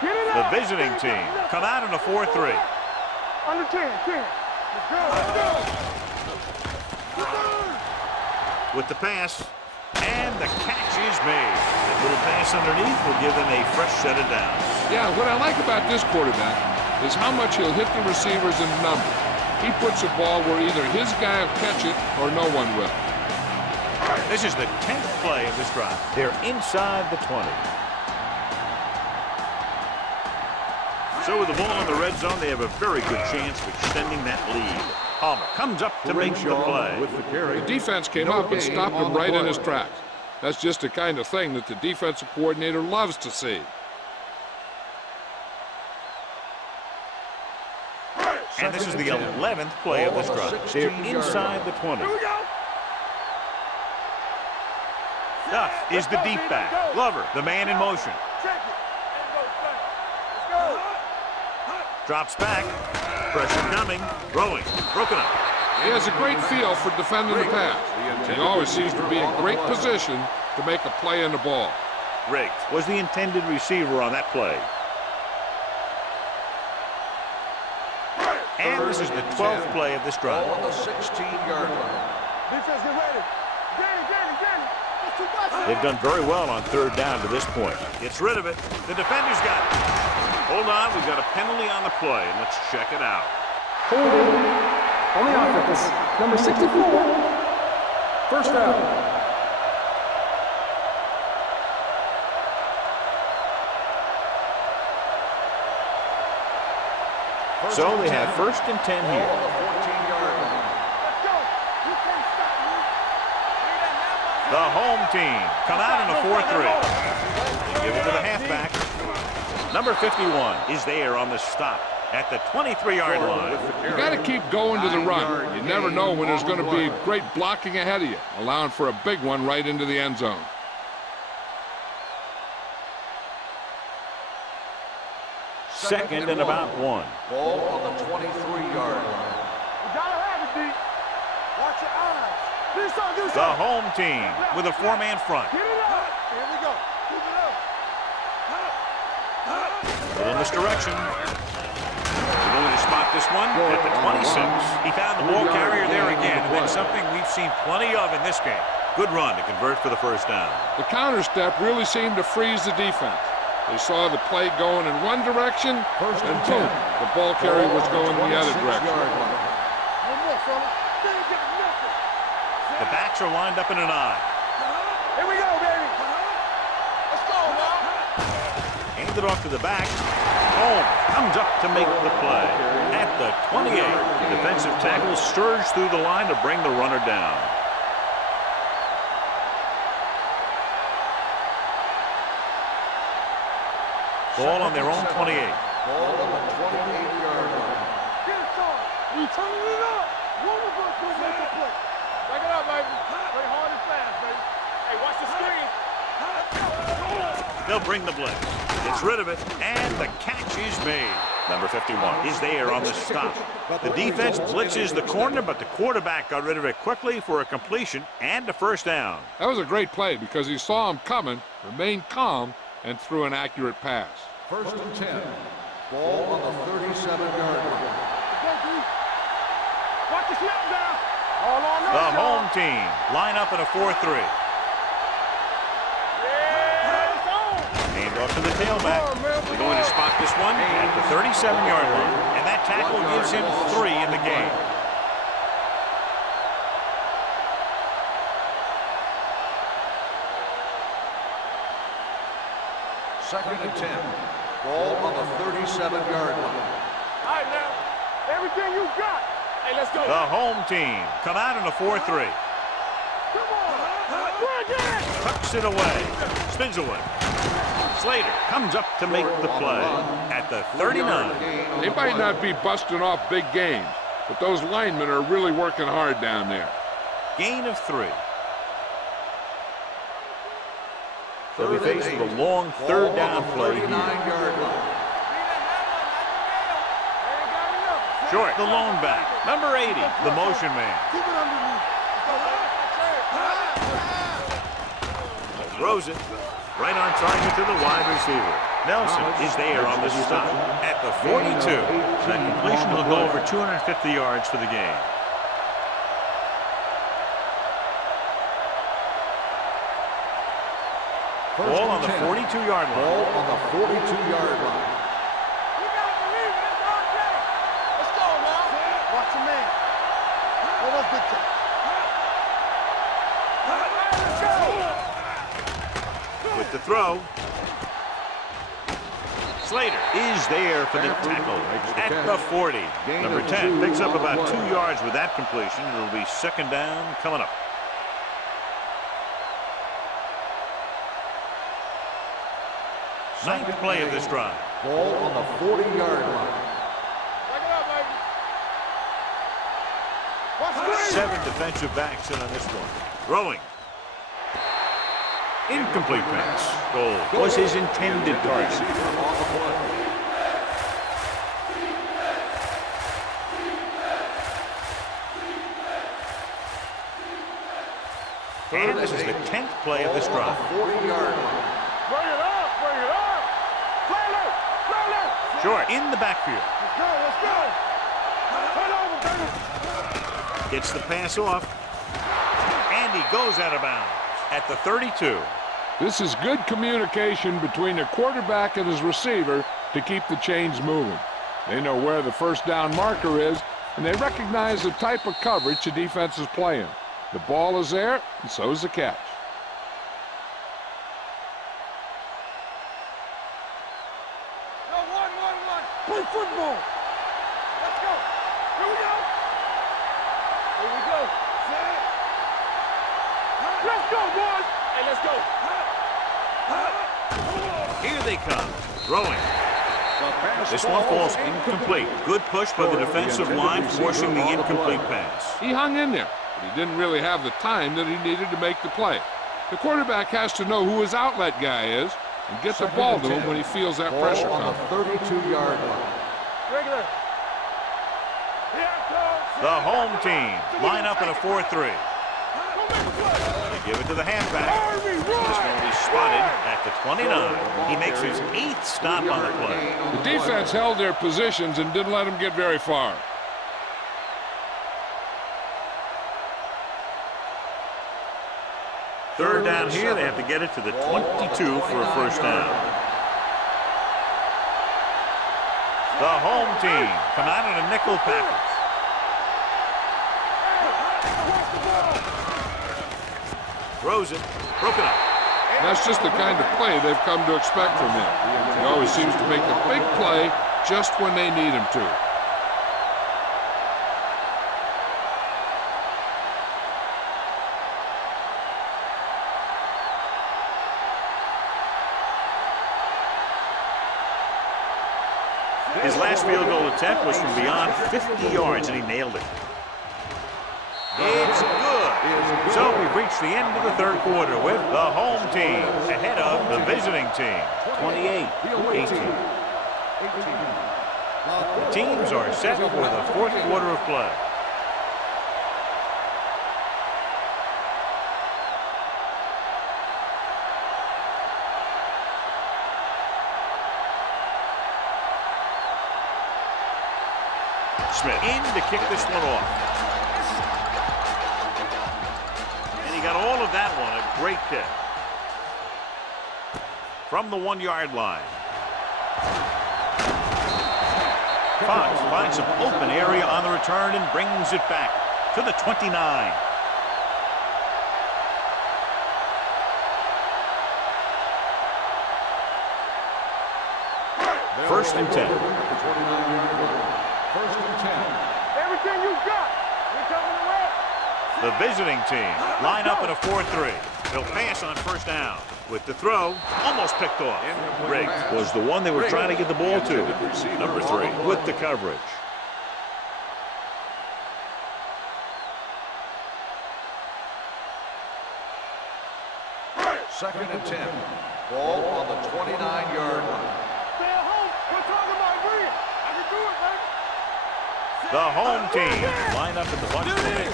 Get it The up. visiting team come out in a 4-3. Under 10. Let's go. With the pass, and the catch is made. That little pass underneath will give them a fresh set of downs. Yeah, what I like about this quarterback is how much he'll hit the receivers in numbers. He puts the ball where either his guy will catch it or no one will. This is the 10th play of this drive. They're inside the 20. So with the ball in the red zone, they have a very good chance of extending that lead. Palmer comes up to make the play. With the carry. The defense came up and stopped him right in his tracks. That's just the kind of thing that the defensive coordinator loves to see. And this is the 11th play of this drive. They're inside the 20. Here we go. Duff is the deep back. Glover, the man in motion. Check it. And go back. Let's go. Drops back. Pressure coming. Throwing. Broken up. He has a great feel for defending the pass. He always seems to be in great position to make a play on the ball. Riggs was the intended receiver on that play. And this is the 12th play of this drive. Ball on the 16-yard line. Defense, get ready. Danny. That's too much. They've done very well on 3rd down to this point. Gets rid of it. The defender's got it. Hold on, we've got a penalty on the play, and let's check it out. Holding on the offense. Number 64. 1st down. So they have 1st and 10 here. On the 14-yard line. Let's go. You can't stop me. The home team come out in a 4-3. They give it to the halfback. Number 51 is there on the stop at the 23-yard line. You got to keep going to the run. You never know when there's going to be great blocking ahead of you, allowing for a big one right into the end zone. Second and about 1. Ball on the 23-yard line. You gotta have it, D. Watch your eyes. Do something. The home team with a 4-man front. Get it up. Here we go. Keep it up. A little misdirection. They're going to spot this one at the 26. He found the ball carrier there again, and that's something we've seen plenty of in this game. Good run to convert for the 1st down. The counter step really seemed to freeze the defense. They saw the play going in one direction, and boom, the ball carrier was going in the other direction. No more, fella. They ain't getting nothing. The backs are lined up in an eye. Here we go, baby. Let's go, man. Hand it off to the back. Home comes up to make the play. At the 28, the defensive tackle stirs through the line to bring the runner down. Ball on their own 28. Ball on the 28-yard line. Get it started. We turning it up. One of us will make a play. Back it up, baby. Play hard and fast, baby. Hey, watch the screen. They'll bring the blitz. Gets rid of it, and the catch is made. Number 51 is there on the stop. The defense blitzes the corner, but the quarterback got rid of it quickly for a completion and a first down. That was a great play because he saw him coming, remained calm, and threw an accurate pass. First and 10. Ball on the 37-yard line. Watch the snap down. All on The us, y'all. home team line up in a 4-3. Hand off to the tailback. They're going to spot this one at the 37-yard line. And that tackle gives him 3 in the game. Second and 10. Ball on the 37-yard line. All right, now. Everything you got. Hey, let's go. The home team come out in a 4-3. Come on. Bring it. Tucks it away. Spins away. Slater comes up to make the play at the 39. They might not be busting off big games, but those linemen are really working hard down there. Gain of 3. They'll be faced with a long third down play here. 39-yard line. Short, the lone back. Number 80, the motion man. Keep it underneath. Throws it right on target to the wide receiver. Nelson is there on the stop at the 42. That completion will go over 250 yards for the game. Ball on the 42-yard line. Ball on the 42-yard line. You gotta believe it. It's our day. Let's go, now. Watch your man. Oh, that's big time. Let's go. With the throw. Slater is there for the tackle at the 40. Number 10 picks up about 2 yards with that completion. It'll be second down coming up. Ninth play of this drive. Ball on the 40-yard line. Back it up, baby. Watch the screen. 7 defensive backs in on this one. Throwing. Incomplete pass. Goal was his intended target. On the play. And this is the 10th play of this drive. 40-yard line. Bring it up. Bring it up. Pallet. Pallet. Short in the backfield. Let's go. Let's go. Turn over, baby. Gets the pass off. And he goes out of bounds at the 32. This is good communication between the quarterback and his receiver to keep the chains moving. They know where the first down marker is, and they recognize the type of coverage the defense is playing. The ball is there, and so is the catch. No, one. Play football. Let's go. Here we go. Here we go. Let's go, boys. Hey, let's go. Here they come. Throwing. This one falls incomplete. Good push by the defensive line, forcing the incomplete pass. He hung in there, but he didn't really have the time that he needed to make the play. The quarterback has to know who his outlet guy is and get the ball to him when he feels that pressure Ball on coming. the 32-yard line. Regular. Here it comes. The home team line up in a 4-3. They give it to the halfback. This one will be spotted at the 29. He makes his 8th stop on the play. The defense held their positions and didn't let him get very far. Third down here, they have to get it to the 22 for a first down. The home team come out in a nickel package. Throws it, broken up, And that's just the kind of play they've come to expect from him. He always seems to make the big play just when they need him to. His last field goal attempt was from beyond 50 yards, and he nailed it. It's good. So we've reached the end of the third quarter with the home team ahead of the visiting team, 28-18. The teams are set for the fourth quarter of play. Smith in to kick this one off. And he got all of that one. A great kick. From the 1-yard line. Fox finds some open area on the return and brings it back to the 29. First and 10. First and 10. Everything you got. We coming away. The visiting team line up in a 4-3. They'll pass on first down. With the throw, almost picked off. Riggs was the one they were trying to get the ball to. Number 3 with the coverage. Second and 10. Ball on the 29-yard line. Stay at home. We're talking about bringing. I can do it, baby. The home team line up in the bunch formation.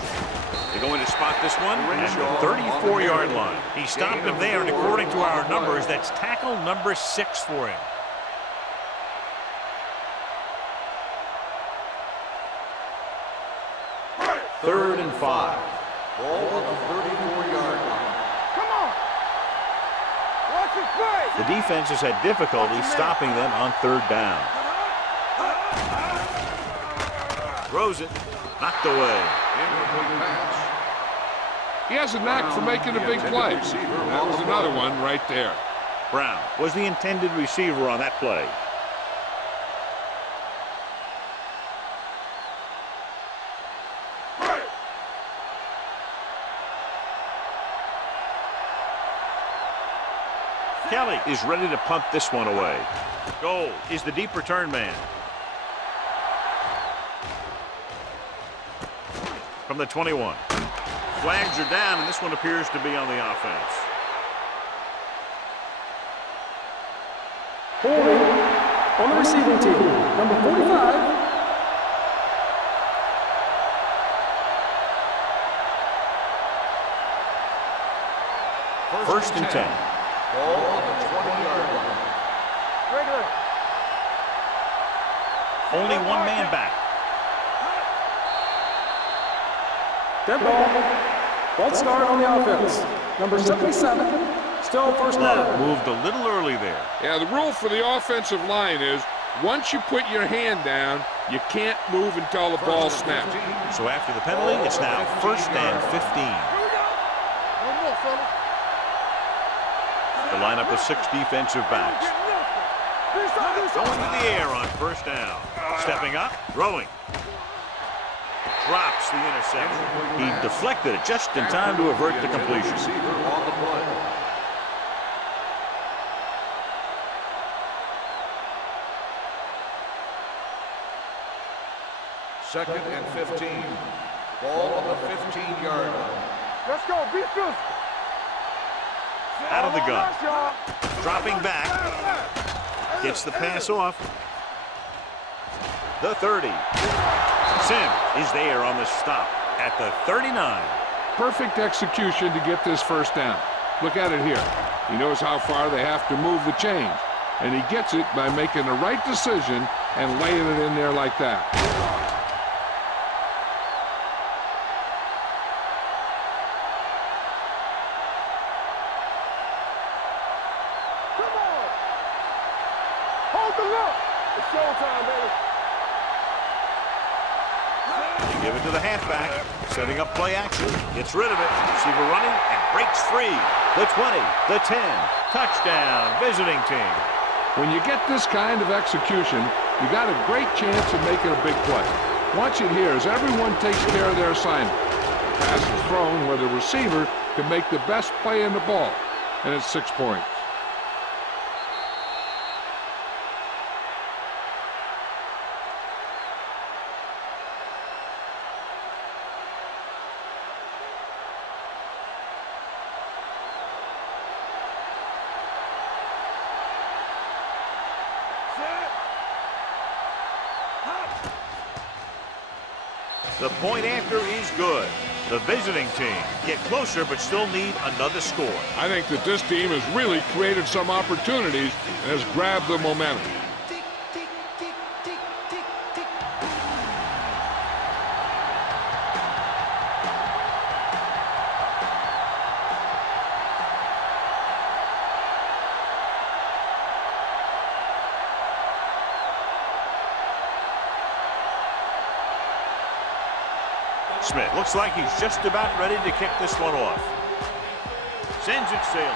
They're going to spot this one at the 34-yard line. He stopped him there, and according to our numbers, that's tackle number 6 for him. Third and 5. Ball on the 34-yard line. Come on. Watch it play. The defense has had difficulty stopping them on third down. Throws it, knocked away. Incomplete pass. He has a knack for making a big play. That was another one right there. Brown was the intended receiver on that play. Kelly is ready to punt this one away. Gold is the deep return man. From the 21. Flags are down, and this one appears to be on the offense. Holding on the receiving team, number 45. First and 10. Ball on the 20-yard line. Regular. Only one man back. Dead ball. False start on the offense. Number 77. Still first down. Moved a little early there. Yeah, the rule for the offensive line is once you put your hand down, you can't move until the ball snaps. So after the penalty, it's now first and 15. Here we go. One more, fellas. The lineup of 6 defensive backs. Going to the air on first down. Stepping up, throwing. Drops the interception. He deflected it just in time to avert the completion. Receiver on the play. Second and 15. Ball on the 15-yard line. Let's go. Be physical. Out of the gun. Nice, y'all. Dropping back. Gets the pass off. The 30. Sim is there on the stop at the 39. Perfect execution to get this first down. Look at it here. He knows how far they have to move the chains, and he gets it by making the right decision and laying it in there like that. Come on. Hold the look. It's showtime, baby. They give it to the halfback, setting up play action. Gets rid of it. Receiver running and breaks free. The 20, the 10. Touchdown, visiting team. When you get this kind of execution, you got a great chance of making a big play. Watch it here as everyone takes care of their assignment. The pass is thrown where the receiver can make the best play in the ball, and it's 6 points. The point after is good. The visiting team get closer but still need another score. I think that this team has really created some opportunities and has grabbed the momentum. Smith looks like he's just about ready to kick this one off. Sends it sailing.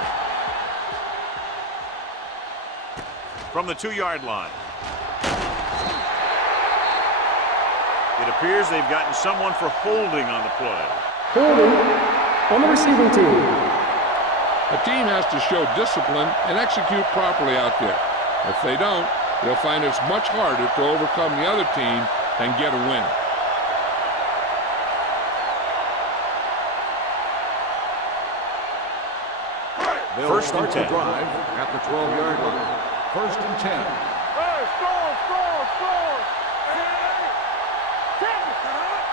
From the 2-yard line. It appears they've gotten someone for holding on the play. Holding on the receiving team. A team has to show discipline and execute properly out there. If they don't, they'll find it's much harder to overcome the other team and get a win. First and 10. Drive at the 12-yard line. First and 10. Hey, score!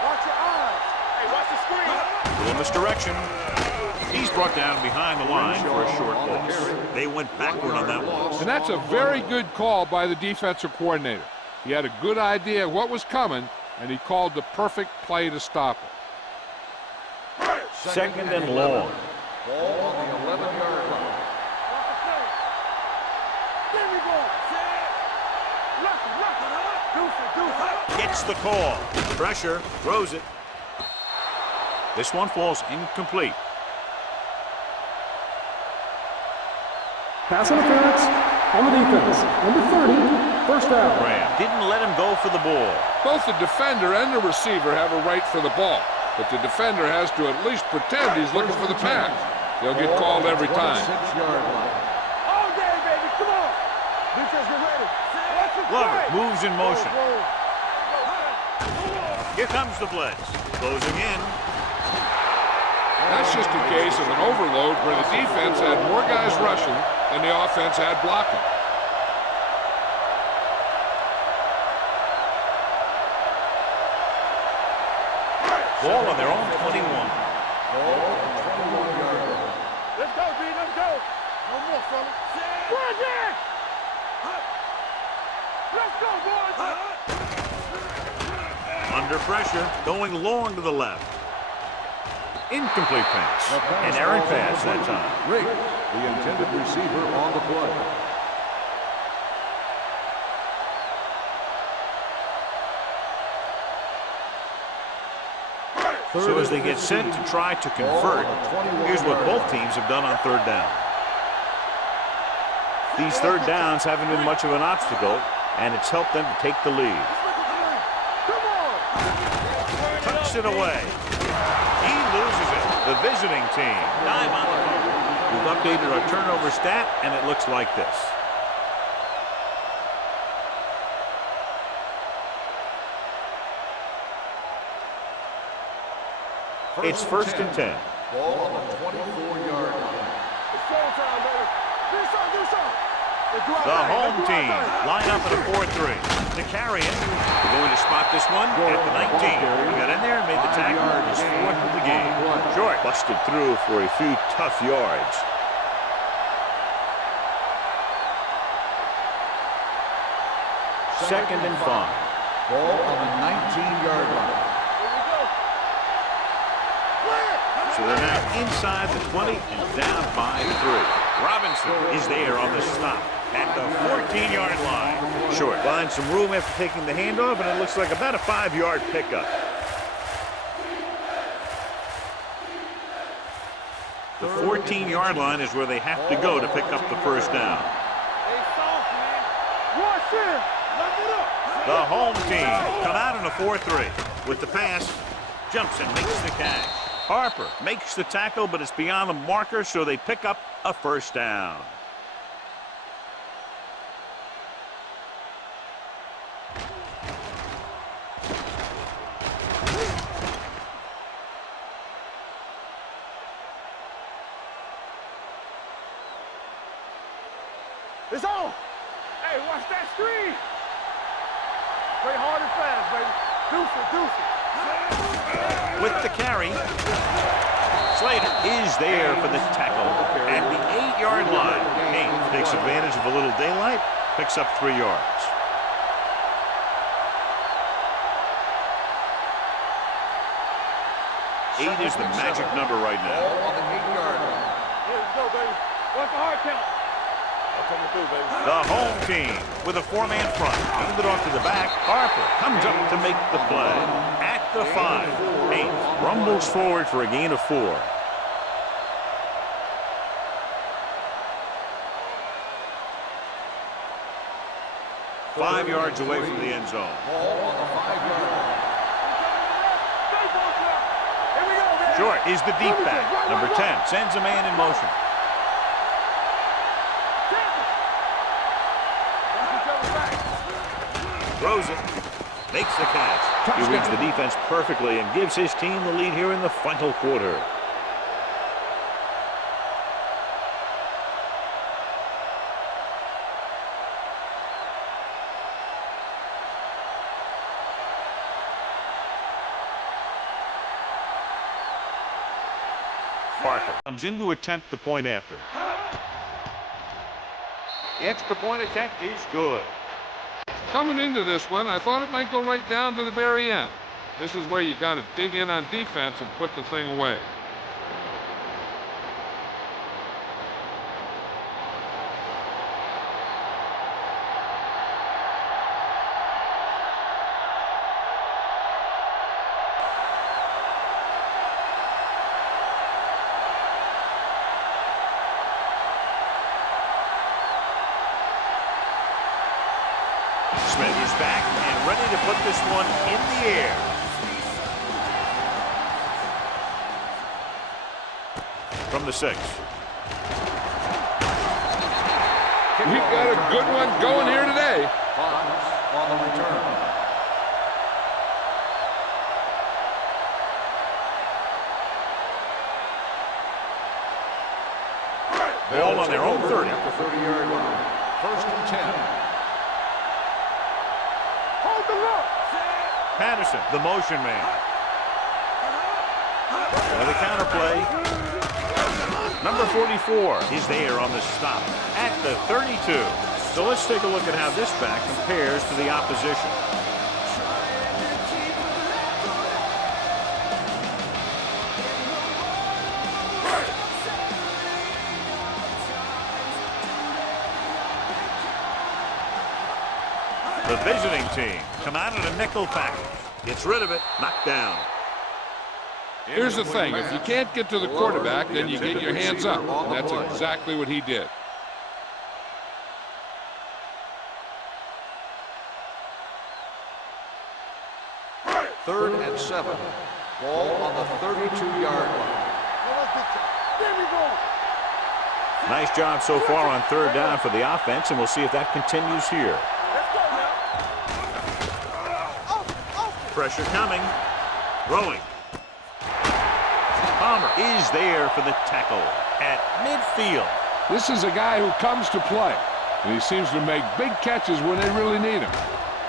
Watch your eyes. Hey, watch the screen. Little misdirection. He's brought down behind the line for a short loss. They went backward on that one. And that's a very good call by the defensive coordinator. He had a good idea of what was coming, and he called the perfect play to stop it. Second and long. Ball on the 11-yard line. Gets the call. Pressure. Throws it. This one falls incomplete. Pass interference on the defense. Number 30, first down. Graham didn't let him go for the ball. Both the defender and the receiver have a right for the ball, but the defender has to at least pretend he's looking for the pass. They'll get called every time. 6-yard line. All day, baby. Come on. Defense, get ready. Watch the Glover play. moves in motion. Here comes the blitz. Closing in. That's just a case of an overload where the defense had more guys rushing than the offense had blocking. Ball on their own 21. Ball on the 21-yard line. Let's go, B. Let's go. No more, fella. Run there. Let's go, boys. Under pressure, going long to the left. Incomplete pass. An errant pass that time. Rick, the intended receiver on the play. So as they get set to try to convert, here's what both teams have done on third down. These third downs haven't been much of an obstacle, and it's helped them to take the lead. Tucks it away. He loses it. The visiting team. Time on the clock. We've updated our turnover stat, and it looks like this. It's first and 10. Ball on the 24-yard line. It's showtime, baby. Do something. The home team line up at a 4-3. To carry it. They're going to spot this one at the 19. He got in there and made the tackle. His fourth of the game. Short. Busted through for a few tough yards. Second and 5. Ball on the 19-yard line. So they're now inside the 20 and down by 3. Robinson is there on the stop at the 14-yard line. Short. Finds some room after taking the handoff, and it looks like about a 5-yard pickup. The 14-yard line is where they have to go to pick up the first down. Hey, soft, man. Rush in. Lock it up. The home team come out in a 4-3. With the pass, jumps and makes the catch. Harper makes the tackle, but it's beyond the marker, so they pick up a first down. It's on. Hey, watch that screen. Play hard and fast, baby. Deuce it, deuce it. With the carry, Slater is there for the tackle at the 8-yard line. Haynes takes advantage of a little daylight, picks up 3 yards. Eight is the magic number right now. On the 8-yard line. Here we go, baby. What's the hard count? I'm coming through, baby. The home team with a 4-man front. Hand it off to the back. Harper comes up to make the play. At the 5. Haynes rumbles forward for a gain of 4. Five yards away from the end zone. Ball on the 5-yard line. Here we go, baby. Short is the deep back. Number 10 sends a man in motion. Throws it. Makes the catch. He reads the defense perfectly and gives his team the lead here in the final quarter. Parker comes in to attempt the point after. The extra point attempt is good. Coming into this one, I thought it might go right down to the very end. This is where you got to dig in on defense and put the thing away. Smith is back and ready to put this one in the air. From the 6. We got a good one going here today. Fox on the return. Ball on their own 30. At the 30-yard line. 1st and 10. Hold the look. Patterson, the motion man. And the counterplay. Number 44 is there on the stop at the 32. So let's take a look at how this back compares to the opposition. The visiting team come out in a nickel package. Gets rid of it, knocked down. Here's the thing. If you can't get to the quarterback, then you get your hands up. And that's exactly what he did. Third and 7. Ball on the 32-yard line. There we go. Nice job so far on 3rd down for the offense, and we'll see if that continues here. Let's go now. Pressure coming. Throwing. Palmer is there for the tackle at midfield. This is a guy who comes to play, and he seems to make big catches when they really need him.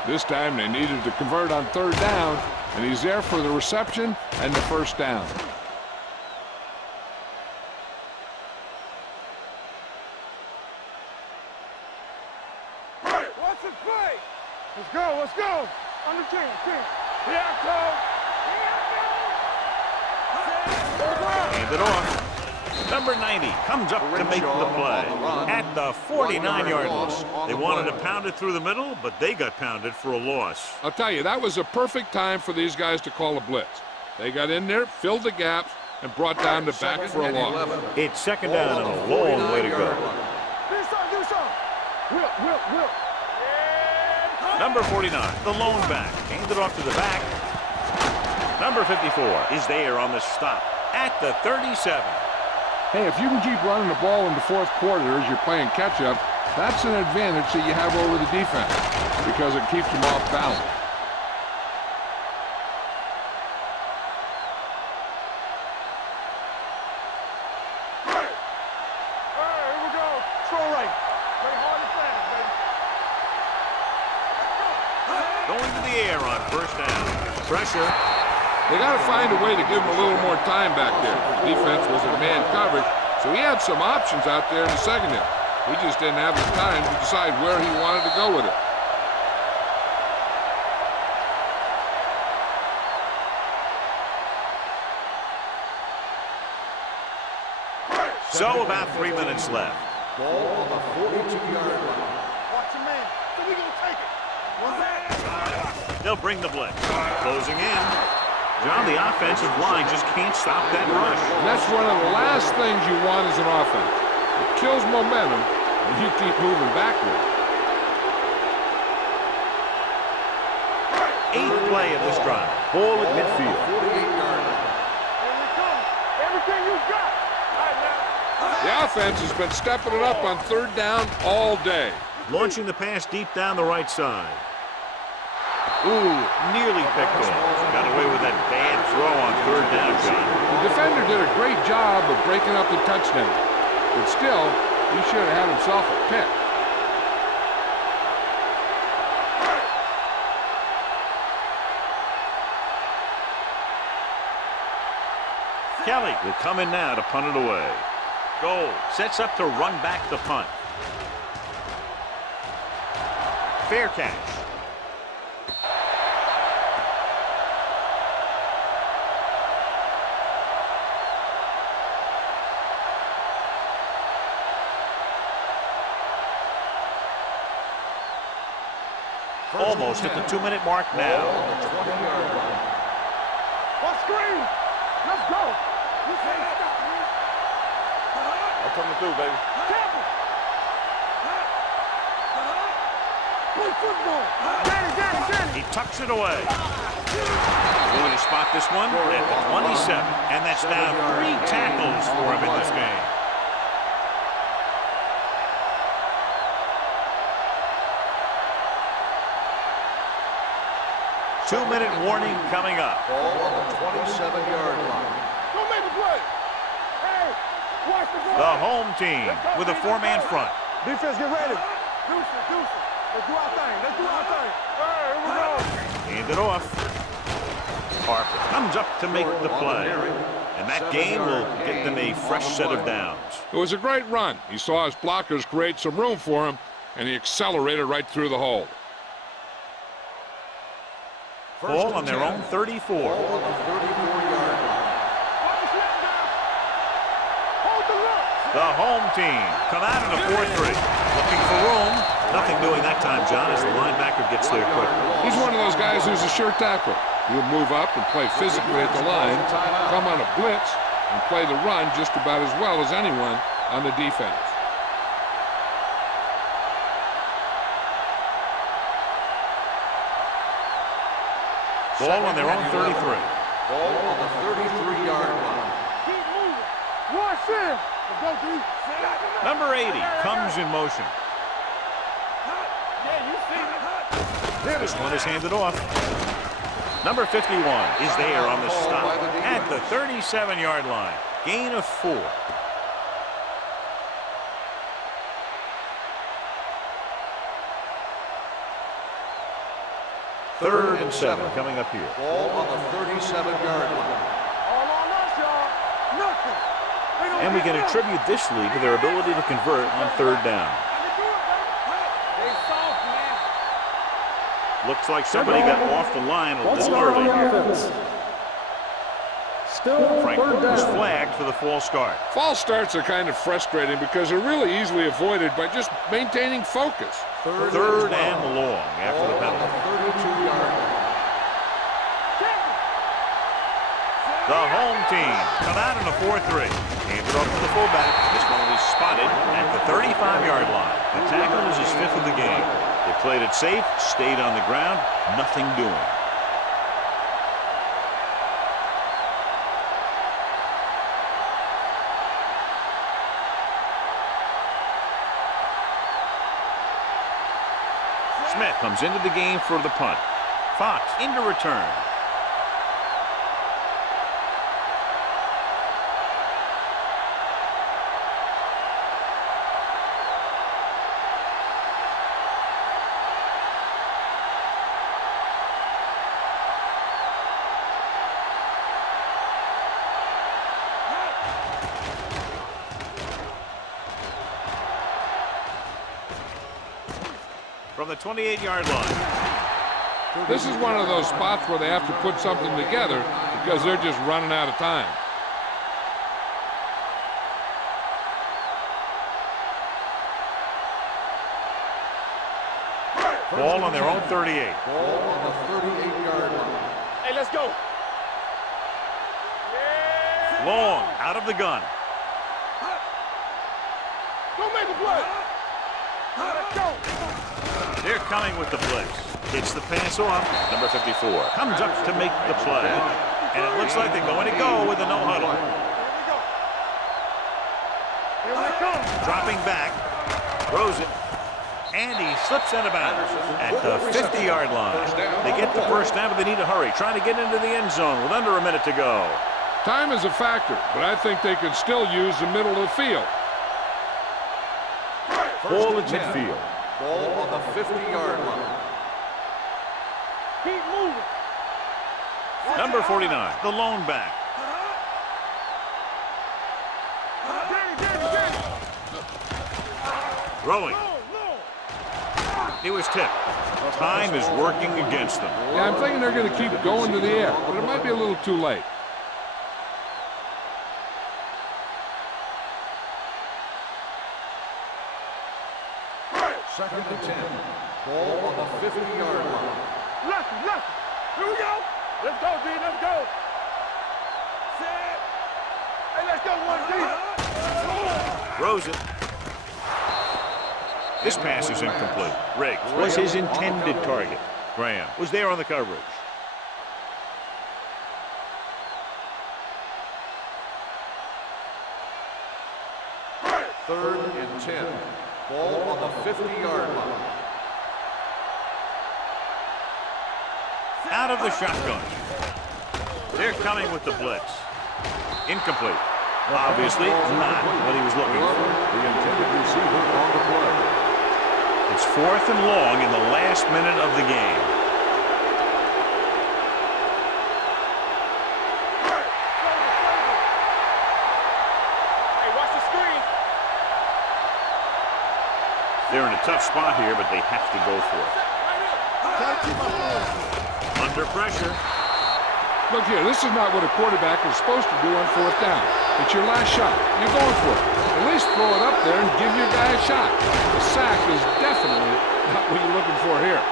This time they needed to convert on 3rd down, and he's there for the reception and the first down. What's the play? Let's go, let's go. On the 10. Here I come. Hand it off. Number 90 comes up to make the play at the 49-yard line. They wanted to pound it through the middle, but they got pounded for a loss. I'll tell you, that was a perfect time for these guys to call a blitz. They got in there, filled the gaps, and brought down to back for a loss. It's second down and a long way to go. Do something. Will. Number 49, the lone back. Handed off to the back. Number 54 is there on the stop at the 37. Hey, if you can keep running the ball in the fourth quarter as you're playing catch-up, that's an advantage that you have over the defense because it keeps them off balance. Here we go. Throw right. Play hard and fast, baby. Going to the air on first down. Pressure. They got to find a way to give him a little more time back there. The defense was in man coverage, so he had some options out there in the secondary. He just didn't have the time to decide where he wanted to go with it. So about 3 minutes left. Ball on the 42-yard line. Watch your man. So we gonna take it. They'll bring the blitz. Closing in. John, the offensive line just can't stop that rush. And that's one of the last things you want as an offense. It kills momentum, and you keep moving backward. 8th play of this drive. Ball at midfield. 48-yard line. Here we come. Everything you got. All right, now. The offense has been stepping it up on third down all day. Launching the pass deep down the right side. Ooh, nearly picked off. Got away with that bad throw on third down, John. The defender did a great job of breaking up the touchdown, but still, he should have had himself a pick. Kelly will come in now to punt it away. Goal sets up to run back the punt. Fair catch. Almost at the 2-minute mark now. What screen? Let's go. You can't stop me. I'm coming through, baby. Tackle. Play football. Got it. He tucks it away. Going to spot this one at the 27. And that's now 3 tackles for him in this game. Two-minute warning coming up. Ball on the 27-yard line. Don't make a play. Hey, watch the ball. The home team with a 4-man front. Defense, get ready. Deuce it. Let's do our thing. Here we go. Hand it off. Harper comes up to make the play. And that gain will get them a fresh set of downs. It was a great run. He saw his blockers create some room for him, and he accelerated right through the hole. Ball on their own 34. Ball on the 34-yard line. The home team come out in a 4-3. Looking for room. Nothing doing that time, John, as the linebacker gets there quick. He's one of those guys who's a sure tackler. He'll move up and play physically at the line, come on a blitz, and play the run just about as well as anyone on the defense. Ball on their own 33. Ball on the 33-yard line. Keep moving. Watch him. Let's go, D. Number 80 comes in motion. Yeah, you see it. This one is handed off. Number 51 is there on the stop at the 37-yard line. Gain of 4. Third and 7 coming up here. Ball on the 37-yard line. All on us, y'all. Nothing. They don't And we get can up. attribute this lead to their ability to convert on third down. They soft, man. Looks like somebody got off the line a Ball little start on early the here. offense. Still Franklin third was down. flagged for the false start. False starts are kind of frustrating because they're really easily avoided by just maintaining focus. Third and long after the Ball on penalty. the 32-yard line. The home team come out in a 4-3. Hands it off to the fullback. This one was spotted at the 35-yard line. The tackle was his 5th of the game. They played it safe, stayed on the ground, nothing doing. Smith comes into the game for the punt. Fox into return. From the 28-yard line. This is one of those spots where they have to put something together because they're just running out of time. Ball on their own 38. Ball on the 38-yard line. Hey, let's go. Long out of the gun. Go make a play. Let's go. They're coming with the blitz. Gets the pass off. Number 54 comes up to make the play. And it looks like they're going to go with a no huddle. Here we come. Dropping back. Throws it. And he slips out of bounds at the 50-yard line. They get the first down, but they need to hurry. Trying to get into the end zone with under a minute to go. Time is a factor, but I think they could still use the middle of the field. Ball at midfield. Ball on the 50-yard line. Keep moving. Number 49, the lone back. Throwing. It was tipped. Time is working against them. Yeah, I'm thinking they're going to keep going to the air, but it might be a little too late. Second and 10. Ball on the 50-yard line. Lucky. Here we go. Let's go, D. Let's go. Set. Hey, let's go, 1D. Throws it. This pass is incomplete. Riggs was his intended target. Graham was there on the coverage. Third and 10. Ball on the 50-yard line. Out of the shotgun. They're coming with the blitz. Incomplete. Obviously not what he was looking for. The intended receiver on the play. It's 4th and long in the last minute of the game. Hey, watch the screen. They're in a tough spot here, but they have to go for it. Under pressure. Look here, this is not what a quarterback is supposed to do on 4th down. It's your last shot. You're going for it. At least throw it up there and give your guy a shot. The sack is definitely not what you're looking for here.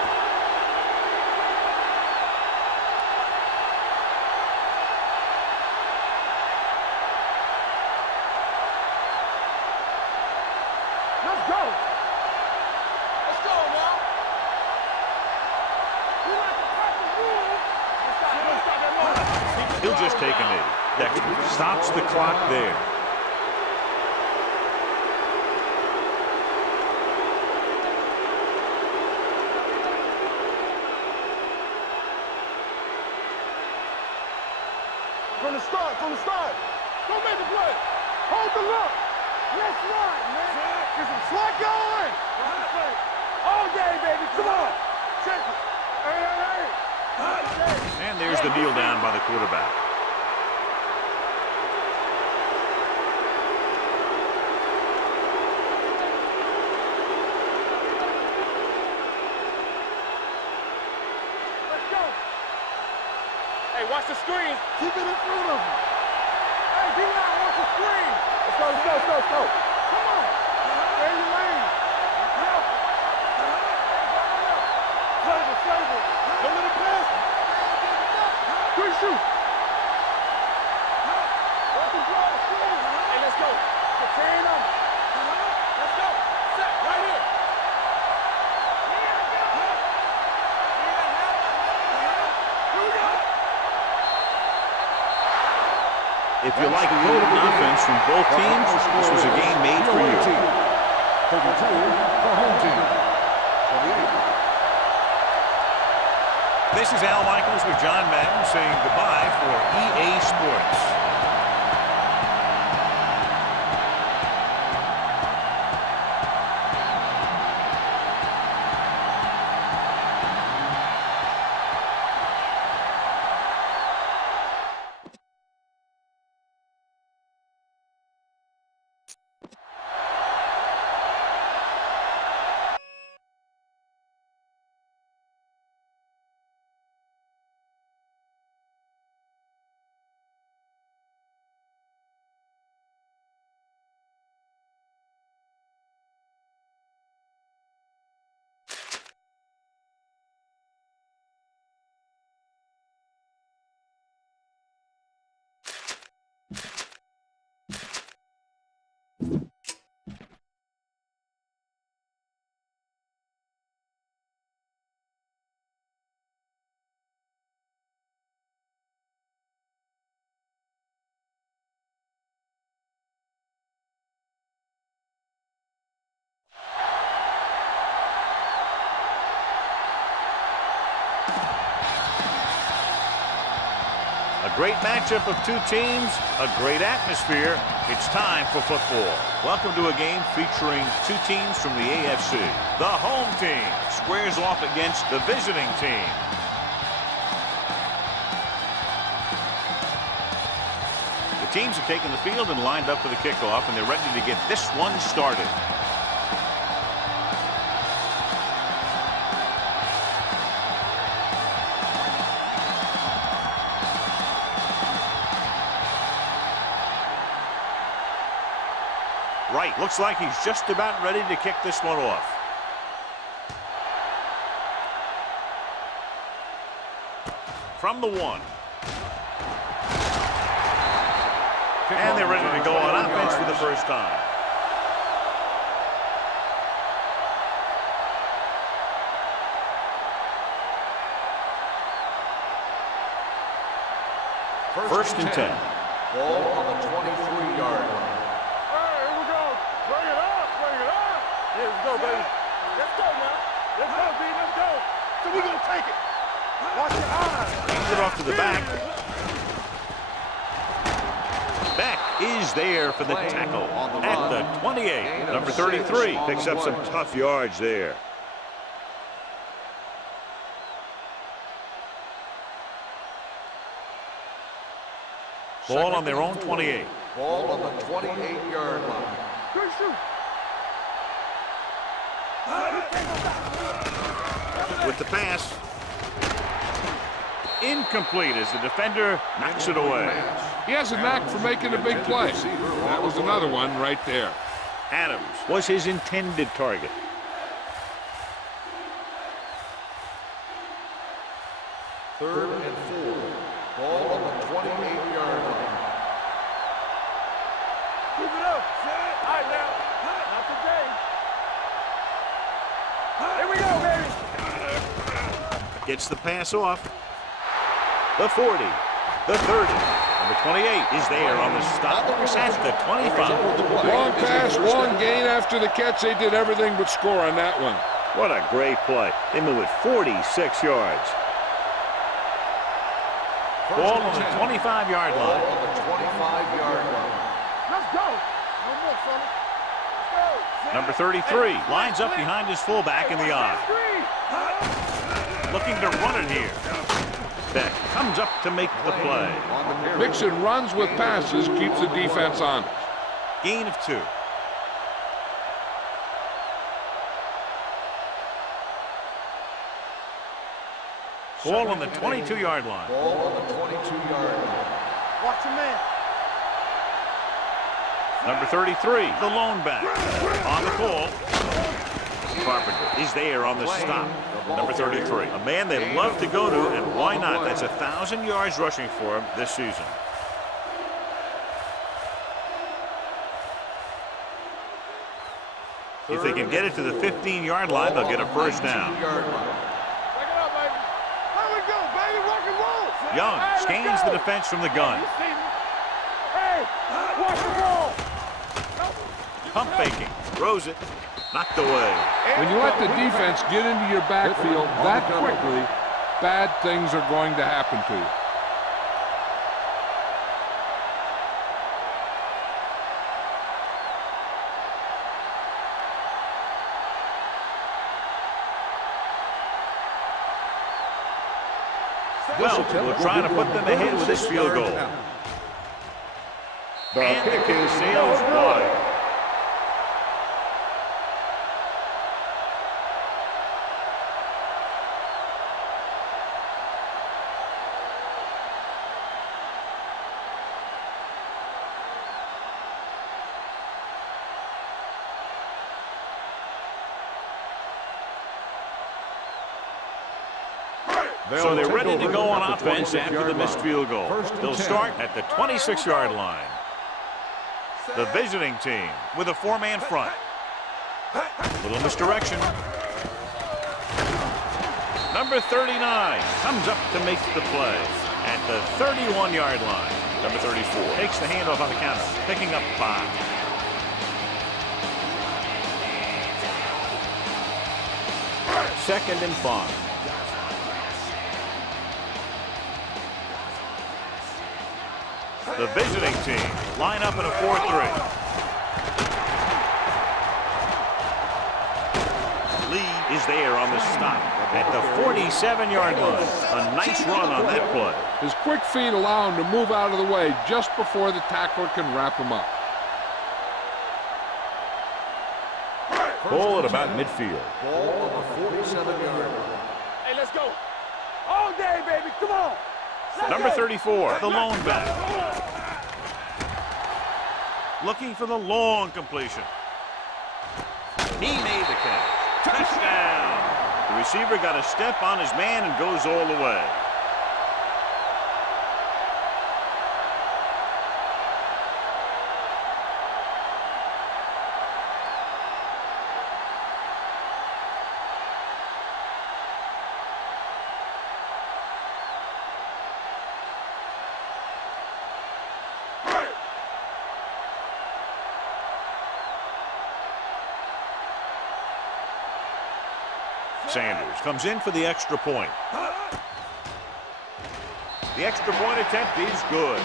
Let's go. Let's go, now. We like to crack the rules. Let's stop that motion. He'll just take a knee. Dexter stops the clock there. From the start. Don't make the play. Hold the look. Let's run, man. Get some slack going. All day, baby. Come on. Check it. Hey. And there's the kneel down by the quarterback. Let's go. Hey, watch the screen. Keep it in front of him. Hey, D-line, watch the screen. Let's go. Come on. Stay in your lane. Be careful. Flavor. Don't let it pass. Quick shoot. If you like potent offense from both teams, this was a game made for you. 32, the home team. 28. This is Al Michaels with John Madden saying goodbye for EA Sports. A great matchup of two teams, a great atmosphere. It's time for football. Welcome to a game featuring two teams from the AFC. The home team squares off against the visiting team. The teams have taken the field and lined up for the kickoff, and they're ready to get this one started. Right, looks like he's just about ready to kick this one off. From the 1. And they're ready to go on offense for the first time. First and 10. Ball on the 23-yard line. Yeah, let's go, baby. Let's go now. Let's go, B. Let's go. So we're going to take it. Watch your eyes. Hands it off to the back. Beck is there for the tackle at the 28. Number 33 picks up some tough yards there. Ball on their own 28. Ball on the 28-yard line. Good shoot. With the pass. Incomplete as the defender knocks it away. He has a knack for making a big play. That was another one right there. Adams was his intended target. Third and 4. Ball on the 28-yard line. Keep it up. All right, now. Not today. Here we go, baby. Gets the pass off. The 40. The 30. Number 28 is there on the stop at the 25. Long pass, long gain after the catch. They did everything but score on that one. What a great play. They move it 46 yards. Ball on the 25-yard Ball line. on the 25-yard line. Let's go. No more, fella. Let's go. Number 33 lines up behind his fullback in the eye. Looking to run it here. Beck comes up to make the play. Mixing runs with passes keeps the defense on. Gain of 2. Ball on the 22-yard line. Ball on the 22-yard line. Watch your man. Number 33, the lone back. On the call. Carpenter is there on the stop. Number 33, a man they love to go to, and why not? That's 1,000 yards rushing for him this season. If they can get it to the 15-yard line, they'll get a first down. Young Scans the defense from the gun. Pump faking. Throws it. Knocked away. When you let the defense get into your backfield that quickly, bad things are going to happen to you. Well, we'll try to put them ahead with this field goal. And the kick sails wide. So they're ready to go on offense after the missed field goal. They'll start at the 26-yard line. The visiting team with a four-man front. Little misdirection. Number 39 comes up to make the play at the 31-yard line. Number 34 takes the handoff on the counter, picking up 5. Second and 5. The visiting team line up in a 4-3. Lee is there on the stop at the 47-yard line. A nice run on that play. His quick feet allow him to move out of the way just before the tackler can wrap him up. Ball at about midfield. Ball on the 47-yard line. Hey, let's go. All day, baby. Come on. Number 34, the lone back. Looking for the long completion. He made the catch. Touchdown. The receiver got a step on his man and goes all the way. Sanders comes in for the extra point. The extra point attempt is good.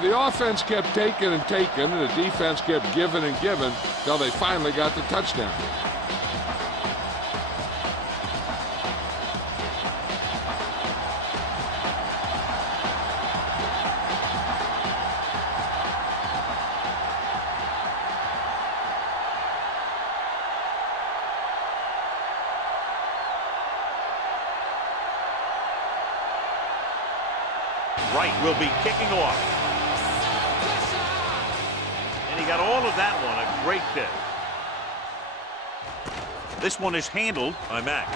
The offense kept taking and taking, and the defense kept giving and giving until they finally got the touchdown. Wright will be kicking off. And he got all of that one, a great kick. This one is handled by Mack.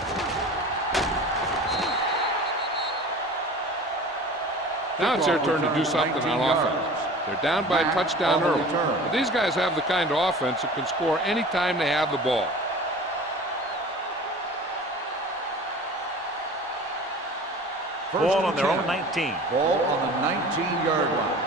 Now it's their turn to do something on offense. They're down by a touchdown early. But these guys have the kind of offense that can score anytime they have the ball. Ball on their own 19. Ball on the 19-yard line.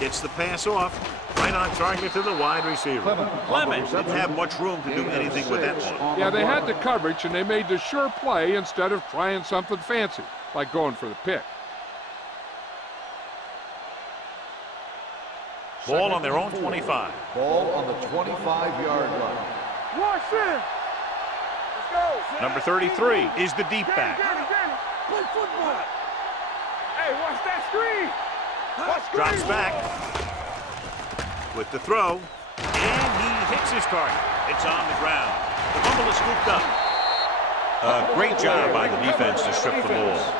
Gets the pass off. Right on target to the wide receiver. Clemens didn't have much room to do anything with that one. Yeah, they had the coverage, and they made the sure play instead of trying something fancy, like going for the pick. Ball on their own 25. Ball on the 25-yard line. Watch him. Let's go. Number 33 is the deep back. Play football. Hey, watch that screen. Watch screen. Drops back with the throw, and he hits his target. It's on the ground. The fumble is scooped up. A great job by the defense to strip the ball.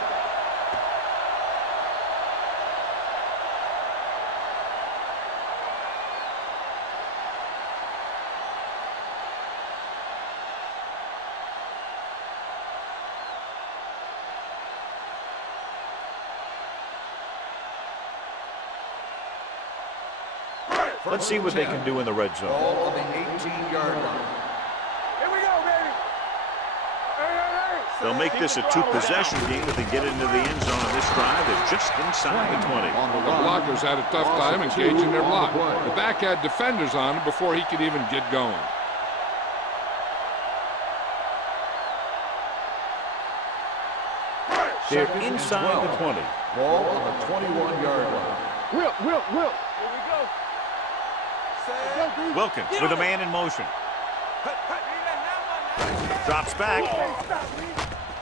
Let's see what they can do in the red zone. Ball on the 18-yard line. Here we go, baby. Hey, They'll make this a two-possession game if they get into the end zone on this drive. They're just inside the 20. The blockers had a tough time engaging their block. The back had defenders on him before he could even get going. They're inside the 20. Ball on the 21-yard line. Will. Here we go. Wilkins with a man in motion. Drops back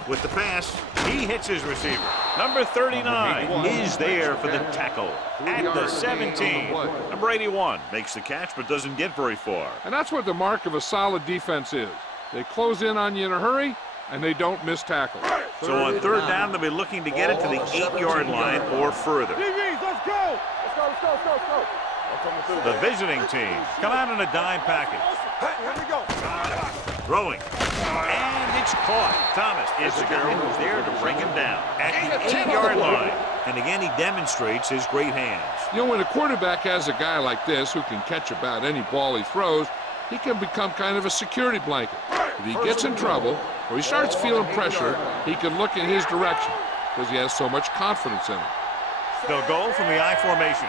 with the pass. He hits his receiver. Number 39 is there for the tackle at the 17. Number 81 makes the catch but doesn't get very far. And that's what the mark of a solid defense is. They close in on you in a hurry, and they don't miss tackle. So on third down, they'll be looking to get it to the 8-yard line or further. DBs, let's go. Let's go. The visiting team come out in a dime package. Here we go. Throwing. And it's caught. Thomas is the guy who's there to bring him down at the 8-yard line. And again, he demonstrates his great hands. You know, when a quarterback has a guy like this who can catch about any ball he throws, he can become kind of a security blanket. If he gets in trouble or he starts feeling pressure, he can look in his direction because he has so much confidence in him. They'll go from the I formation.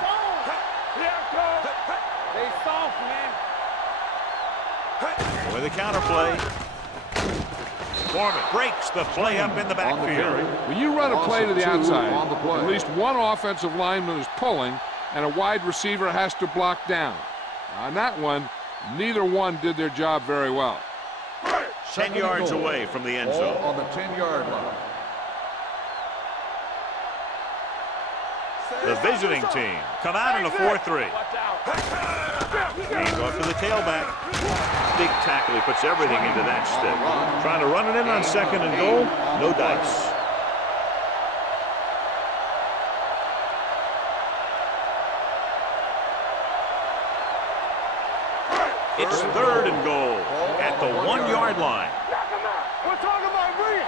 They soft, man. With the counterplay. Foreman breaks the play up in the backfield. When you run a play to the outside, at least one offensive lineman is pulling and a wide receiver has to block down. On that one, neither one did their job very well. 10 yards away from the end zone. On the 10-yard line. The visiting team come out in a 4-3. Hands off to the tailback. Big tackle. He puts everything into that stick. Trying to run it in on second and goal. No dice. It's third and goal at the 1-yard line. We're talking about bring it.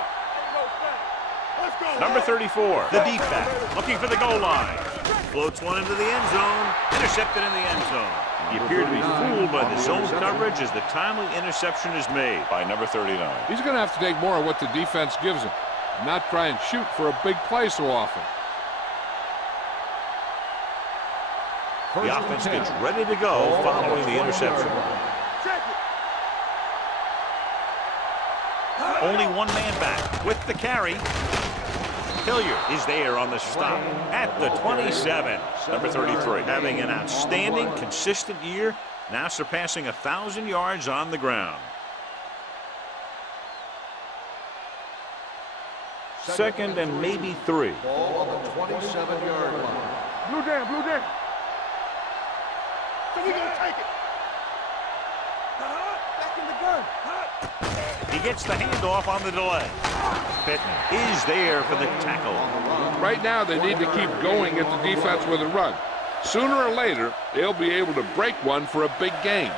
Let's go. Number 34, the deep back, looking for the goal line. Floats one into the end zone, intercepted in the end zone. He appeared to be fooled by the zone coverage as the timely interception is made by number 39. He's going to have to take more of what the defense gives him and not try and shoot for a big play so often. The offense gets ready to go following the interception. Only one man back with the carry. Hilliard is there on the stop at the 27. Number 33 having an outstanding, consistent year, now surpassing 1,000 yards on the ground. Second and maybe 3. Ball on the 27-yard line. Blue down. So we gonna take it. Back in the gun. He gets the handoff on the delay. Pittman is there for the tackle. Right now, they need to keep going at the defense with a run. Sooner or later, they'll be able to break one for a big gain.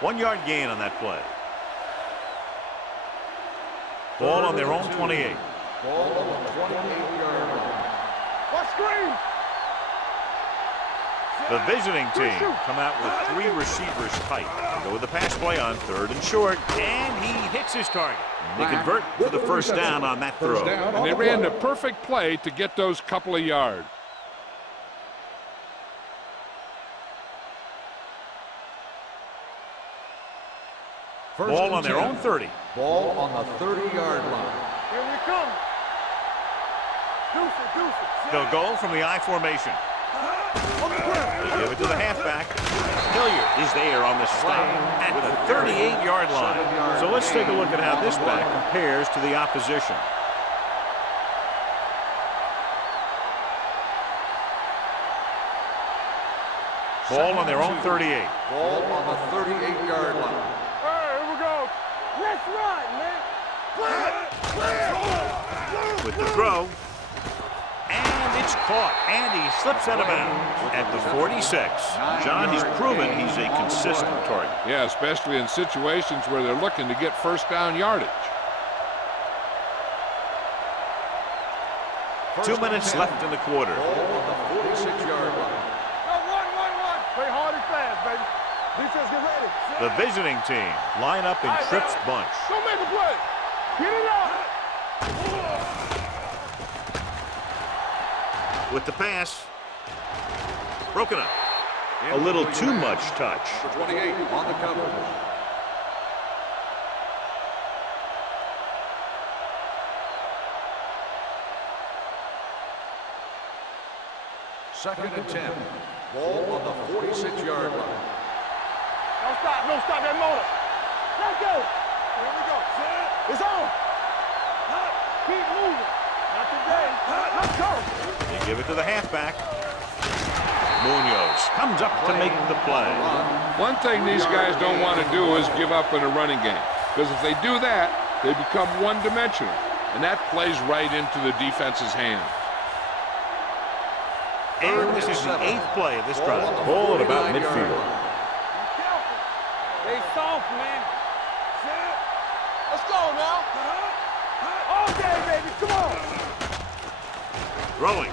1-yard gain on that play. Ball on their own 28. Ball on the 28-yard line. What screen? The visiting team come out with 3 receivers tight. Go with the pass play on third and short, and he hits his target. They convert for the first down on that throw. And they ran the perfect play to get those couple of yards. Ball on their own 30. Ball on the 30-yard line. Here we come. Deuce it. They'll go from the I formation. They give it to the halfback. Hilliard is there on the stop at the 38-yard line. So let's take a look at how this back compares to the opposition. Ball on their own 38. Ball on the 38-yard line. Here we go. Let's run, man. Clear. With the throw. And it's caught. And he slips out of bounds at the 46. John, he's proven he's a consistent target. Yeah, especially in situations where they're looking to get first down yardage. 2 minutes left in the quarter. Ball on the 46-yard line. Run. Play hard and fast, baby. Defense, get ready. The visiting team line up in Tripp's bunch. Don't make a play. Get it out. with the pass. Broken up. A little too much touch. Number 28 on the coverage. Second and 10. Ball on the 46-yard line. Don't stop that motor. Let's go. Here we go. It's on. Keep moving. Not today. Let's go. You give it to the halfback. Munoz comes up to make the play. One thing these guys don't want to do is give up in a running game, because if they do that, they become one-dimensional, and that plays right into the defense's hand. And this is the 8th play of this drive. Ball at about midfield. Stay soft, man. Let's go now. All day, baby. Come on. Throwing.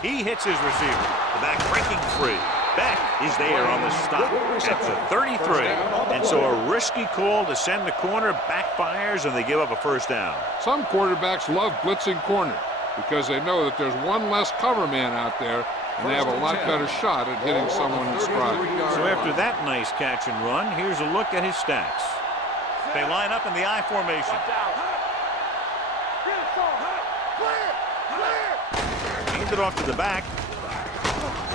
He hits his receiver. The back breaking free. Beck is there on the stop at the 33. And so a risky call to send the corner backfires, and they give up a first down. Some quarterbacks love blitzing corner because they know that there's one less cover man out there, and they have a lot better shot at hitting someone in stride. So after that nice catch and run, here's a look at his stats. They line up in the I formation. Hands it off to the back.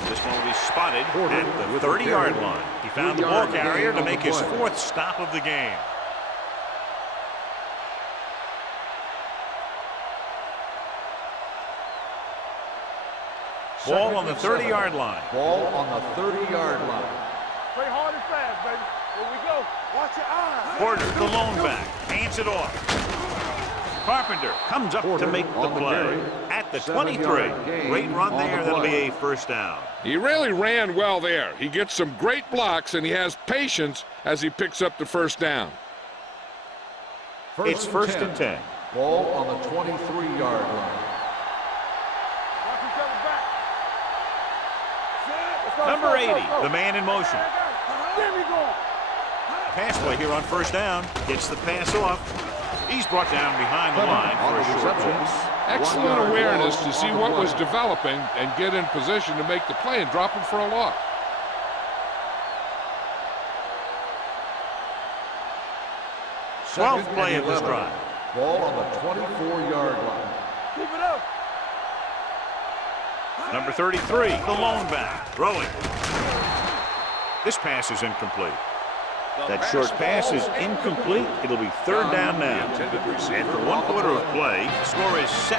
This one will be spotted at the 30-yard line. He found the ball carrier to make his 4th stop of the game. Ball on the 30-yard line. Ball on the 30-yard line. Play hard and fast, baby. Here we go. Watch your eyes. Porter, the lone back, hands it off. Carpenter comes up to make the play at the 23. Great run there. That'll be a first down. He really ran well there. He gets some great blocks, and he has patience as he picks up the first down. It's first and 10. Ball on the 23-yard line. Watch each other back. Number 80, the man in motion. There we go. Pass play here on first down. Gets the pass off. He's brought down behind the line for a short pass. Excellent awareness to see what was developing and get in position to make the play and drop him for a loss. Twelfth play of this drive. Ball on the 24-yard line. Keep it up. Number 33, the lone back, throwing. This pass is incomplete. That short pass is incomplete. It'll be third down now. After 1 quarter of play, the score is 7-0.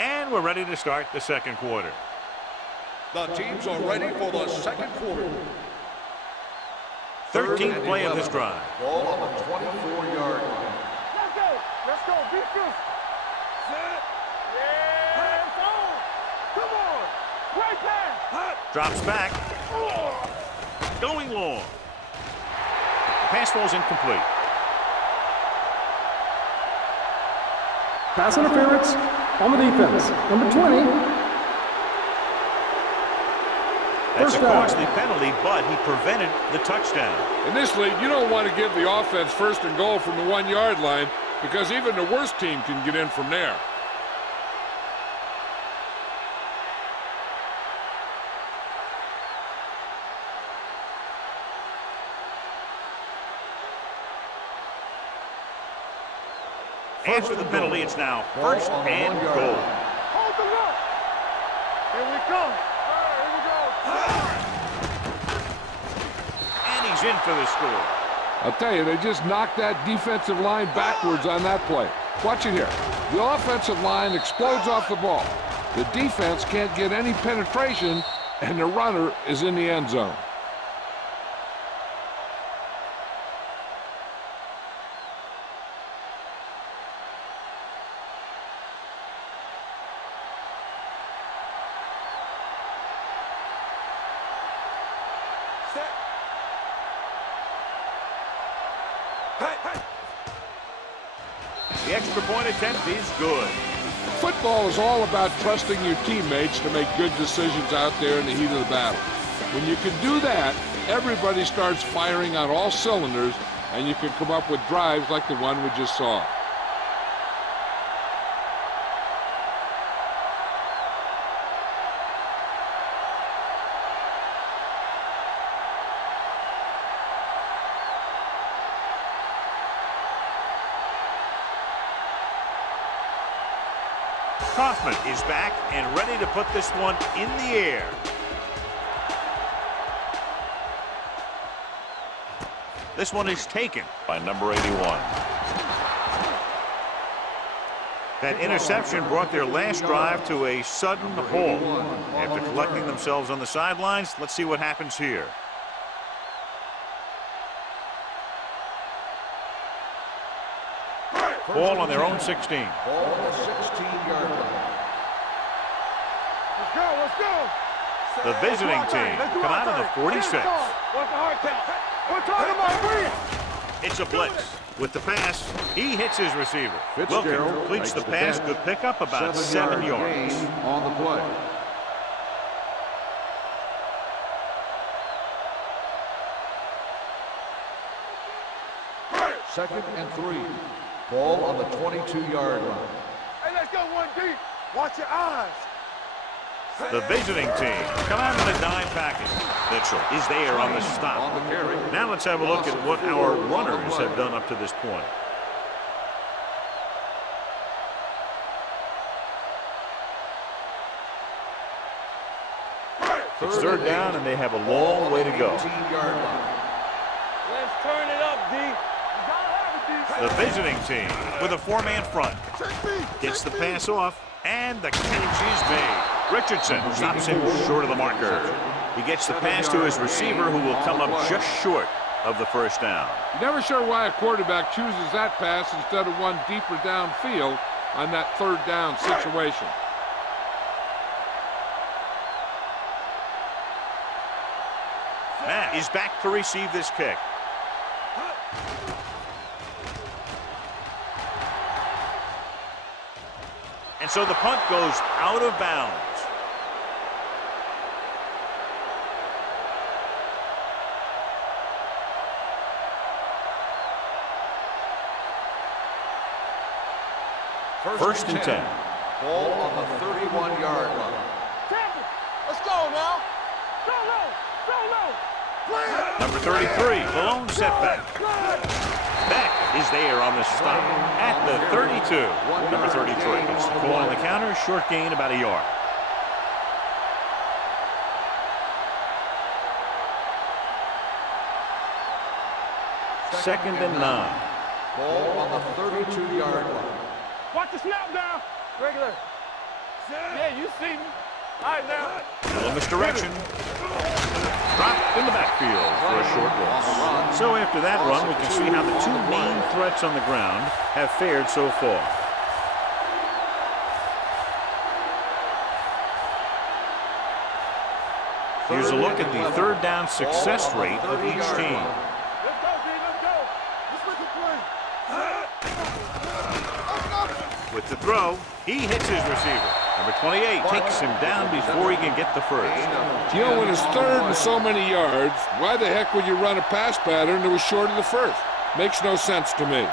And we're ready to start the second quarter. The teams are ready for the second quarter. 13th play of this drive. Ball on the 24-yard line. Let's go. Let's go. Beat this. Set. Yeah. It's on. Come on. Right pass. Drops back. Going long. The pass falls incomplete. Pass interference on the defense. Number 20. That's a costly penalty, but he prevented the touchdown. In this league, you don't want to give the offense first and goal from the 1-yard line because even the worst team can get in from there. After the penalty, it's now first and goal. Hold the look. Here we come. Here we go. And he's in for the score. I'll tell you, they just knocked that defensive line backwards on that play. Watch it here. The offensive line explodes off the ball. The defense can't get any penetration, and the runner is in the end zone. The extra point attempt is good. Football is all about trusting your teammates to make good decisions out there in the heat of the battle. When you can do that, everybody starts firing on all cylinders, and you can come up with drives like the one we just saw. Kaufman is back and ready to put this one in the air. This one is taken by number 81. That interception brought their last drive to a sudden halt. After collecting themselves on the sidelines, let's see what happens here. Ball on their own 16. Ball on the 16-yard line. Let's go, let's go. The visiting team come out of the 46. What's the hard count? We're talking about three. It's a blitz. With the pass, he hits his receiver. Wilkins completes the pass. Good pickup, about 7 yards. Gain on the play. Second and 3. Ball on the 22-yard line. Hey, let's go one deep. Watch your eyes. The visiting team come out in a dime package. Mitchell is there on the stop. On the carry. Now let's have a look at what our runners have done up to this point. It's third down, and they have a long way to go. 18-yard line. Let's turn it up, D. The visiting team with a 4-man front gets the pass off, and the catch is made. Richardson stops him short of the marker. He gets the pass to his receiver, who will come up just short of the first down. You're never sure why a quarterback chooses that pass instead of one deeper downfield on that third down situation. Matt is back to receive this kick. And so the punt goes out of bounds. First and 10. Ball on the 31-yard line. Let's go now. Go low. Go low. Number 33, the lone setback. Beck is there on the stop at the 32. Number 33 gets the call on the counter. Short gain, about a yard. Second and 9. Ball on the 32-yard line. Watch the snap down. Regular. Yeah, you see me. All right, now. Little misdirection. Dropped in the backfield for a short loss. So after that run, we can see how the two main threats on the ground have fared so far. Here's a look at the third down success rate of each team. Let's go, D. Let's go. Let's make a play. With the throw, he hits his receiver. Number 28 takes him down before he can get the first. You know, when it's third and so many yards, why the heck would you run a pass pattern that was short of the first? Makes no sense to me.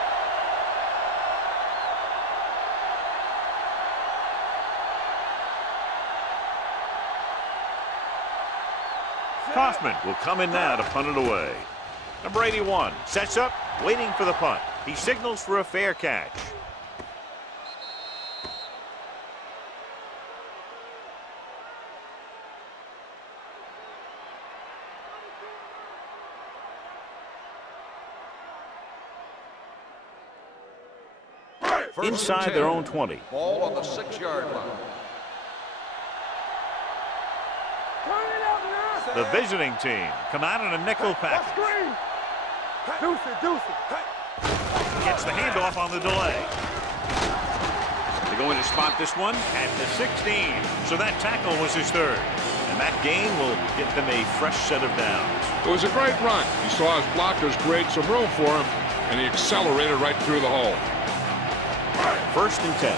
Kaufman will come in now to punt it away. Number 81 sets up, waiting for the punt. He signals for a fair catch. Inside their own 20. Ball on the 6-yard line. Turn it up now. The visiting team come out in a nickel Let's package. screen. Deuce it, deuce it. Gets the handoff on the delay. They're going to spot this one at the 16. So that tackle was his third. And that gain will get them a fresh set of downs. It was a great run. He saw his blockers create some room for him, and he accelerated right through the hole. First and 10.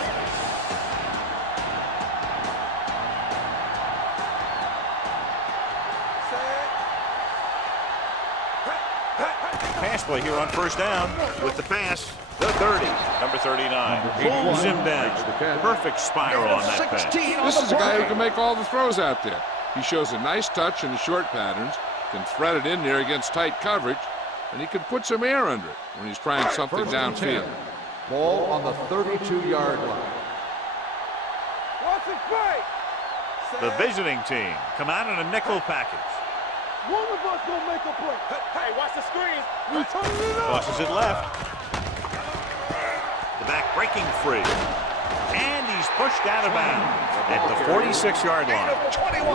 Pass pass play here on first down with the pass. The 30. Number 39. Pulls him down. Perfect spiral on that pass. This is a guy who can make all the throws out there. He shows a nice touch in the short patterns, can thread it in there against tight coverage, and he can put some air under it when he's trying something downfield. Ball on the 32-yard line. Watch it play. The visiting team come out in a nickel package. One of us gonna make a play. Hey, watch the screen. We turning it up. Tosses it left. The back breaking free. And he's pushed out of bounds at the 46-yard line.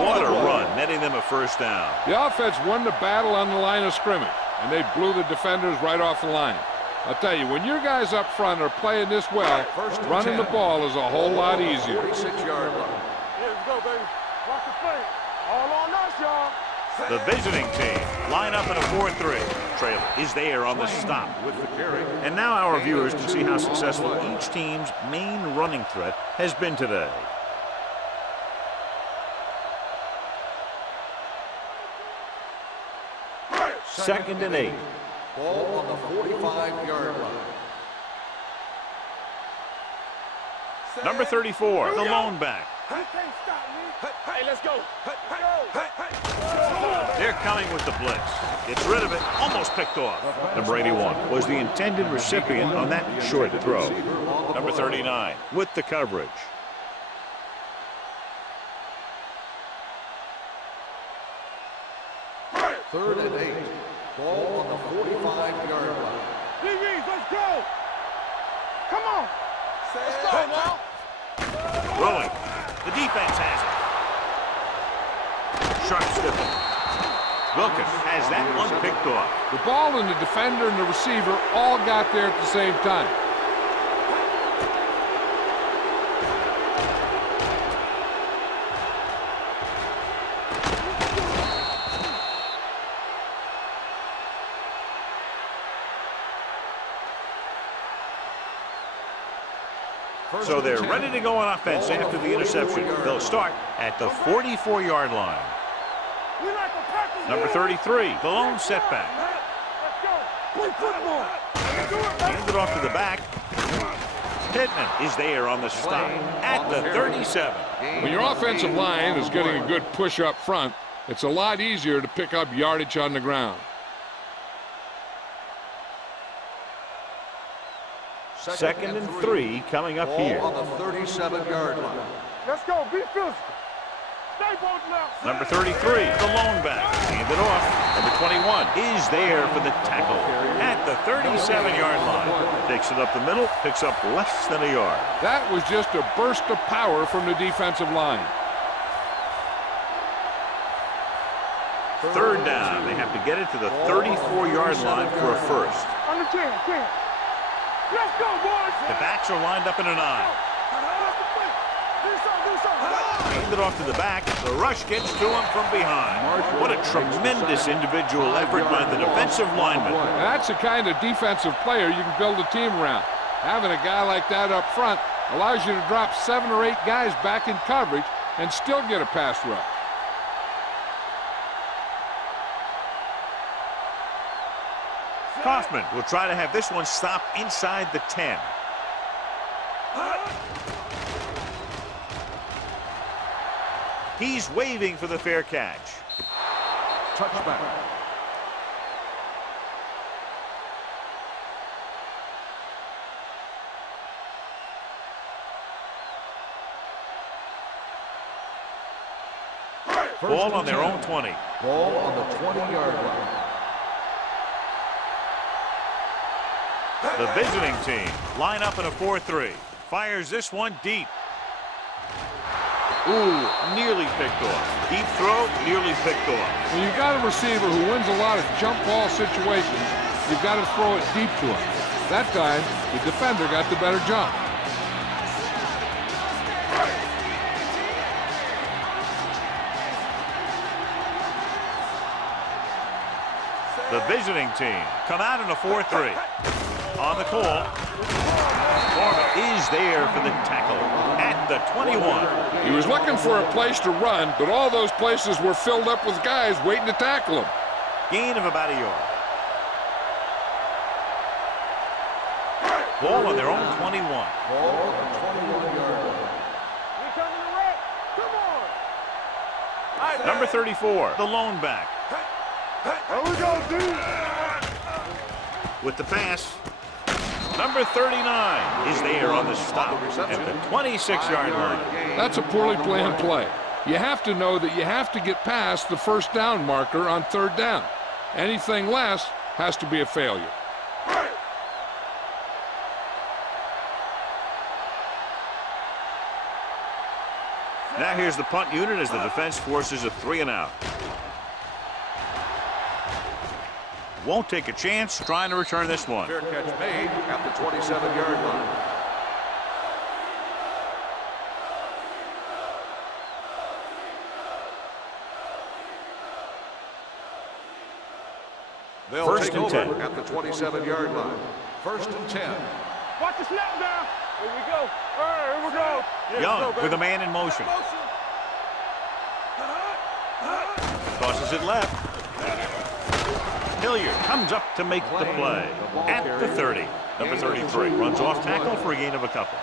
What a run, netting them a first down. The offense won the battle on the line of scrimmage, and they blew the defenders right off the line. I'll tell you, when your guys up front are playing this well, running the ball is a whole lot easier. 46-yard line. Here we go, baby. Watch the play. All on us, y'all. The visiting team line up in a 4-3. Trailer is there on the stop. With the carry. And now our viewers can see how successful each team's main running threat has been today. Second and 8. Ball on the 45-yard line. Number 34, the lone back. He can't stop me. Hey, let's go. They're coming with the blitz. Gets rid of it, almost picked off. Number 81 was the intended recipient on that short throw. Number 39. With the coverage. Third and 8. Ball on the 45-yard line. DBs, let's go. Come on. Let's go now. Rolling. The defense has it. Sharp stiffing. Wilkins has that one picked off. The ball and the defender and the receiver all got there at the same time. So they're ready to go on offense after the interception. They'll start at the 44-yard line. We like a practice. Number 33, the lone setback. Let's go. Play football. Hand it off to the back. Pittman is there on the stop at the 37. When your offensive line is getting a good push up front, it's a lot easier to pick up yardage on the ground. Second and 3 coming up here. Ball on the 37-yard line. Let's go. Be physical. Stay both left. Number 33, the lone back. Hand it off. Number 21 is there for the tackle at the 37-yard line. Takes it up the middle, picks up less than a yard. That was just a burst of power from the defensive line. Third down. They have to get it to the 34-yard line for a first. On the 10. Let's go, boys. The backs are lined up in an eye. Do something. Hand it off to the back. The rush gets to him from behind. What a tremendous individual effort by the defensive lineman. That's the kind of defensive player you can build a team around. Having a guy like that up front allows you to drop 7 or 8 guys back in coverage and still get a pass rush. Kaufman will try to have this one stop inside the 10. He's waving for the fair catch. Touchback. Ball on their own 20. Ball on the 20-yard line. The visiting team line up in a 4-3. Fires this one deep. Ooh, nearly picked off. Deep throw, nearly picked off. When you've got a receiver who wins a lot of jump ball situations, you've got to throw it deep to him. That time, the defender got the better jump. The visiting team come out in a 4-3. On the call, Forma is there for the tackle at the 21. He was looking for a place to run, but all those places were filled up with guys waiting to tackle him. Gain of about a yard. Ball on their own 21. Ball on the 21-yard line. You coming to wreck? Come on. Number 34, the lone back. Here we go, dude. With the pass. Number 39 is there on the stop at the 26-yard line. That's a poorly planned play. You have to know that you have to get past the first down marker on third down. Anything less has to be a failure. Now here's the punt unit as the defense forces a 3-and-out. Won't take a chance trying to return this one. Fair catch made at the 27-yard line. They'll First take and over 10. at the 27-yard line. First and 10. Watch the snap down. Here we go. All right, here we go. Yeah, Young let's go, with a baby. man in motion. Tosses it left. Hilliard comes up to make the play at the 30. Number 33 runs off tackle for a gain of a couple.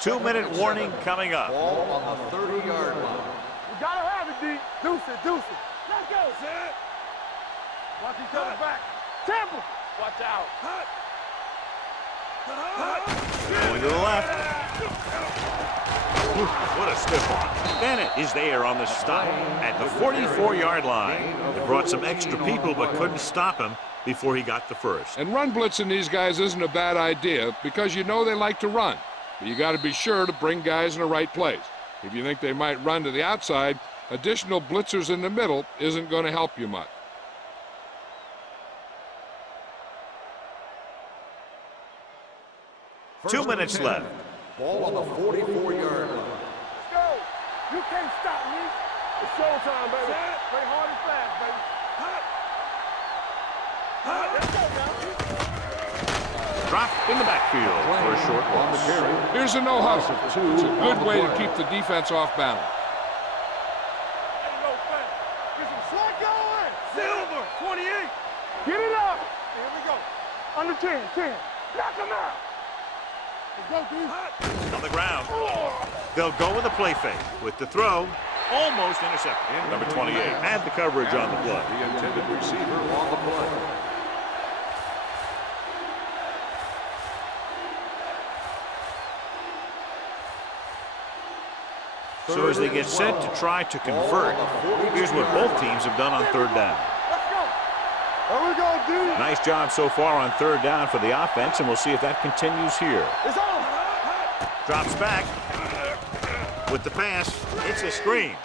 Two-minute warning coming up. Ball on the 30-yard line. We gotta have it, D. Deuce it, deuce it. Let's go. Set. Watch each other back. Temple. Watch out. Going to the left. Ooh, what a stiff one. Bennett is there on the stop at the 44-yard line. It brought some extra people but couldn't stop him before he got the first. And run blitzing these guys isn't a bad idea because you know they like to run. But you got to be sure to bring guys in the right place. If you think they might run to the outside, additional blitzers in the middle isn't going to help you much. First 2 and minutes 10. left. Ball on the 44-yard line. Let's go. You can't stop me. It's showtime, baby. Play hard and fast, baby. Let's go, now. Dropped in the backfield for a short On the loss. carry. Here's a no hustle. Loss of It's 2 a on good the way to play. keep the defense off balance. Ain't no thing. Get some slack going. Silver. 28. Get it up. Here we go. Under 10. Knock him out. Let's go, dude. On the ground. They'll go with a play fake. With the throw, almost intercepted. Number 28 had the coverage on the play. The intended receiver on the play. So as they get set to try to convert, here's what both teams have done on third down. Let's go. Here we go, dude. Nice job so far on third down for the offense, and we'll see if that continues here. It's on. Drops back. With the pass, it's a screen.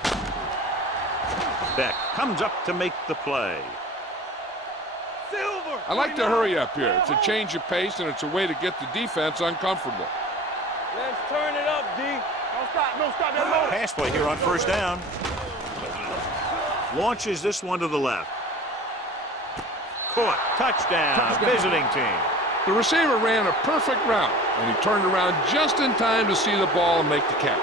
Beck comes up to make the play. Silver. I like to hurry up here. It's a change of pace, and it's a way to get the defense uncomfortable. Let's turn it up, D. Don't stop. Don't stop that motor. Pass play here on first down. Launches this one to the left. Caught. Touchdown. Visiting team. The receiver ran a perfect route, and he turned around just in time to see the ball and make the catch.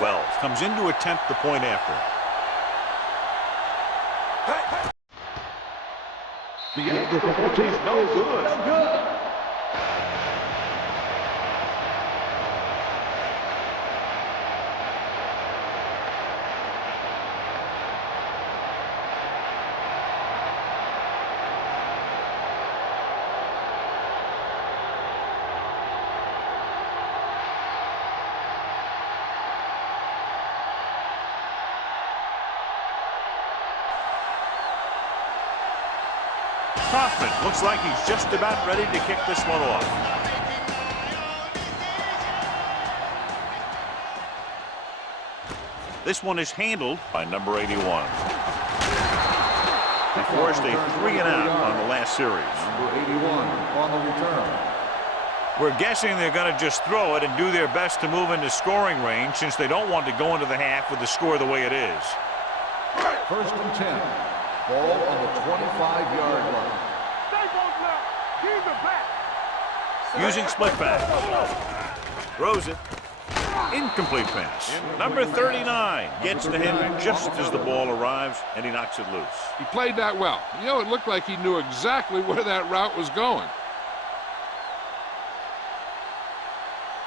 Wells comes in to attempt the point after. The angle from 14 is no good. Kaufman looks like he's just about ready to kick this one off. This one is handled by number 81. forced a 3-and-out on the last series. Number 81 on the return. We're guessing they're going to just throw it and do their best to move into scoring range since they don't want to go into the half with the score the way it is. 1st and 10. Ball on the 25-yard line. Stay both left. Keep it back. Using split pass. Throws it. Incomplete pass. Number 39 gets to him just as the ball arrives, and he knocks it loose. He played that well. You know, it looked like he knew exactly where that route was going.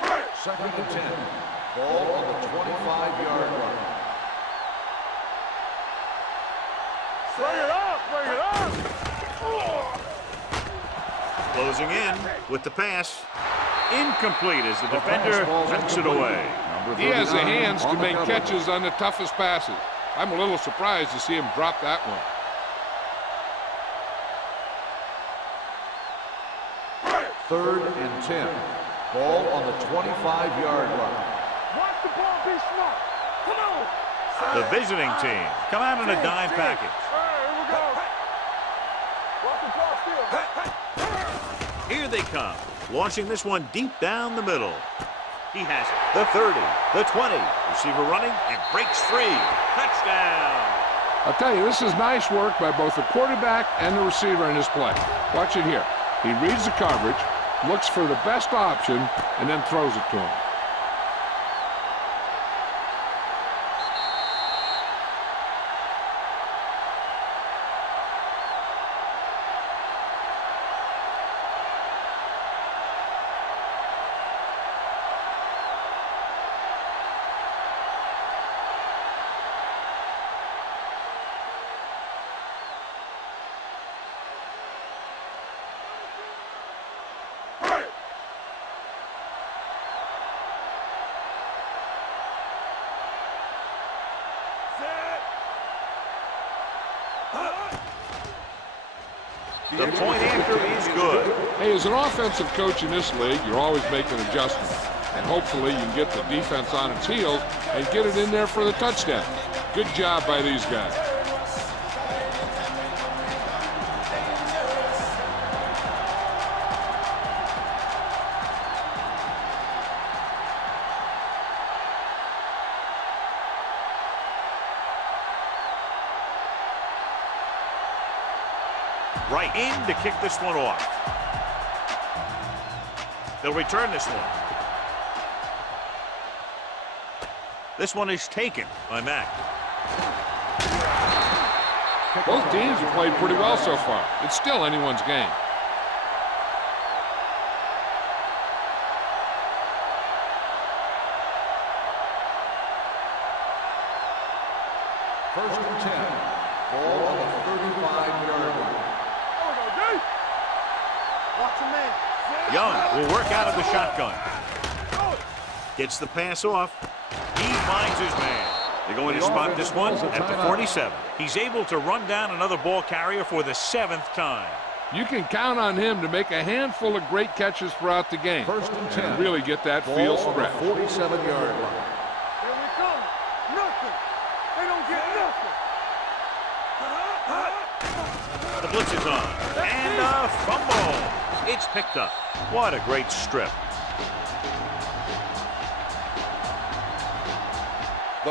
2nd and 10. Ball on the 25-yard line. Bring it up. Bring it up. Closing in with the pass. Incomplete as the defender tucks it away. He has the hands to make catches on the toughest passes. I'm a little surprised to see him drop that one. 3rd and 10. Ball on the 25-yard line. Watch the ball be smart. Come on. The visiting team come out in a dime package. Here we go. Watch the ball still. Here they come, launching this one deep down the middle. He has it. The 30, the 20. Receiver running and breaks free. Touchdown. I'll tell you, this is nice work by both the quarterback and the receiver in this play. Watch it here. He reads the coverage, looks for the best option, and then throws it to him. The point after is good. Hey, as an offensive coach in this league, you're always making adjustments. And hopefully you can get the defense on its heels and get it in there for the touchdown. Good job by these guys. Right in to kick this one off. They'll return this one. This one is taken by Mack. Both teams have played pretty well so far. It's still anyone's game. First and 10. Ball on the 35-yard line. Watch your man. Young will work out of the shotgun. Gets the pass off. He finds his man. They're going to spot this one at the 47. He's able to run down another ball carrier for the 7th time. You can count on him to make a handful of great catches throughout the game. First and 10. And really get that Ball field on the stretch. 47-yard line. Here we come. Nothing. They don't get nothing. The blitz is on. And a fumble. It's picked up. What a great strip.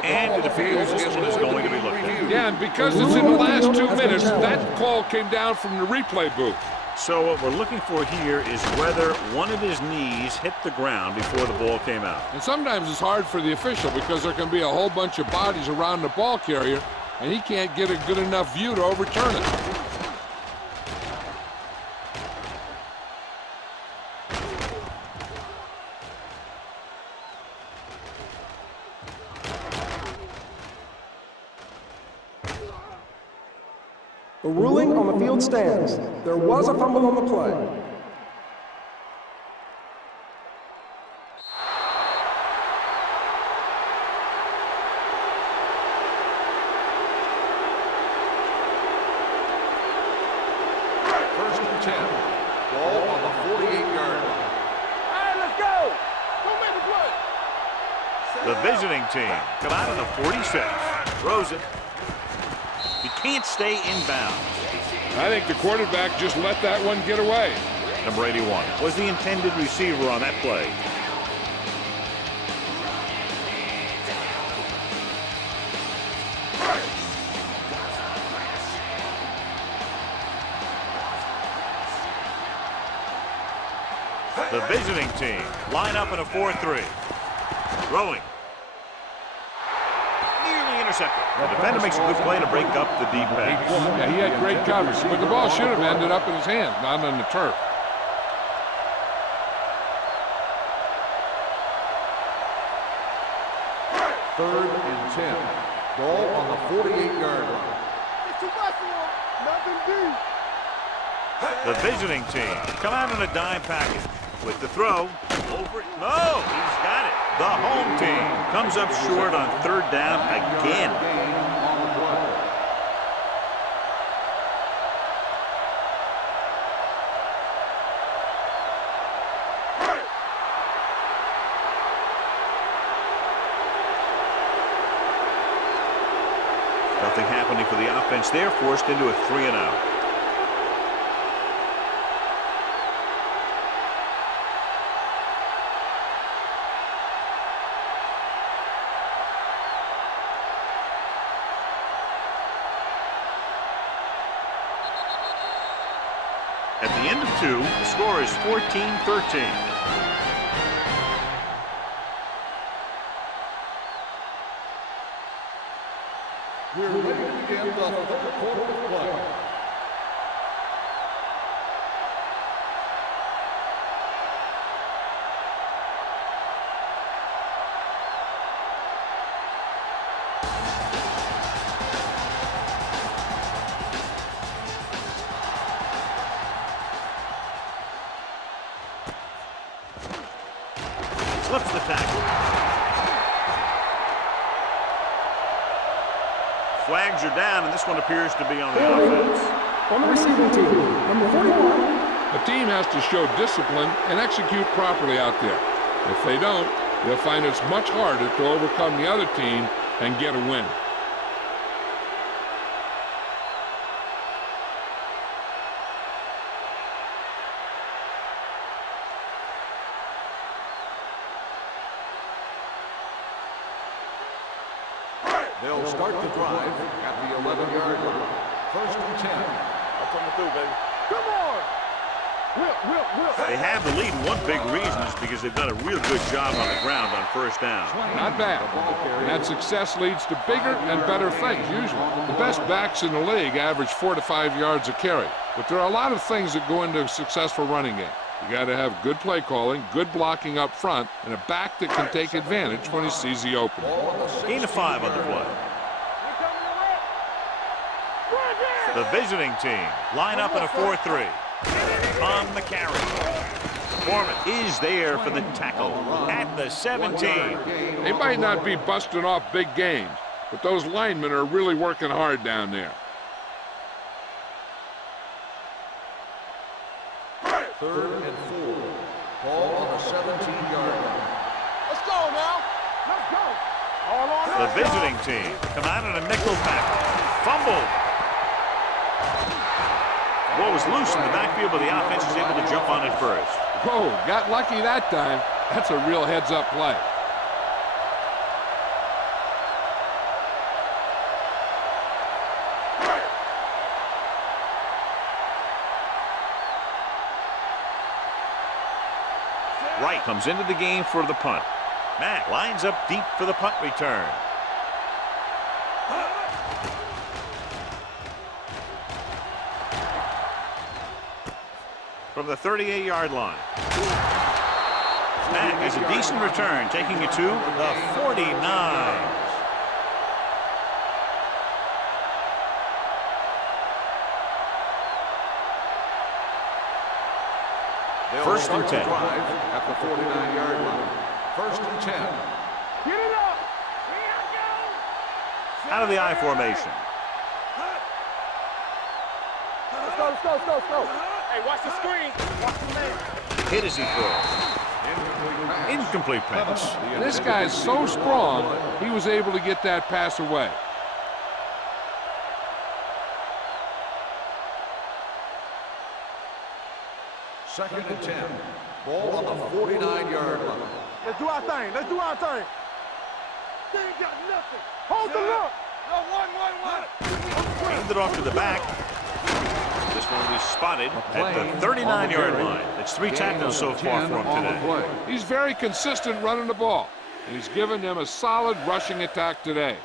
And it appears this one is going to be looked at. Yeah, and because it's in the last 2 minutes, that call came down from the replay booth. So what we're looking for here is whether one of his knees hit the ground before the ball came out. And sometimes it's hard for the official because there can be a whole bunch of bodies around the ball carrier, and he can't get a good enough view to overturn it. The ruling on the field stands. There was a fumble on the play. First and 10. Ball on the 48-yard line. All right, let's go. Go make the play. The visiting team come out of the 46. Throws it. You can't stay in bounds. I think the quarterback just let that one get away. Number 81 was the intended receiver on that play. The visiting team line up in a 4-3. Throwing. Nearly intercepted. The defender makes a good play to break up the deep pass. Yeah, he had great coverage, but the ball should have ended up in his hands, not on the turf. Third and 10. Ball on the 48-yard line. It's too much for him. Nothing deep. The visiting team come out in a dime package with the throw. Over it. No, he's got it. The home team comes up short on third down again. Gain on the play. Nothing happening for the offense. They're forced into a 3-and-out. At the end of 2, the score is 14-13. We're ready to begin the third quarter of play. Slips the tackle. Flags are down, and this one appears to be on the offense. On the receiving team, number 41. A team has to show discipline and execute properly out there. If they don't, they'll find it's much harder to overcome the other team and get a win. They'll start the drive at the 11-yard line. First and 10. I'm coming through, baby. Come on. Whip. They have the lead. One big reason is because they've done a real good job on the ground on first down. Not bad. And that success leads to bigger and better things, usually. The best backs in the league average 4 to 5 yards a carry. But there are a lot of things that go into a successful running game. You got to have good play calling, good blocking up front, and a back that can take advantage when he sees the opening. Gain of 5 on the play. The visiting team line up in a 4-3. On the carry. Foreman is there for the tackle at the 17. They might not be busting off big games, but those linemen are really working hard down there. Third and 4. Ball on the 17-yard line. Let's go now. Let's go. All on The us, visiting y'all. team come out in a nickel pack. Fumbled. Ball was loose in the backfield, but the offense is able to jump on it first. Whoa, got lucky that time. That's a real heads-up play. Wright comes into the game for the punt. Mack lines up deep for the punt return. From the 38-yard line. Mack is a decent return, taking it to the 49. First and 10. Drive at the 49-yard line. First and 10. Get it up. Out of the I formation. Let's go. Hey, watch the screen. Watch the man. Hit as he throws. Incomplete pass. And this guy's so strong, he was able to get that pass away. Second and 10. Ball on the 49-yard line. Let's do our thing. Let's do our thing. They ain't got nothing. Hold the look. No, one. Hand it off to the back. This one will be spotted at the 39-yard line. It's 3 tackles so far for him today. He's very consistent running the ball, and he's given them a solid rushing attack today.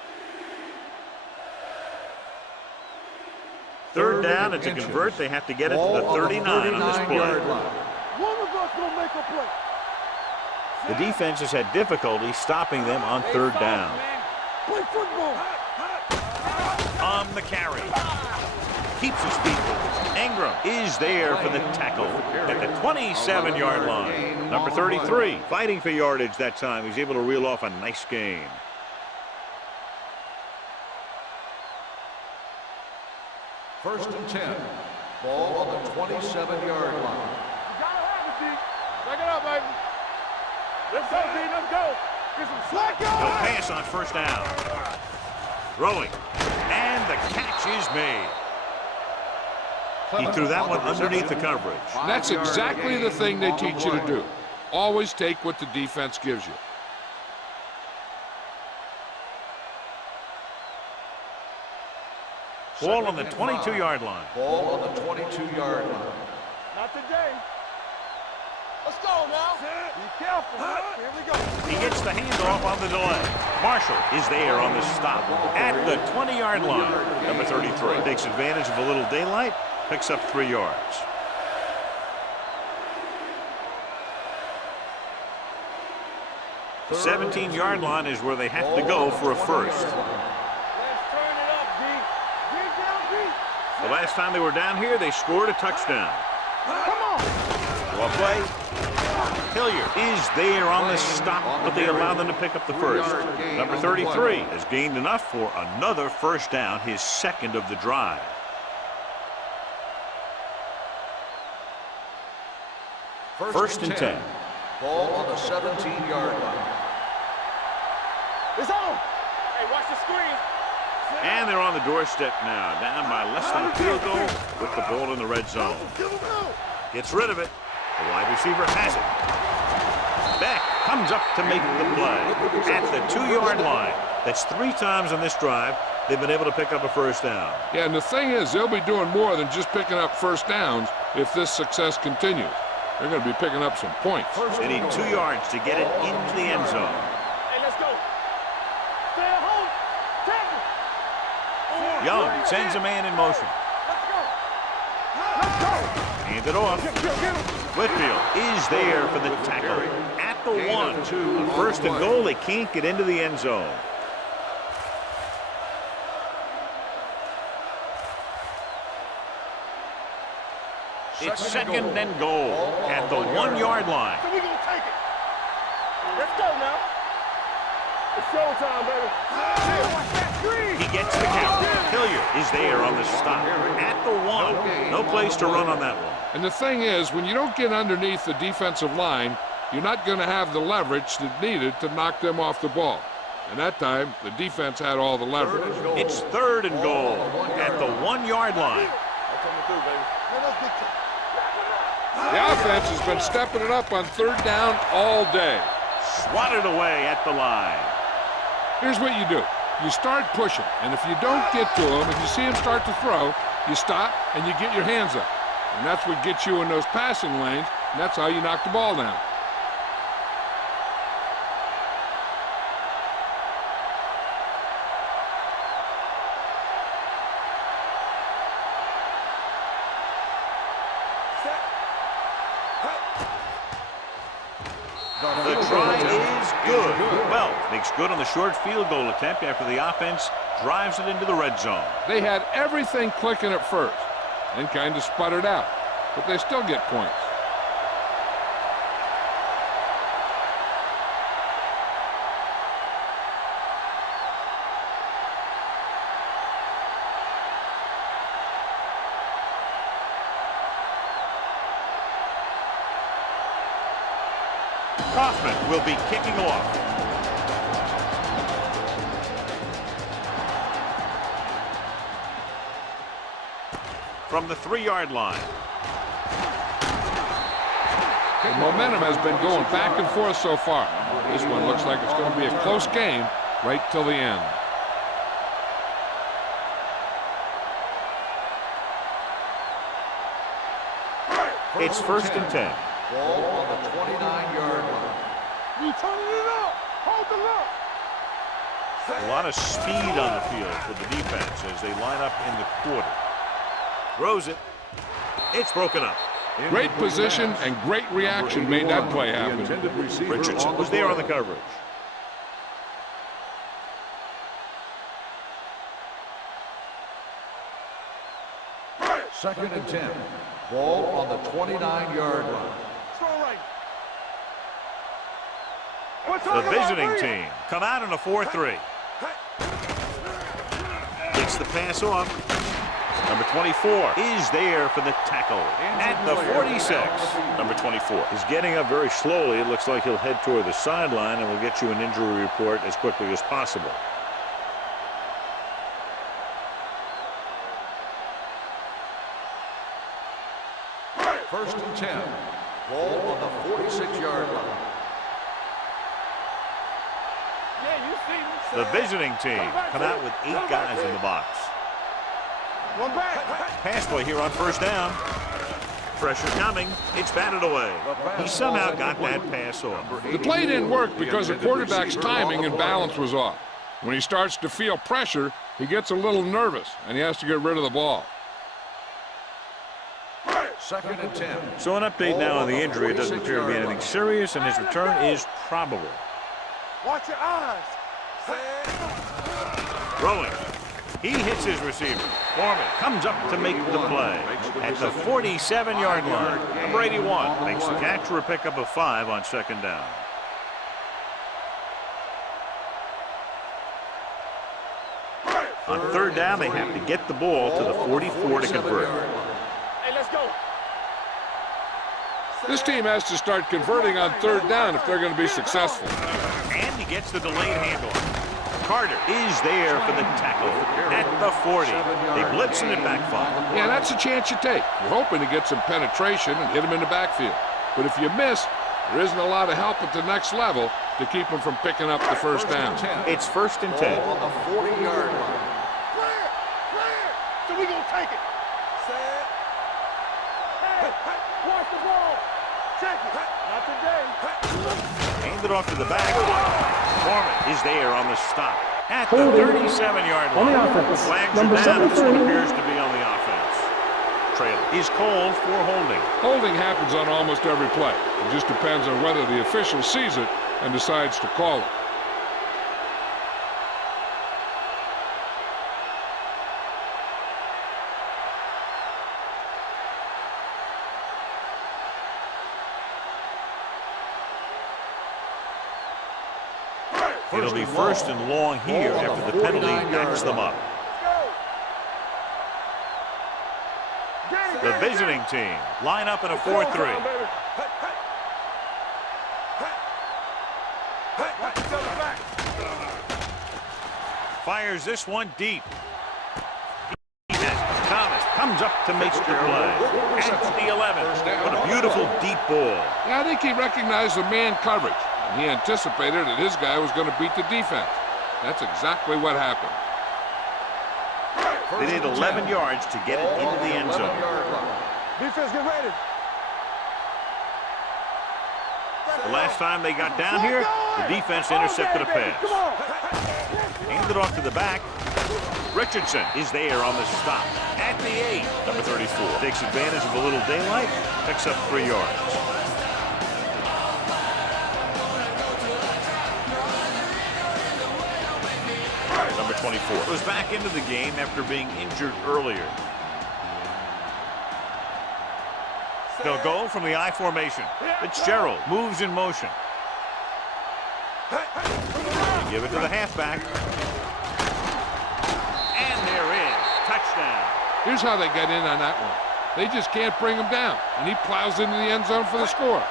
Third down, and to convert, they have to get it to the 39 on this play. One of us gonna make a play. The defense has had difficulty stopping them on third down. Play football. On the carry. Keeps his feet moving. Ingram is there for the tackle at the 27-yard line. Number 33, fighting for yardage that time. He's able to reel off a nice gain. First and 10. Ball on the 27-yard line. You gotta have it, D. Back it up, baby. Let's go, D. Let's go. Get some slack on. No pass on first down. Throwing. And the catch is made. He threw that one underneath the coverage. That's exactly the thing they teach you to do. Always take what the defense gives you. Ball on the 22-yard line. Ball on the 22-yard line. Not today. Let's go now. Be careful. Here we go. He gets the handoff on the delay. Marshall is there on the stop at the 20-yard line. Number 33 takes advantage of a little daylight, picks up 3 yards. The 17-yard line is where they have to go for a first. Let's turn it up, D. Get down, D. The last time they were down here, they scored a touchdown. Come on. Well play. Hilliard is there on the stop, but they allow them to pick up the first. Number 33 has gained enough for another first down, his second of the drive. First and 10. Ball on the 17-yard line. It's on. Hey, watch the screen. And they're on the doorstep now, down by less than a field goal with the ball in the red zone. Gets rid of it. The wide receiver has it. Beck comes up to make the play at the 2-yard line. That's 3 times on this drive they've been able to pick up a first down. Yeah, and the thing is, they'll be doing more than just picking up first downs if this success continues. They're going to be picking up some points. They need 2 yards to get it into the end zone. Hey, let's go. Stay at home. Tackle. Young sends a man in motion. Let's go. Let's go. Hand it off. Whitfield is there for the tackle at the 1. On first and goal, they can't get into the end zone. It's second and goal at the 1-yard line. So we're going to take it. Let's go now. It's showtime, baby. Watch that screen. He gets the count. Hilliard is there on the stop at the 1. No place to run on that one. And the thing is, when you don't get underneath the defensive line, you're not going to have the leverage that's needed to knock them off the ball. And that time, the defense had all the leverage. It's third and goal at the 1-yard line. That's coming through, baby. Man, let's get to it. The offense has been stepping it up on third down all day. Swatted away at the line. Here's what you do. You start pushing, and if you don't get to him and you see him start to throw, you stop and you get your hands up. And that's what gets you in those passing lanes, and that's how you knock the ball down. The try is good. Well, makes good on the short field goal attempt after the offense drives it into the red zone. They had everything clicking at first and kind of sputtered out, but they still get points. Kaufman will be kicking off. From the 3-yard line. The momentum has been going back and forth so far. This one looks like it's going to be a close game right till the end. It's 1st and 10. Ball on the 29-yard line. You turning it up. Hold the look. A lot of speed on the field for the defense as they line up in the quarter. Throws it. It's broken up. Great position and great reaction made that play happen. Richardson was there on the coverage. Second and 10. Ball on the 29-yard line. Throw right. The visiting team come out in a 4-3. Gets the pass off. Number 24 is there for the tackle at the 46. Number 24. He's getting up very slowly. It looks like he'll head toward the sideline, and we'll get you an injury report as quickly as possible. First and 10. Ball on the 46-yard line. Yeah, you see me. The visiting team come out with 8 guys in the box. One back. Pass play here on 1st down. Pressure coming. It's batted away. He somehow got that pass off. The play didn't work because the quarterback's timing and balance was off. When he starts to feel pressure, he gets a little nervous, and he has to get rid of the ball. Second and 10. So an update now on the injury. It doesn't appear to be anything serious, and his return is probable. Watch your eyes. Throwing. He hits his receiver. Foreman comes up to make the play at the 47-yard line. Number 81 makes the catch for a pickup of 5 on 2nd down. On 3rd down, they have to get the ball to the 44 to convert. Hey, let's go. This team has to start converting on 3rd down if they're going to be successful. And he gets the delayed handoff. Carter is there for the tackle at the 40. They blitz and it backfires. Yeah, that's a chance you take. You're hoping to get some penetration and hit him in the backfield. But if you miss, there isn't a lot of help at the next level to keep him from picking up the 1st down. It's 1st and 10. Ball on the 40-yard line. Clear. So we gonna take it. Set. Hey, watch the ball. Check it. Not today. Hand it off to the back. Foreman is there on the stop at the 37-yard line. On the offense. Flags Number are down. This one 73. appears to be on the offense. Trailer is called for holding. Holding happens on almost every play. It just depends on whether the official sees it and decides to call it. It'll be 1st and long here after the penalty backs them up. The visiting team line up in a 4-3. Fires this one deep. Thomas comes up to make the play. At the 11. What a beautiful deep ball. Yeah, I think he recognized the man coverage, and he anticipated that his guy was going to beat the defense. That's exactly what happened. They need 11 yards to get it into the end zone. Defense, get ready. The last time they got down here, the defense intercepted a pass. Hand it off to the back. Richardson is there on the stop at the 8. Number 34. Takes advantage of a little daylight, picks up 3 yards. Number 24. Was back into the game after being injured earlier. They'll go from the I formation. Fitzgerald moves in motion. They give it to the halfback. And they're in. Touchdown. Here's how they get in on that one. They just can't bring him down, and he plows into the end zone for the score.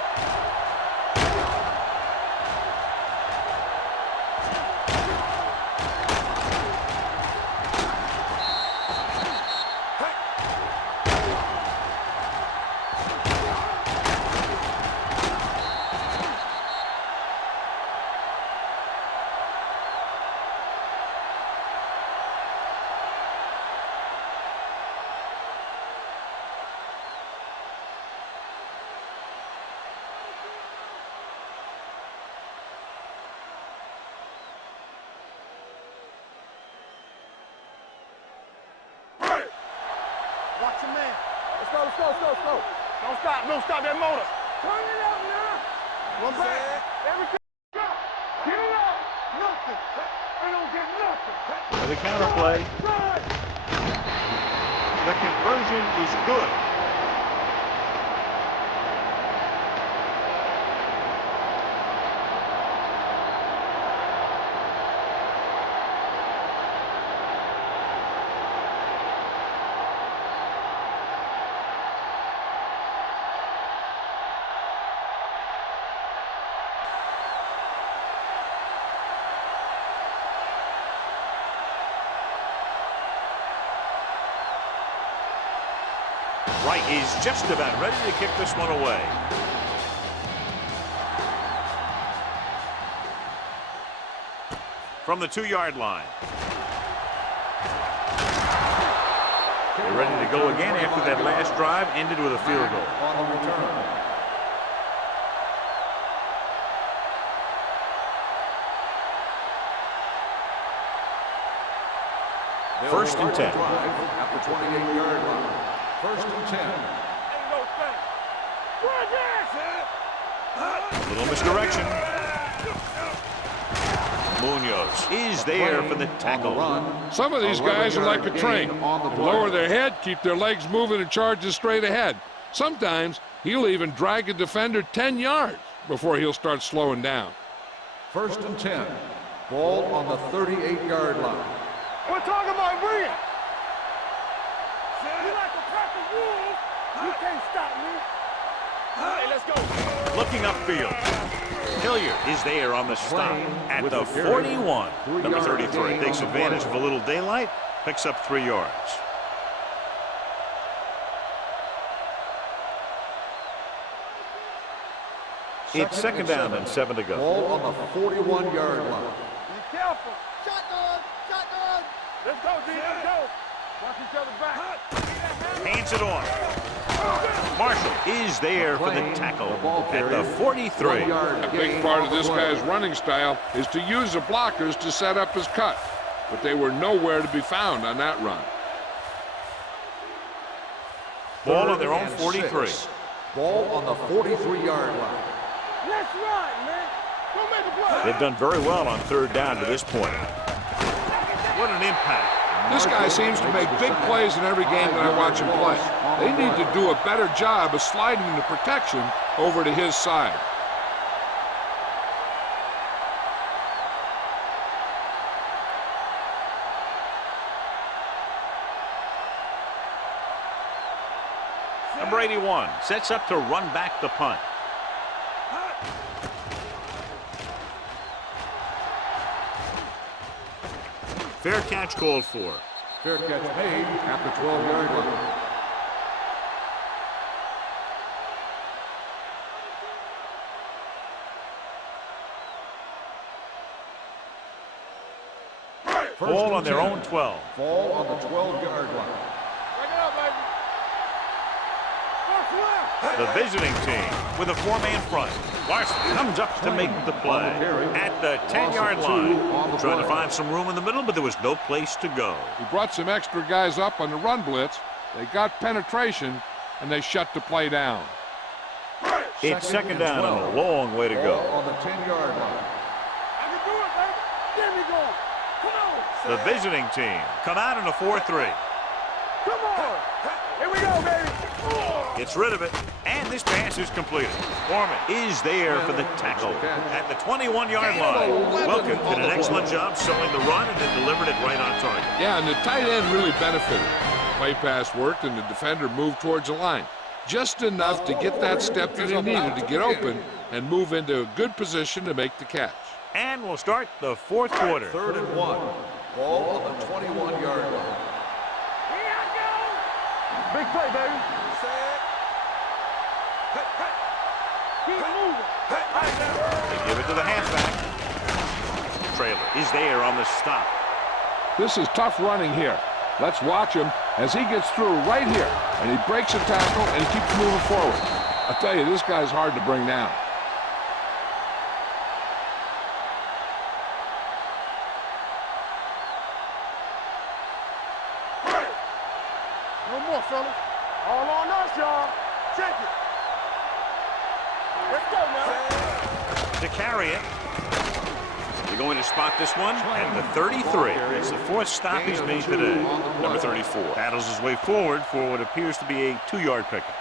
Don't stop. Don't stop that motor. Turn it up now. One back. Everything up. Get it up. Nothing. They don't get nothing. For the counter play. The conversion is good. Wright is just about ready to kick this one away. From the 2-yard line. They're ready to go again after that last drive ended with a field goal. On the return. First and 10. At the 28-yard line. First and 10. Ain't no thing. Right there, Little misdirection. Munoz is there for the tackle. Some of these guys are like a train. Lower their head, keep their legs moving, and charge straight ahead. Sometimes he'll even drag a defender 10 yards before he'll start slowing down. First and 10. Ball on the 38-yard line. We're talking about Rhea. You like a pack of wolves. You can't stop me. Hey, let's go. Looking upfield. Hilliard is there on the stop at the 41. Number 33 takes advantage of a little daylight, picks up 3 yards. It's second down and 7 to go. Ball on the 41-yard line. Be careful. Shotgun. Shotgun. Let's go, D. Let's go. Watch each other back. Hands it off. Marshall is there for the tackle at the 43. A big part of this guy's running style is to use the blockers to set up his cut, but they were nowhere to be found on that run. Ball on their own 43. Ball on the 43-yard line. Let's run, man. Don't make a play. They've done very well on third down to this point. What an impact. This guy seems to make big plays in every game that I watch him play. They need to do a better job of sliding the protection over to his side. Number 81 sets up to run back the punt. Fair catch called for. Fair catch made at the 12-yard line. Ball on their own 12. Ball on the 12-yard line. Break it up, baby. What's left? The visiting team with a 4-man front. Larson comes up to make the play at the 10-yard line. Trying to find some room in the middle, but there was no place to go. He brought some extra guys up on the run blitz. They got penetration, and they shut the play down. It's second down and a long way to go. On the 10-yard line. I can do it, baby. There we go. Come on. The visiting team come out in a 4-3. Come on. Here we go, baby. Gets rid of it, and this pass is completed. Foreman is there for the tackle at the 21-yard line. Wilkin did an excellent job selling the run and then delivered it right on target. Yeah, and the tight end really benefited. Play pass worked, and the defender moved towards the line. Just enough to get that step that he needed to get open and move into a good position to make the catch. And we'll start the fourth quarter. 3rd and 1. Ball on the 21-yard line. Here I go. Big play, baby. Keep moving. They give it to the halfback. Trailer is there on the stop. This is tough running here. Let's watch him as he gets through right here, and he breaks a tackle and keeps moving forward. I tell you, this guy's hard to bring down. No more, fellas. All on us, y'all. Check it. Let's go now. To carry it. They're going to spot this one at the 33. It's the fourth stop he's made today. Number 34. Battles his way forward for what appears to be a 2-yard pickup.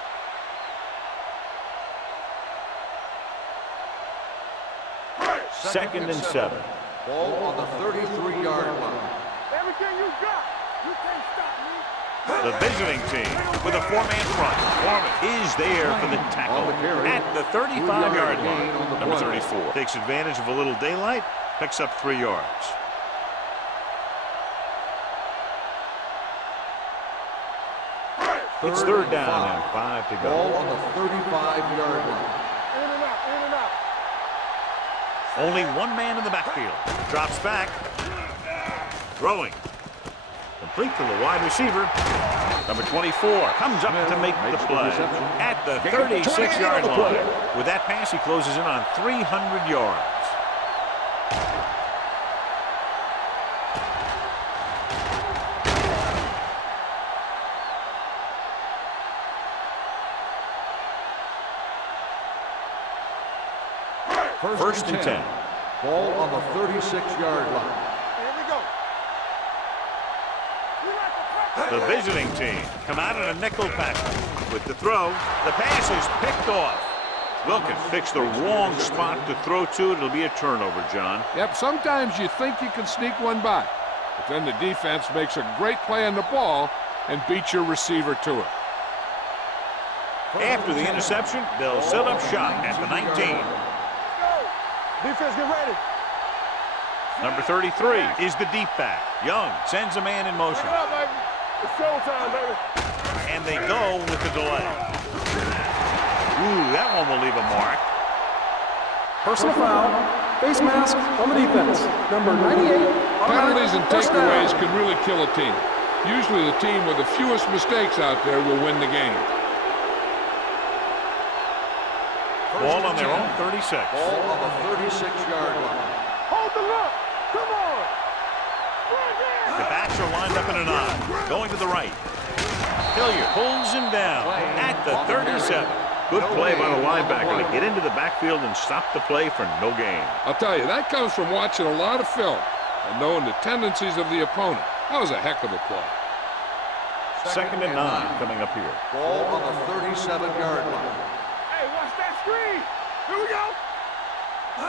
Second and 7. Ball on the 33-yard line. Everything you got. You can't stop me. The visiting team with a 4-man front. Foreman is there for the tackle at the 35-yard line. Number 34. Takes advantage of a little daylight, picks up 3 yards. It's third down and 5 to go. Ball on the 35-yard line. In and out, in and out. Only one man in the backfield. Drops back. Throwing. Complete to the wide receiver. Number 24 comes up to make the play at the 36-yard line. With that pass, he closes in on 300 yards. First and 10. Ball on the 36-yard line. Here we go. The visiting team come out in a nickel package. With the throw, the pass is picked off. Wilkins picks the wrong spot to throw to. It'll be a turnover, John. Yep, sometimes you think you can sneak one by, but then the defense makes a great play on the ball and beats your receiver to it. After the interception, they'll set up shop at the 19. Defense, get ready. Number 33 is the deep back. Young sends a man in motion. Pick it up, baby. It's showtime, baby. And they go with the delay. Ooh, that one will leave a mark. Personal foul. Face mask on the defense. Number 98. Penalties and First down. takeaways can really kill a team. Usually the team with the fewest mistakes out there will win the game. Ball on their own 36. Ball on the 36-yard line. Hold the look. Come on. The backs are lined up in an I. Going to the right. Hilliard pulls him down at the 37. Good play by the linebacker to get into the backfield and stop the play for no gain. I'll tell you, that comes from watching a lot of film and knowing the tendencies of the opponent. That was a heck of a play. Second and 9 coming up here. Ball on the 37-yard line. Hey, watch that screen. Here we go.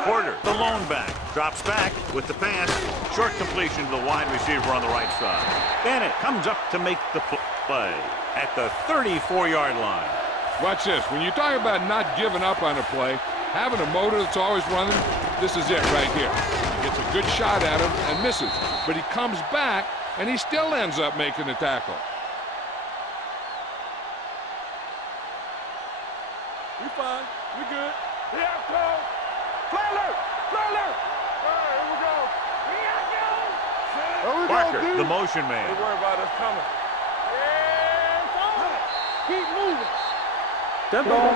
Porter, the lone back, drops back with the pass. Short completion to the wide receiver on the right side. Bennett comes up to make the play at the 34-yard line. Watch this. When you talk about not giving up on a play, having a motor that's always running, this is it right here. Gets a good shot at him and misses. But he comes back, and he still ends up making the tackle. We fine. We good. Here I come. Fly alert. Fly alert. All right, here we go. Here I go. Here we Barker, go, the dude. motion man. Don't worry about us coming. Yeah, forward. Keep moving. Dead ball.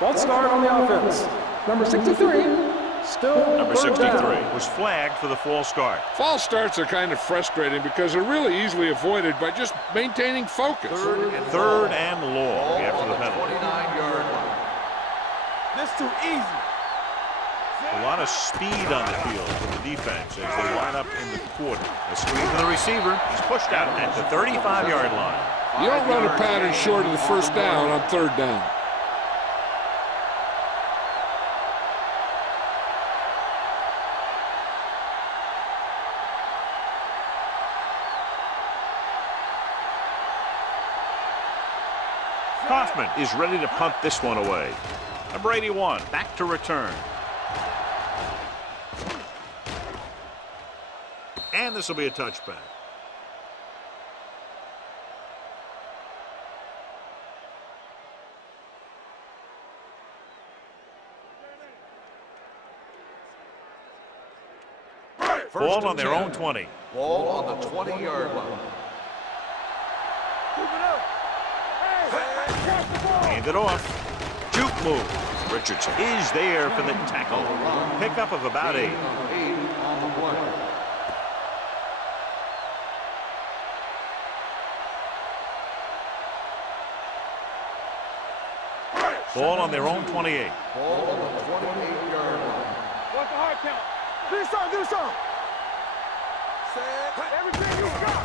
False start on the offense. Number 63. Still Number third 63 down. Was flagged for the false start. False starts are kind of frustrating because they're really easily avoided by just maintaining focus. Third and long after the penalty. 29-yard line. This too easy. A lot of speed on the field for the defense as they line up in the quarter. A screen for the receiver. He's pushed out at the 35-yard line. You don't run a pattern short of the first down on third down. Kaufman is ready to punt this one away. Number 81, back to return. And this will be a touchback. Ball on their own 20. Ball on the 20-yard line. Keep it up. Hey, catch the ball. Hand it off. Juke move. Richardson is there for the tackle. Pickup of about 8. 8 on the play. Ball on their own 28. Ball on the 28-yard line. What's the hard count? Do something, do something. Everything you got.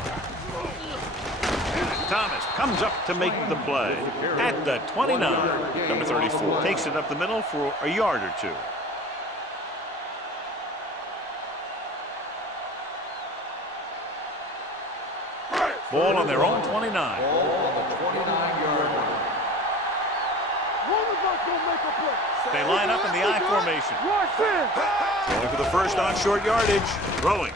Thomas comes up to make the play at the 29. Number 34. Takes it up the middle for a yard or two. Ball on their own 29. Ball on the 29-yard line. One of us gonna make a play. They line up in the I formation. Watch this. Going for the first on short yardage. Throwing.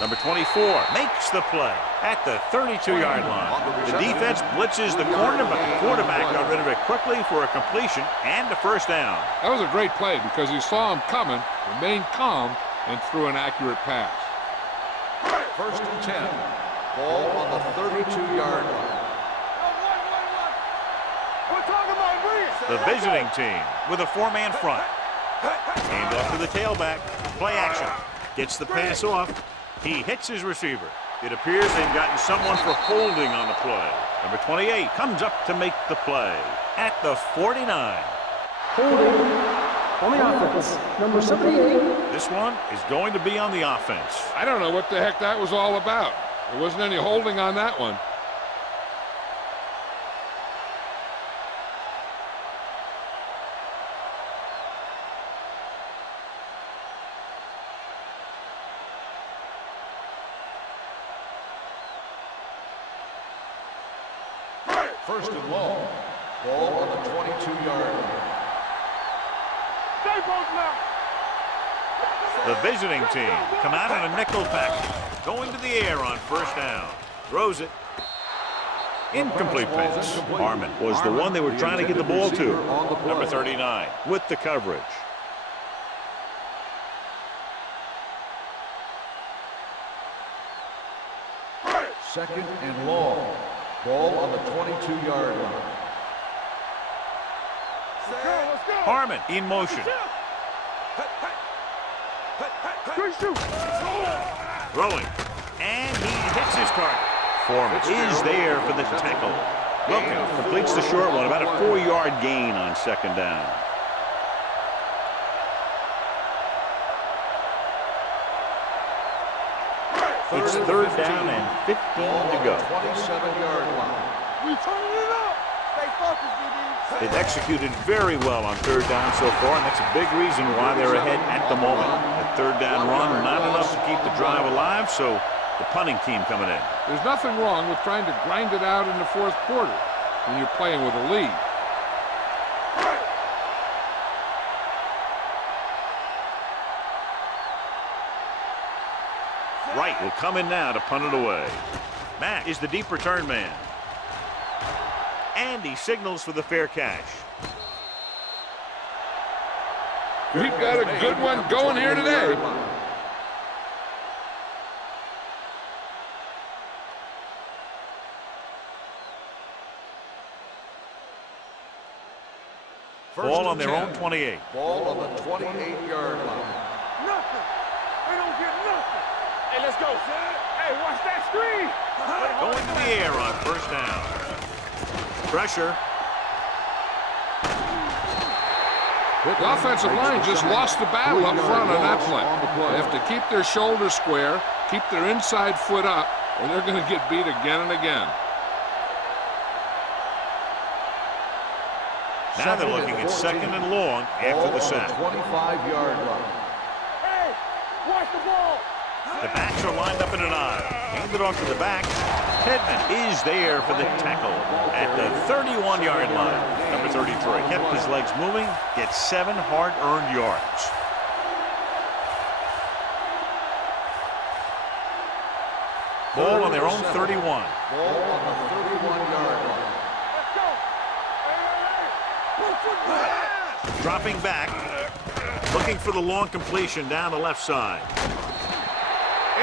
Number 24 makes the play at the 32-yard line. The defense blitzes the corner, but the quarterback got rid of it quickly for a completion and a first down. That was a great play because he saw him coming, remained calm, and threw an accurate pass. First and 10. Ball on the 32-yard line. We're talking about Reed. The visiting team with a four-man front. Hand off to the tailback. Play action. Gets the pass off. He hits his receiver. It appears they've gotten someone for holding on the play. Number 28 comes up to make the play at the 49. Holding on the offense. Number 78. This one is going to be on the offense. I don't know what the heck that was all about. There wasn't any holding on that one. First and long. Ball on the 22-yard line. Stay both now. The visiting team come out in a nickel package. Going to the air on first down. Throws it. Incomplete pass. Harmon was the one they were trying to get the ball to. Number 39. With the coverage. Second and long. Ball on the 22-yard line. Let's go. Harmon in motion. Good shoot. Throwing. And he hits his target. Foreman is there for the tackle. Wilkin completes the short one, about a 4-yard gain on second down. It's third down and 15 to go. 27-yard line. We turning it up. Stay focused, DB. They've executed very well on third down so far, and that's a big reason why they're ahead at the moment. The third down run, not enough to keep the drive alive, so the punting team coming in. There's nothing wrong with trying to grind it out in the fourth quarter when you're playing with a lead. Wright will come in now to punt it away. Mack is the deep return man. And he signals for the fair catch. We've got a good one going here today. Ball on their own 28. Ball on the 28-yard line. Nothing. They don't get nothing. Hey, let's go. Hey, watch that screen. Going to the air on first down. Pressure. The offensive line just lost the battle up front on that play. They have to keep their shoulders square, keep their inside foot up, or they're going to get beat again and again. Now they're looking at second and long after the sack. 25-yard line. Hey, watch the ball. The backs are lined up in an I. Handed off to the back. Tedman is there for the tackle at the 31-yard line. Number 33. Kept his legs moving, gets 7 hard-earned yards. Ball on their own 31. Ball on the 31-yard line. Let's go. Hey. Dropping back, looking for the long completion down the left side.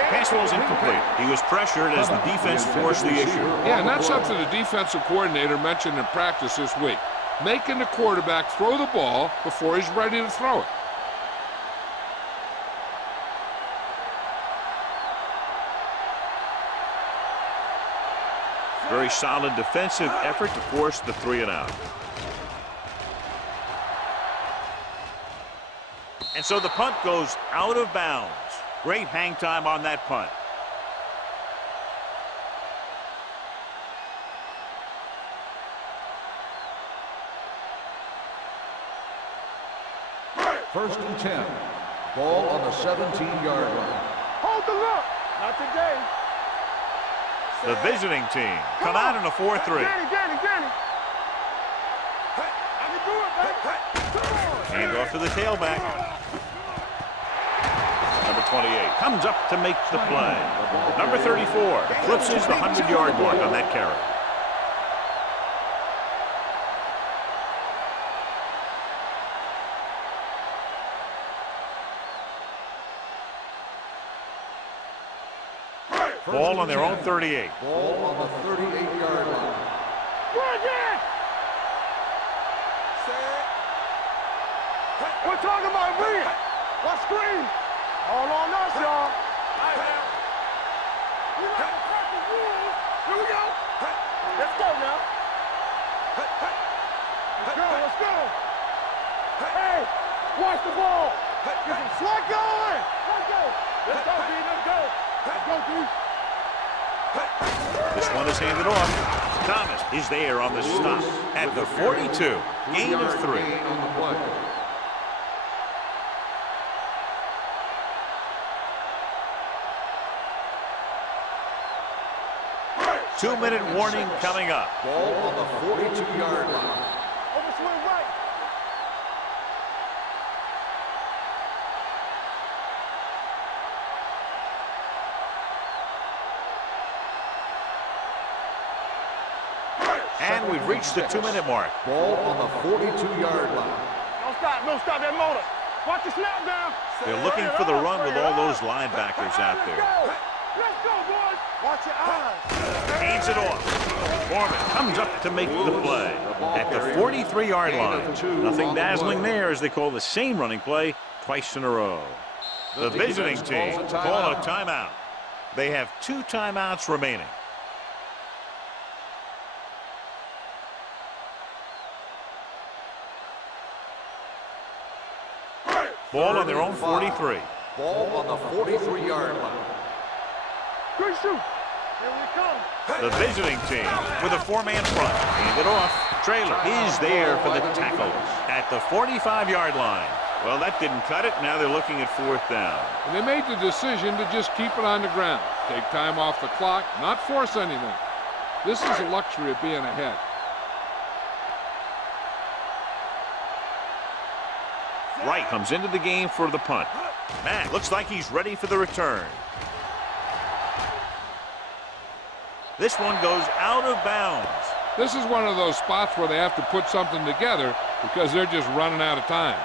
Pass ball is incomplete. He was pressured as the defense forced the issue. Yeah, and that's something the defensive coordinator mentioned in practice this week. Making the quarterback throw the ball before he's ready to throw it. Very solid defensive effort to force the 3 and out. And so the punt goes out of bounds. Great hang time on that punt. First and 10. Ball on the 17-yard line. Hold the look. Not today. The visiting team come out in a 4-3. Danny. I can do it, baby. Hand off to the tailback. Number 28. Comes up to make the play. Number 34 eclipses the 100-yard mark on that carry. Ball on their own 38. Ball on the 38-yard line. We're talking about read. What screen? All on us, y'all. We like to crack the rules. Here we go. Let's go now. Let's go. Hey, watch the ball. Get some slot going. Let's go. Let's go, D. Let's go. Let's go, D. This one is handed off. Thomas is there on the stop at the 42. Gain of 3. On the play. Two-minute warning coming up. Ball on the 42-yard line. Overswing right. And we've reached the 2-minute mark. Ball on the 42-yard line. Don't stop that motor. Watch the snap down. They're looking for the run with all those linebackers out there. Let's go, boys. Watch your eyes. Hands it off. Foreman comes up to make the play at the 43-yard line. Nothing dazzling there as they call the same running play twice in a row. The visiting team call a timeout. They have 2 timeouts remaining. Ball on their own 43. Ball on the 43-yard line. Good shoot. Here we come. The visiting team with a 4-man front. Hand it off. Trailer is there for the tackle at the 45-yard line. Well, that didn't cut it. Now they're looking at 4th down. And they made the decision to just keep it on the ground. Take time off the clock, not force anything. This is a luxury of being ahead. Wright comes into the game for the punt. Man, looks like he's ready for the return. This one goes out of bounds. This is one of those spots where they have to put something together because they're just running out of time.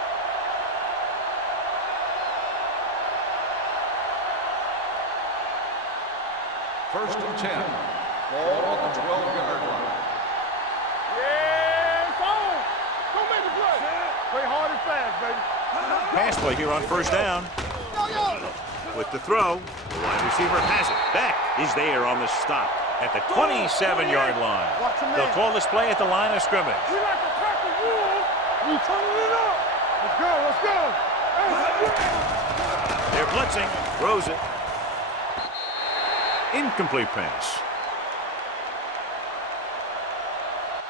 First and 10. Ball on the 12-yard line. Yeah, it's on. Don't make the play. Play hard and fast, baby. Pass play here on 1st down. With the throw, the wide receiver has it. Beck is there on the stop at the 27-yard line. They'll call this play at the line of scrimmage. We like to crack the rules. We turning it up. Let's go. Let's go. They're blitzing. Throws it. Incomplete pass.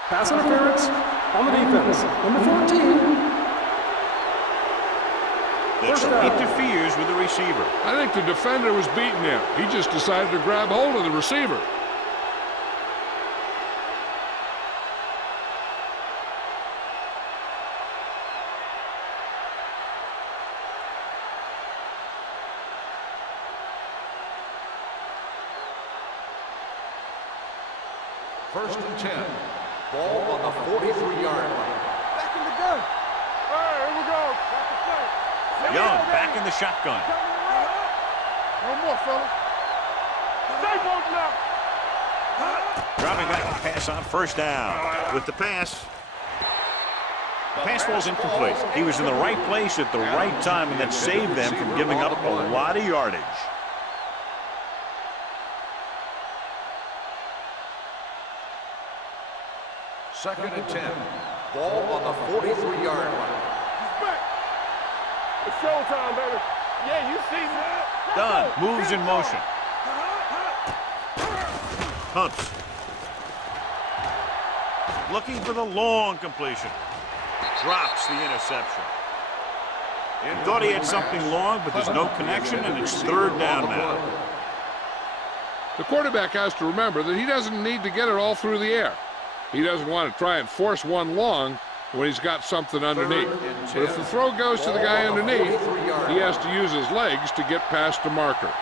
Pass interference on the defense. Number 14. That interferes with the receiver. I think the defender was beaten there. He just decided to grab hold of the receiver. First and 10. Ball on the 43-yard line. Back in the gun. Hey, here we go. Back to play. Young back in the shotgun. No more, fellas. Stay both now. Dropping back to pass on 1st down. With the pass. The pass falls incomplete. He was in the right place at the right time, and that saved them from giving up a lot of yardage. Second and 10. Ball on the 43-yard line. It's showtime, baby. Yeah, you see that? Done. Moves in motion. Hunts. Looking for the long completion. Drops the interception. He thought he had something long, but there's no connection, and it's third down now. The quarterback has to remember that he doesn't need to get it all through the air. He doesn't want to try and force one long when he's got something underneath. But if the throw goes to the guy underneath, he has to use his legs to get past the marker.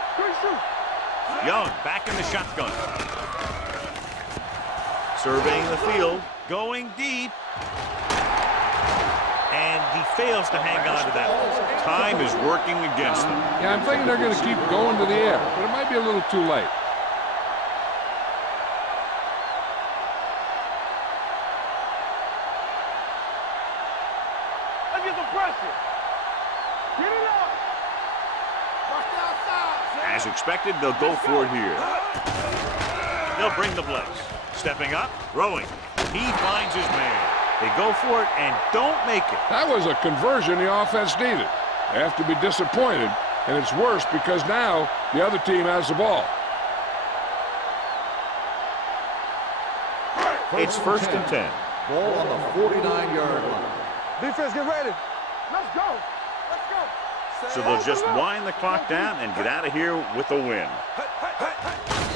Young back in the shotgun. Surveying the field, going deep. And he fails to hang on to that. Time is working against them. Yeah, I'm thinking they're going to keep going to the air, but it might be a little too late. Let's get some pressure. Get it up. Watch the outside. As expected, they'll go for it here. They'll bring the blitz. Stepping up, throwing. He finds his man. They go for it and don't make it. That was a conversion the offense needed. They have to be disappointed, and it's worse because now the other team has the ball. It's first and 10. Ball on the 49-yard line. Defense, get ready. Let's go. Let's go. So they'll just wind the clock down and get out of here with a win.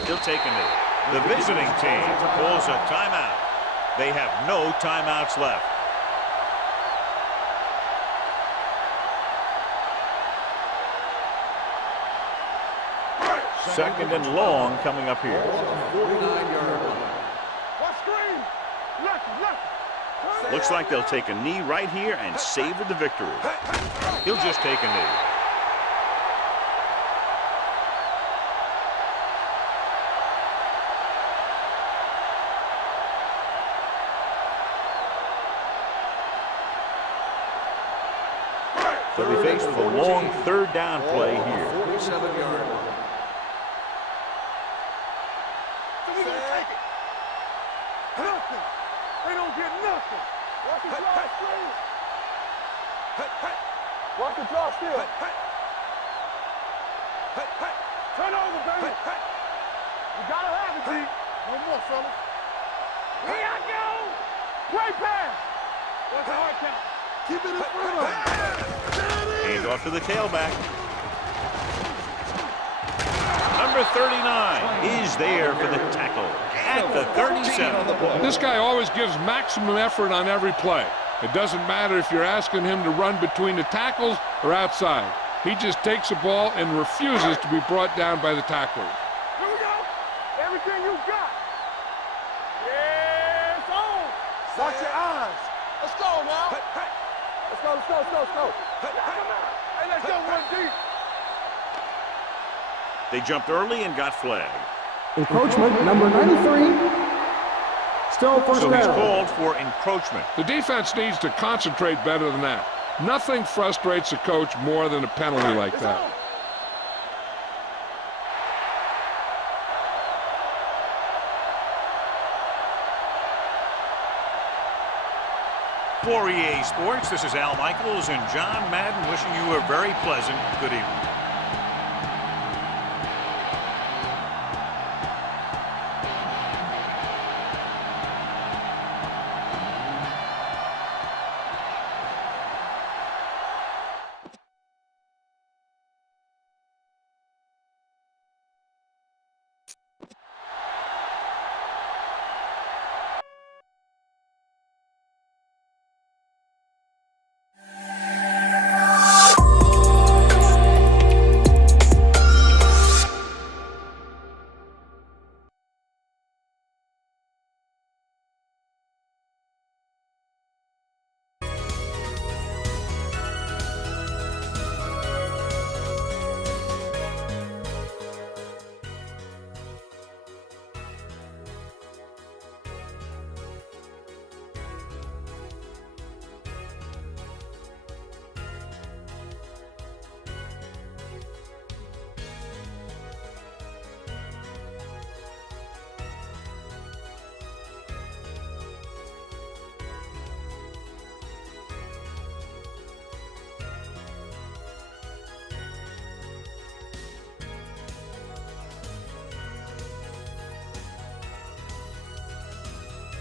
He'll take a knee. The visiting team pulls a timeout. They have no timeouts left. Second and long coming up here. On the 49-yard line. What screen? Lucky. Looks like they'll take a knee right here and savor the victory. He'll just take a knee. They'll be faced with a long third down play here. 47-yard line. Nothing. They don't get nothing. Watch the draw screen. Watch the draw still. Turn over, baby. You gotta have it, G. No more, fellas. Here I go. Play pass. What's the hard count? Keep it in front of him. Hand off to the tailback. Number 39 is there for the tackle at the 37. This guy always gives maximum effort on every play. It doesn't matter if you're asking him to run between the tackles or outside. He just takes the ball and refuses to be brought down by the tacklers. Here we go. Everything you got. Yeah, it's on. Watch your eyes. Let's go now. Let's go, let's go, let's go, let's go. Hey, let's go one deep. They jumped early and got flagged. Encroachment, number 93. Still first So he's down. called for encroachment. The defense needs to concentrate better than that. Nothing frustrates a coach more than a penalty like that. For EA Sports, this is Al Michaels and John Madden wishing you a very pleasant good evening.